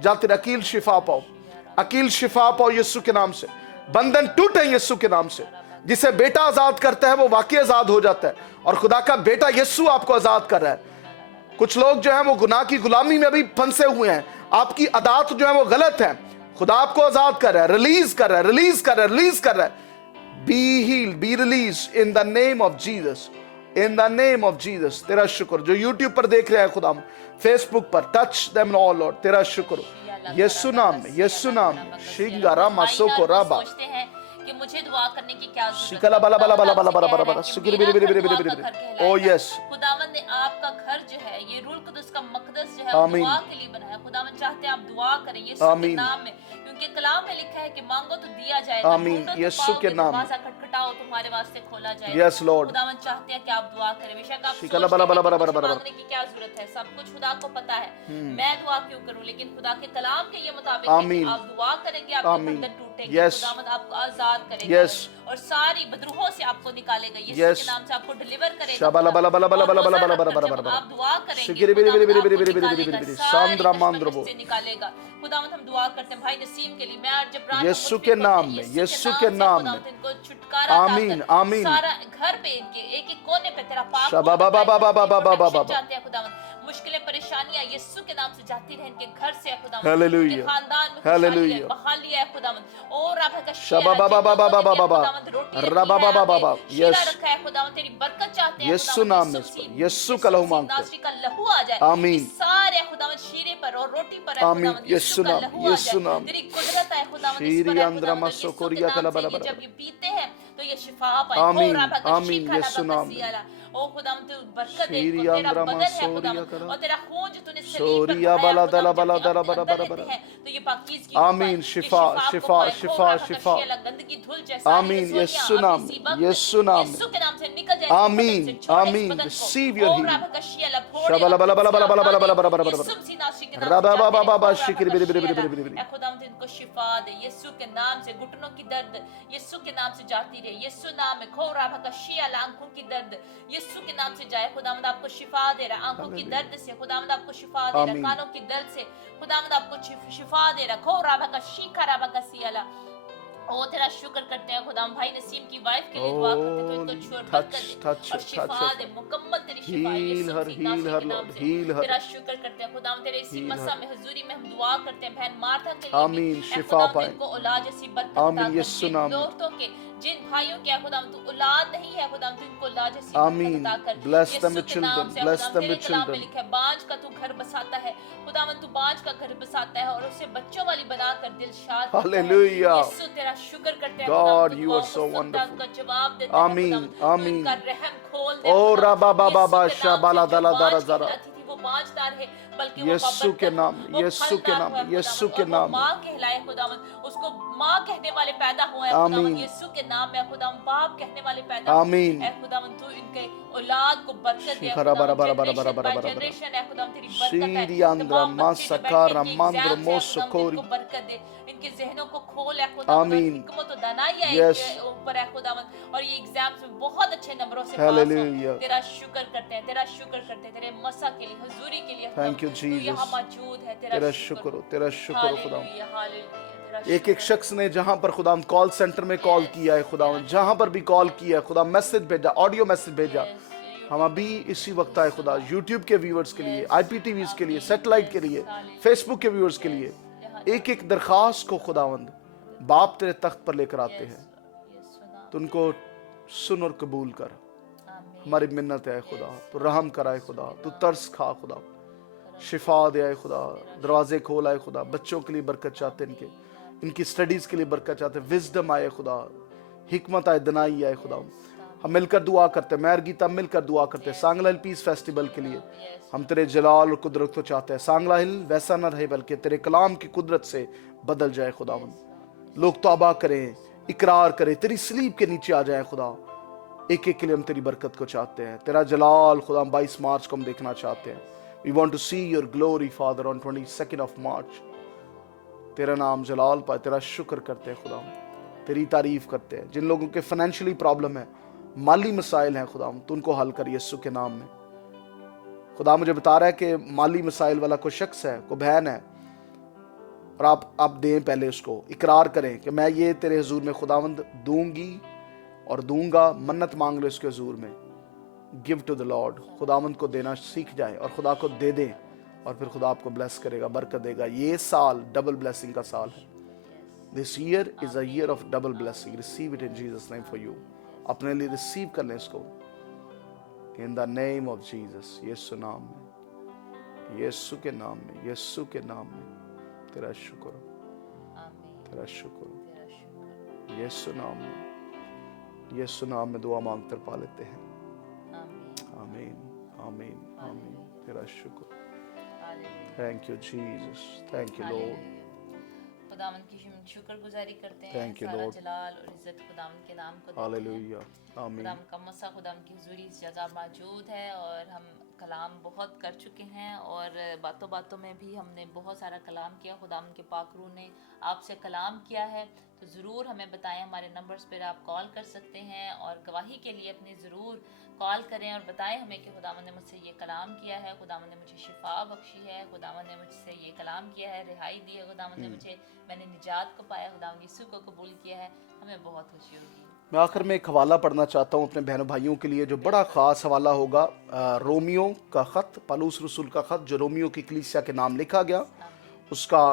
जाते रहे। अकील शिफा पाओ, अकील शिफा पाओ यीशु के नाम से। बंधन टूटे यीशु के नाम से। जिसे बेटा आजाद करता है वो वाकई आजाद हो जाता है, और खुदा का बेटा यीशु आपको आजाद कर रहा है। कुछ लोग जो हैं वो गुनाह की गुलामी में अभी फंसे हुए हैं। आपकी आदत जो है वो गलत है। खुदा आपको आजाद कर रहा है, रिलीज कर रहा है, रिलीज कर रहा है, रिलीज कर रहा है। Be healed, be release in the name of Jesus, in the name of Jesus. तेरा शुक्र। जो यूट्यूब पर देख रहे हैं खुदा, फेसबुक पर, टच देम ऑल लॉर्ड। तेरा शुक्र यीशु नाम में, यीशु नाम में। शिंगारा मासोको राबा कि मुझे दुआ करने की क्या जरूरत शिकला बला बला बला बला बला बला बला शिकिर बिरि बिरि बिरि बिरि बिरि। ओ यस, खुदावंद ने आपका घर जो है, ये रूल कुदस का मकदस जो है आमीन। दुआ के लिए बनाया। खुदावंद चाहते हैं आप दुआ करें यीशु के नाम में, क्योंकि कलाम में लिखा है कि मांगो तो दिया जाएगा, आमीन। ढूंढो तो यीशु के पाओगे, नाम। दरवाजा खटखटाओ तुम्हारे वास्ते खोला जाएगा। Yes Lord. खुदावंद चाहते हैं कि आप दुआ करें। बेशक आप शिकला सोचते बला हैं बला कि बला मुझे बला बला मांगने की क्या जरूरत है, सब कुछ खुदा को पता है, मैं दुआ क्यों करूं। लेकिन खुदा के कलाम के ये मुताबिक है कि आप दुआ करेंगे, आपके बंधन टूटेंगे, खुदावंद आपको आजाद करेगा और सारी बदरूहों से आपको निकालेगा। यीशु के नाम से आपको डिलीवर करेगा। शबला बला बला बला बला बला बला बला बला बला। आप दुआ करेंगे, शिकिर बिरि बिरि बिरि बिरि बिरि बिरि बिरि निकालेगा, बिरि। सारी सांद्रा दुश्मनी मांद्रो बो। से निकालेगा। खुदावंद हम दुआ करते हैं भाई नसीम के लिए। मैं आज जब यीशु के नाम में, यीशु के नाम में। इनको छुटकारा आमीन, आमीन। सारा घर पे इनके एक एक कोने पे तेरा पाक शबा बा बा बा बा बा बा बा बा। चाहते हैं खुदावंद। मुश्किलें परेशानियां यीशु के नाम से जाती रहे इनके घर से खुदावंद, हालेलुया, इनके खानदान में हालेलुया, बहाली है खुदावंद। और आप का शबा बा बा बा बा बा बा बा बा रबा बा बा बा बा। यस, रखा है खुदावंद, तेरी बरकत चाहते हैं यीशु नाम में, यीशु का लहू मांगते हैं। नासरी का लहू आ जाए आमीन। सारे खुदावंद शीरे पर और रोटी पर है आमीन। खुदावंद, यीशु का नाम, लहू आ यीशु जाए। नाम। तेरी कुदरत है खुदावंद इस शीरी पर है अंद्रा खुदावंद, मसो यीशु के कोरिया नाम कला से बला ये बला। जब ये पीते हैं तो ये शिफा पाए। आमीन, और आप आमीन, यीशु नाम में। ओ खुदावंद तू बरकत दे शीरी इनको, तेरा अंद्रा बदन है मसोरिया खुदावंद, कला। और तेरा खून जो तूने सलीब पर सोरिया बहाया बला दला खुदावंद, बला जब ये दला अपने बला अंदर बला लेते बला। हैं तो ये पाकीज़गी आमीन। को पाए, शिफा, ये को शिफा, पाए। शिफा, और शिफा। गंदगी धुल जाए आमीन। यीशु नाम, यीशु नाम। यीशु के नाम से निकल जाए। आमीन, आमीन। Receive your healing। शबला बला बला बला बला बला बला बला बला बला। रबा बा बा बा बा शिकिर बिरि बिरि बिरि बिरि बिरि बिरि। खुदावंद इनको शिफा दे यीशु के नाम से। घुटनों की दर्द यीशु के नाम से जाती रहे, यीशु नाम में। खोरा भकशिया आंखों की दर्द यीशु के नाम से जाए। खुदावंद आपको शिफा दे रहा है आंखों की दर्द से, खुदावंद आपको शिफा दे रहा है कानों की दर्द से, खुदावंद आपको शिफा दे रहा है। खोरा भकशिया भकसिया। ओ तेरा शुक्र करते हैं खुदा। भाई नसीम की वाइफ के लिए दुआ करते हैं तो इनको छोड़ बरकत और शिफा दे, मुकम्मल तेरी शिफा यीशु मसीह नासरी के नाम से। तेरा शुक्र करते हैं खुदा। तेरे इसी मसा में हुजूरी में हम दुआ करते हैं बहन मार्था के लिए। आमीन। शिफा पाए, इनको औलाद जैसी बरकत आमीन। यीशु नाम में। औरतों के जिन भाइयों के खुदा तू औलाद नहीं है खुदा तू इनको औलाद जैसी आमीन। बरकत अता कर। Bless them with यीशु के children, नाम से bless खुदा them तेरे with कलाम में children। लिखा है बांझ का तू घर बसाता है खुदावंद, तू बांझ का घर बसाता है और उसे बच्चों वाली बनाकर दिल शाद करता है। हालेलुया। यीशु तेरा शुक्र करते हैं God, खुदा, you दुआओं are को so सुनता है, wonderful। उनका जवाब देता है आमीन, खुदावंद, तू आमीन। इनका रहम खोल दे ओ खुदा। रबा बा बा बा यीशु के नाम शबाला से जो दला दरा बांझ की जरा। औलाद थी, वो बांझदार है बल्कि वो यीशु के नाम, वो यीशु के फलदार नाम, हुआ है यीशु खुदावंद, के और वो नाम। माँ कहलाए खुदावंद, उसको माँ कहने वाले पैदा हुए हैं आमीन। खुदावंद, यीशु के नाम में खुदावंद बाप कहने वाले पैदा आमीन। है खुदावंद, तू इनके औलाद को बरकत दे शिखरा बरा बरा बरा बरा बरा खुदावंद, बरा। जनरेशन है खुदावंद तेरी बरकत है। शीरी अंद्रा तमाम बच्चे जो बैठे मासकारा इनके मंद्र एग्जाम्स हैं, मोसकोरी। खुदावंद, इनको बरकत दे, इनके जहनों को खोल है खुदावंद, आमीन। हिकमत और दानाई है Yes। इनके ऊपर है खुदावंद, और ये एग्जाम्स में बहुत अच्छे नंबरों से पास Hallelujah। हो। तेरा शुक्र करते हैं, तेरा शुक्र करते हैं, तेरे मसा के लिए हुजूरी के लिए Thank you, खुदावंद, तू यहाँ Jesus। मौजूद है। तेरा शुक्र हो, तेरा शुक्र हो खुदा। हालेलुया, हालेलुया, तेरा एक एक शख्स ने जहां पर खुदा कॉल सेंटर में कॉल किया है खुदा, जहां पर भी कॉल किया है खुदा, मैसेज भेजा, ऑडियो मैसेज भेजा, हम अभी इसी वक्त आए खुदा यूट्यूब के व्यूअर्स के लिए, IPTVs के लिए, सैटेलाइट के लिए, फेसबुक के व्यूअर्स के लिए, एक एक दरखास्त को खुदावंद बाप तेरे तख्त पर लेकर आते हैं, तो उनको सुन और कबूल कर। हमारी मिन्नत है खुदा, तो रहम कराए खुदा, तो तरस खा खुदा, शिफा दे आए खुदा, दरवाजे खोल आए खुदा, बच्चों के लिए बरकत चाहते हैं, इनकी स्टडीज के लिए बरकत चाहते हैं, विजडम आए खुदा, हिकमत आए, दनाई आए खुदा। हम मिलकर दुआ करते हैं, मैं और गीता मिलकर दुआ करते हैं सांगला हिल पीस फेस्टिवल के लिए। हम तेरे जलाल और कुदरत को चाहते हैं, सांगला हिल वैसा न रहे बल्कि तेरे कलाम की कुदरत से बदल जाए खुदावन। लोग तौबा करें, इकरार करें, तेरी सलीब के नीचे आ जाए खुदा। एक एक के लिए हम तेरी बरकत को चाहते हैं, तेरा जलाल खुदा 22 मार्च को हम देखना चाहते हैं। We want to see your glory father on 22 of March. तेरा नाम जलाल पाए, तेरा शुक्र करते हैं खुदा, तेरी तारीफ करते हैं। जिन लोगों के फाइनेंशियली प्रॉब्लम है, माली मसाइल हैं खुदा, तो उनको हल कर यीशु के नाम में। खुदा मुझे बता रहा है कि माली मसाइल वाला कोई शख्स है, कोई बहन है, और आप दें, पहले उसको इकरार करें कि मैं ये तेरे हुजूर में खुदावंद दूंगी और दूंगा। मन्नत मांग लो इसके हुजूर में, गिव टू द लॉर्ड। खुदावंद को देना सीख जाए और खुदा को दे दें, और फिर खुदा आपको ब्लेस करेगा, बरकत देगा। ये साल डबल ब्लेसिंग का साल है। This year is a year of double blessing. Receive it in Jesus name for you. अपने लिए रिसीव कर लें इसको in the name of Jesus. Yeshu नाम में, यीशु के नाम में, यीशु के नाम में तेरा शुक्र, तेरा शुक्र। यीशु नाम में, यीशु नाम में दुआ मांगकर पा लेते हैं। आमीन, आमीन, आमीन। तेरा शुक्र। Thank you Jesus, thank you Lord. खुदावंद की शुक्रगुजारी करते हैं। Thank you, सारा Lord. जलाल और इज्जत खुदावंद के नाम को देते हैं। हालेलुया, आमीन। खुदावंद का मसा खुदावंद की हुजूरी इस जगह मौजूद है, और हम कलाम बहुत कर चुके हैं, और बातों बातों में भी हमने बहुत सारा कलाम किया। खुदावंद के पाक रूह ने आपसे कलाम किया है, तो ज़रूर हमें बताएं। हमारे नंबर्स पर आप कॉल कर सकते हैं, और गवाही के लिए अपनी ज़रूर कॉल करें और बताएं हमें कि खुदावंद ने मुझसे ये कलाम किया है, खुदावंद ने मुझे शिफा बख्शी है, खुदावंद ने मुझसे ये कलाम किया है, रिहाई दी है, खुदावंद ने मुझे, मैंने निजात को पाया, खुदावंद यीशु को कबूल किया है। हमें बहुत खुशी होगी। मैं आखिर में एक हवाला पढ़ना चाहता हूँ अपने बहनों भाइयों के लिए, जो बड़ा ख़ास हवाला होगा। रोमियो का ख़त, पौलुस रसूल का ख़त, जो रोमियो की कलीसिया के नाम लिखा गया, उसका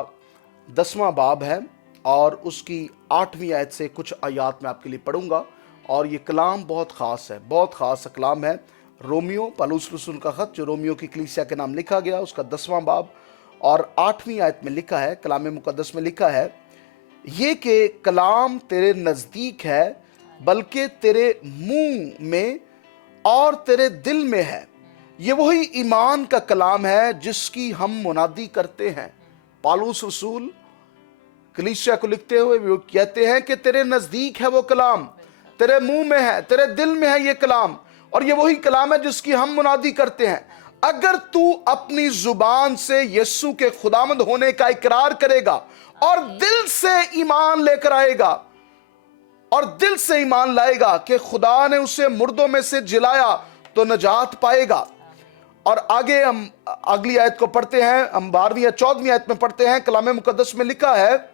10वां बाब है, और उसकी 8वीं आयत से कुछ आयात मैं आपके लिए पढ़ूंगा। और ये कलाम बहुत ख़ास है, बहुत ख़ास कलाम है। रोमियो, पौलुस रसूल का ख़त, जो रोमियो की कलीसिया के नाम लिखा गया, उसका 10वां बाब और 8वीं आयत में लिखा है, कलाम मुक़द्दस में लिखा है, ये कि कलाम तेरे नज़दीक है, बल्कि तेरे मुंह में और तेरे दिल में है। ये वही ईमान का कलाम है जिसकी हम मुनादी करते हैं। पौलुस रसूल कलीसिया को लिखते हुए वो कहते हैं कि तेरे नज़दीक है वो कलाम, तेरे मुंह में है, तेरे दिल में है ये कलाम, और ये वही कलाम है जिसकी हम मुनादी करते हैं। अगर तू अपनी जुबान से यीशु के खुदावंद होने का इकरार करेगा और दिल से ईमान लेकर आएगा, और दिल से ईमान लाएगा कि खुदा ने उसे मुर्दों में से जिलाया, तो नजात पाएगा। और आगे हम अगली आयत को पढ़ते हैं, हम 12वीं या 14वीं आयत में पढ़ते हैं। कलाम मुक़द्दस में लिखा है,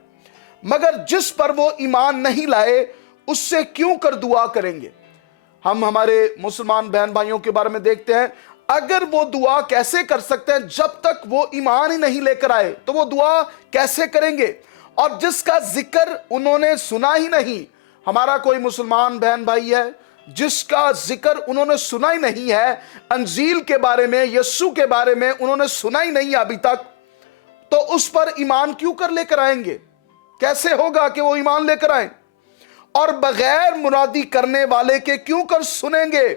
मगर जिस पर वो ईमान नहीं लाए उससे क्यों कर दुआ करेंगे। हम हमारे मुसलमान बहन भाइयों के बारे में देखते हैं, अगर वो दुआ कैसे कर सकते हैं जब तक वो ईमान ही नहीं लेकर आए, तो वो दुआ कैसे करेंगे। और जिसका जिक्र उन्होंने सुना ही नहीं, हमारा कोई मुसलमान बहन भाई है जिसका जिक्र उन्होंने सुना ही नहीं है, अंजील के बारे में, यीशु के बारे में उन्होंने सुना ही नहीं अभी तक, तो उस पर ईमान क्यों कर लेकर आएंगे। कैसे होगा कि वो ईमान लेकर आए। और बगैर मुनादी करने वाले के क्यों कर सुनेंगे।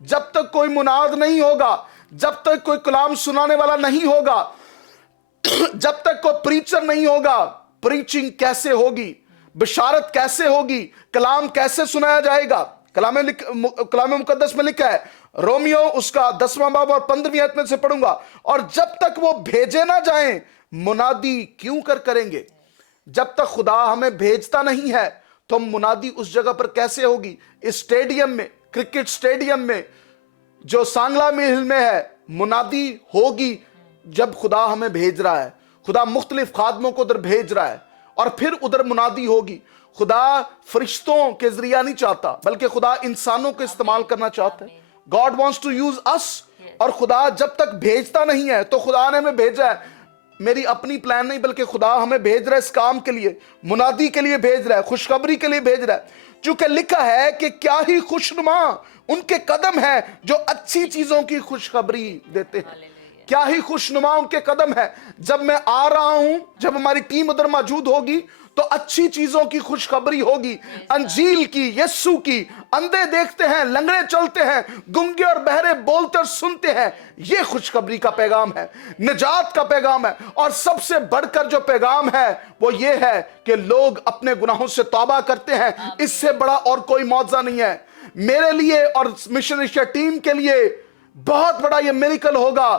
जब तक कोई मुनाद नहीं होगा, जब तक कोई कलाम सुनाने वाला नहीं होगा, जब तक कोई प्रीचर नहीं होगा, प्रीचिंग कैसे होगी, बिशारत कैसे होगी, कलाम कैसे सुनाया जाएगा। कलाम मुक़द्दस में लिखा है, रोमियो उसका 10वां बाब और 15वीं आयत में से पढ़ूंगा, और जब तक वो भेजे ना जाएं मुनादी क्यों कर करेंगे। जब तक खुदा हमें भेजता नहीं है तो मुनादी उस जगह पर कैसे होगी। इस स्टेडियम में, क्रिकेट स्टेडियम में जो सांगला मिल में है, मुनादी होगी जब खुदा हमें भेज रहा है। खुदा मुख्तलिफ खादमों को उधर भेज रहा है और फिर उधर मुनादी होगी। खुदा फरिश्तों के जरिया नहीं चाहता, बल्कि खुदा इंसानों को इस्तेमाल करना चाहता है। गॉड वॉन्ट्स टू यूज अस। और खुदा जब तक भेजता नहीं है, तो खुदा ने हमें भेजा है मेरी अपनी प्लान नहीं, बल्कि खुदा हमें भेज रहा है इस काम के लिए, मुनादी के लिए भेज रहा है, खुशखबरी के लिए भेज रहा है। चूंकि लिखा है कि क्या ही खुशनुमा उनके कदम है जो अच्छी चीजों की खुशखबरी देते हैं। क्या ही खुशनुमा उनके कदम है। जब मैं आ रहा हूं, जब हमारी टीम उधर मौजूद होगी तो अच्छी चीजों की खुशखबरी होगी, अंजील की, यीशु की। अंधे देखते हैं, लंगड़े चलते हैं, गूंगे और बहरे बोलते और सुनते हैं। यह खुशखबरी का पैगाम है, निजात का पैगाम है। और सबसे बढ़कर जो पैगाम है वो ये है कि लोग अपने गुनाहों से तौबा करते हैं। इससे बड़ा और कोई मौजज़ा नहीं है। मेरे लिए और मिशन एशिया टीम के लिए बहुत बड़ा यह मिरेकल होगा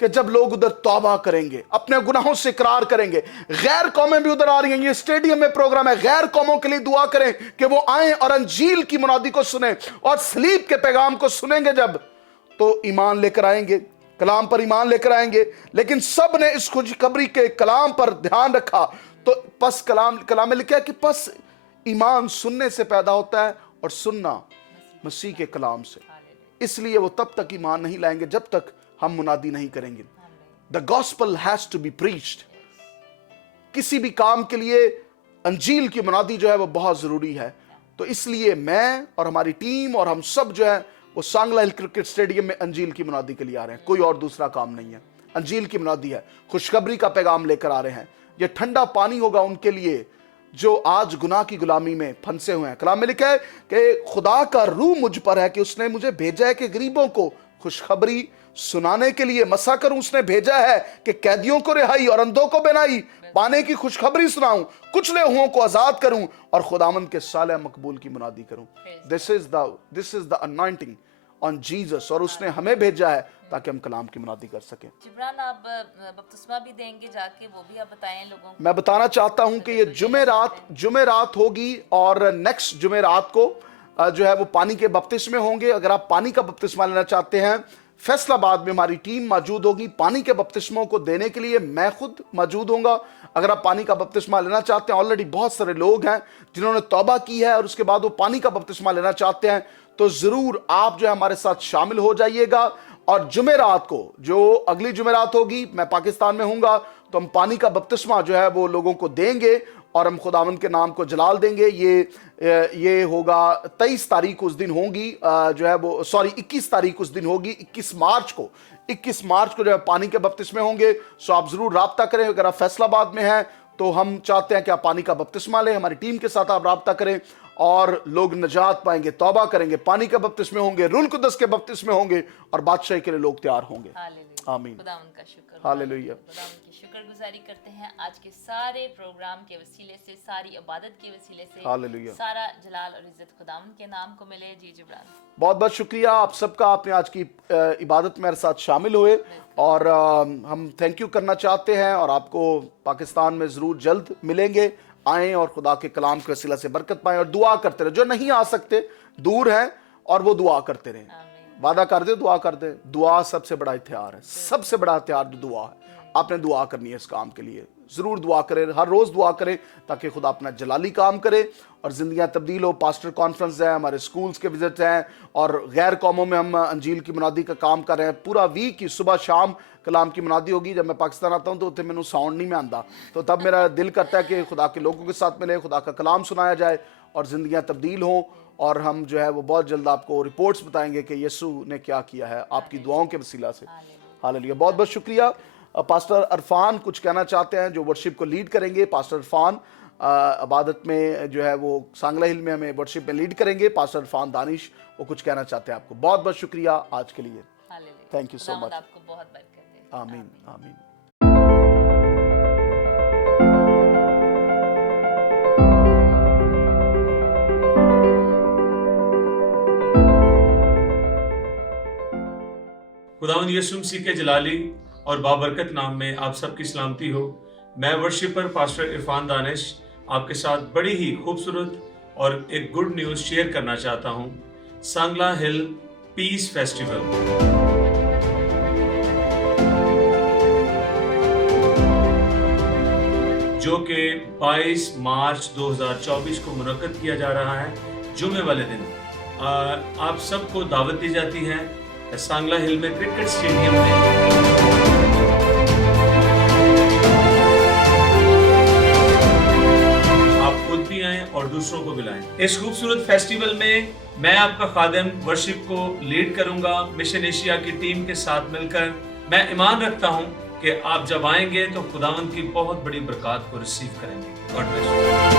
कि जब लोग उधर तौबा करेंगे, अपने गुनाहों से इकरार करेंगे। गैर कौमें भी उधर आ रही हैं, ये स्टेडियम में प्रोग्राम है। गैर कौमों के लिए दुआ करें कि वो आए और अंजील की मुनादी को सुने और सलीब के पैगाम को सुनेंगे। जब तो ईमान लेकर आएंगे, कलाम पर ईमान लेकर आएंगे। लेकिन सब ने इस खुशखबरी के कलाम पर ध्यान रखा। तो बस कलाम में लिखा है कि बस ईमान सुनने से पैदा होता है और सुनना मसीह के कलाम से। इसलिए वो तब तक ईमान नहीं लाएंगे जब तक हम मुनादी नहीं करेंगे। The gospel has to be preached. किसी भी काम के लिए अंजील की मुनादी जो है वो बहुत जरूरी है। तो इसलिए मैं और हमारी टीम और हम सब जो है वो सांगला हिल क्रिकेट स्टेडियम में अंजील की मुनादी के लिए आ रहे हैं। कोई और दूसरा काम नहीं है, अंजील की मुनादी है, खुशखबरी का पैगाम लेकर आ रहे हैं। ये ठंडा पानी होगा उनके लिए जो आज गुनाह की गुलामी में फंसे हुए हैं। कलाम में लिखा है कि खुदा का रूह मुझ पर है कि उसने मुझे भेजा है कि गरीबों को खुशखबरी सुनाने के लिए मसा करूं। उसने भेजा है कि कैदियों को रिहाई और अंधों को बेनाई पाने की खुशखबरी सुनाऊं, कुचले हुओं को आजाद करूं और खुदावंद के साले मकबूल की मुनादी करूं। This is the anointing on Jesus. और उसने हमें भेजा है ताकि हम कलाम की मुनादी कर सकें। जिब्रान, आप बपतिस्मा भी देंगे जाके, वो भी आप बताएं लोगों को। मैं बताना चाहता हूं कि ये जुमेरात होगी और नेक्स्ट जुमेरात को जो है वो पानी के बपतिस्मे होंगे। अगर आप पानी का बपतिस्मा लेना चाहते हैं, फैसलाबाद में हमारी टीम मौजूद होगी। पानी के बपतिस्मों को देने के लिए मैं खुद मौजूद होऊंगा। अगर आप पानी का बपतिस्मा लेना चाहते हैं, ऑलरेडी बहुत सारे लोग हैं जिन्होंने तौबा की है और उसके बाद वो पानी का बपतिस्मा लेना चाहते हैं, तो जरूर आप जो है हमारे साथ शामिल हो जाइएगा। और जुमेरात को, जो अगली जुमेरात होगी, मैं पाकिस्तान में हूँगा, तो हम पानी का बपतिस्मा जो है वो लोगों को देंगे और हम खुदावंद के नाम को जलाल देंगे। ये होगा 23 तारीख उस दिन होगी, जो है वो 21 तारीख उस दिन होगी। 21 मार्च को जो है पानी के बपतिस्मे होंगे। सो आप जरूर राब्ता करें। अगर आप फैसलाबाद में हैं तो हम चाहते हैं कि आप पानी का बपतिस्मा लें। हमारी टीम के साथ आप राब्ता करें और लोग निजात पाएंगे, तौबा करेंगे, पानी के बपतिस्मे होंगे, रूह कुदस के बपतिस्मे होंगे और बादशाही के लिए लोग तैयार होंगे। आमीन। खुदावंद का शुक्र, हालेलुया। खुदावंद की शुक्रगुजारी करते हैं आज के सारे प्रोग्राम के वसीले से, सारी इबादत के वसीले से। हालेलुया। सारा जलाल और इज्जत खुदावंद के नाम को मिले। जी जिब्रान, बहुत बहुत शुक्रिया आप सबका, आपने आज की इबादत में मेरे साथ शामिल हुए। और हम थैंक यू करना चाहते हैं और आपको पाकिस्तान में ज़रूर जल्द मिलेंगे। आएँ और खुदा के कलाम के वसीला से बरकत पाएँ और दुआ करते रहे। जो नहीं आ सकते, दूर हैं, और वो दुआ करते रहें। वादा कर दे, दुआ कर दे। दुआ सबसे बड़ा हथियार है, सबसे बड़ा हथियार दुआ है। आपने दुआ करनी है इस काम के लिए। ज़रूर दुआ करें, हर रोज़ दुआ करें ताकि खुदा अपना जलाली काम करे और ज़िंदगियाँ तब्दील हो। पास्टर कॉन्फ्रेंस है, हमारे स्कूल्स के विजिट हैं और गैर कौमों में हम अंजील की मुनादी का काम कर रहे हैं। पूरा वीक की सुबह शाम कलाम की मुनादी होगी। जब मैं पाकिस्तान आता हूँ तो उत्थे मैनू साउंड नहीं में आंदा, तो तब मेरा दिल करता है कि खुदा के लोगों के साथ मिले, खुदा का कलाम सुनाया जाए और ज़िंदगियाँ तब्दील हों। और हम जो है वो बहुत जल्द आपको रिपोर्ट्स बताएंगे कि यीशु ने क्या किया है आपकी दुआओं के वसीला से। हालेलुया। बहुत बहुत शुक्रिया। पास्टर इरफान कुछ कहना चाहते हैं, जो वर्शिप को लीड करेंगे। पास्टर इरफान इबादत में जो है वो सांगला हिल में हमें वर्शिप में लीड करेंगे। पास्टर इरफान दानिश वो कुछ कहना चाहते हैं आपको। बहुत बहुत शुक्रिया आज के लिए। Thank you so much. आपको बहुत बरकत दे। आमीन आमीन। खुदावंद यीशु मसीह के जलाली और बाबरकत नाम में आप सबकी सलामती हो। मैं वर्शिपर पास्टर इरफान दानिश आपके साथ बड़ी ही खूबसूरत और एक गुड न्यूज़ शेयर करना चाहता हूं। सांगला हिल पीस फेस्टिवल, जो कि 22 मार्च 2024 को मुनक्कद किया जा रहा है, जुमे वाले दिन। आप सबको दावत दी जाती है सांगला हिल में क्रिकेट स्टेडियम में। भी आएं और दूसरों को भी लाएं। इस खूबसूरत फेस्टिवल में मैं आपका खादिम वर्शिप को लीड करूंगा मिशन एशिया की टीम के साथ मिलकर। मैं ईमान रखता हूं कि आप जब आएंगे तो खुदावंद की बहुत बड़ी बरकत को रिसीव करेंगे। God bless you.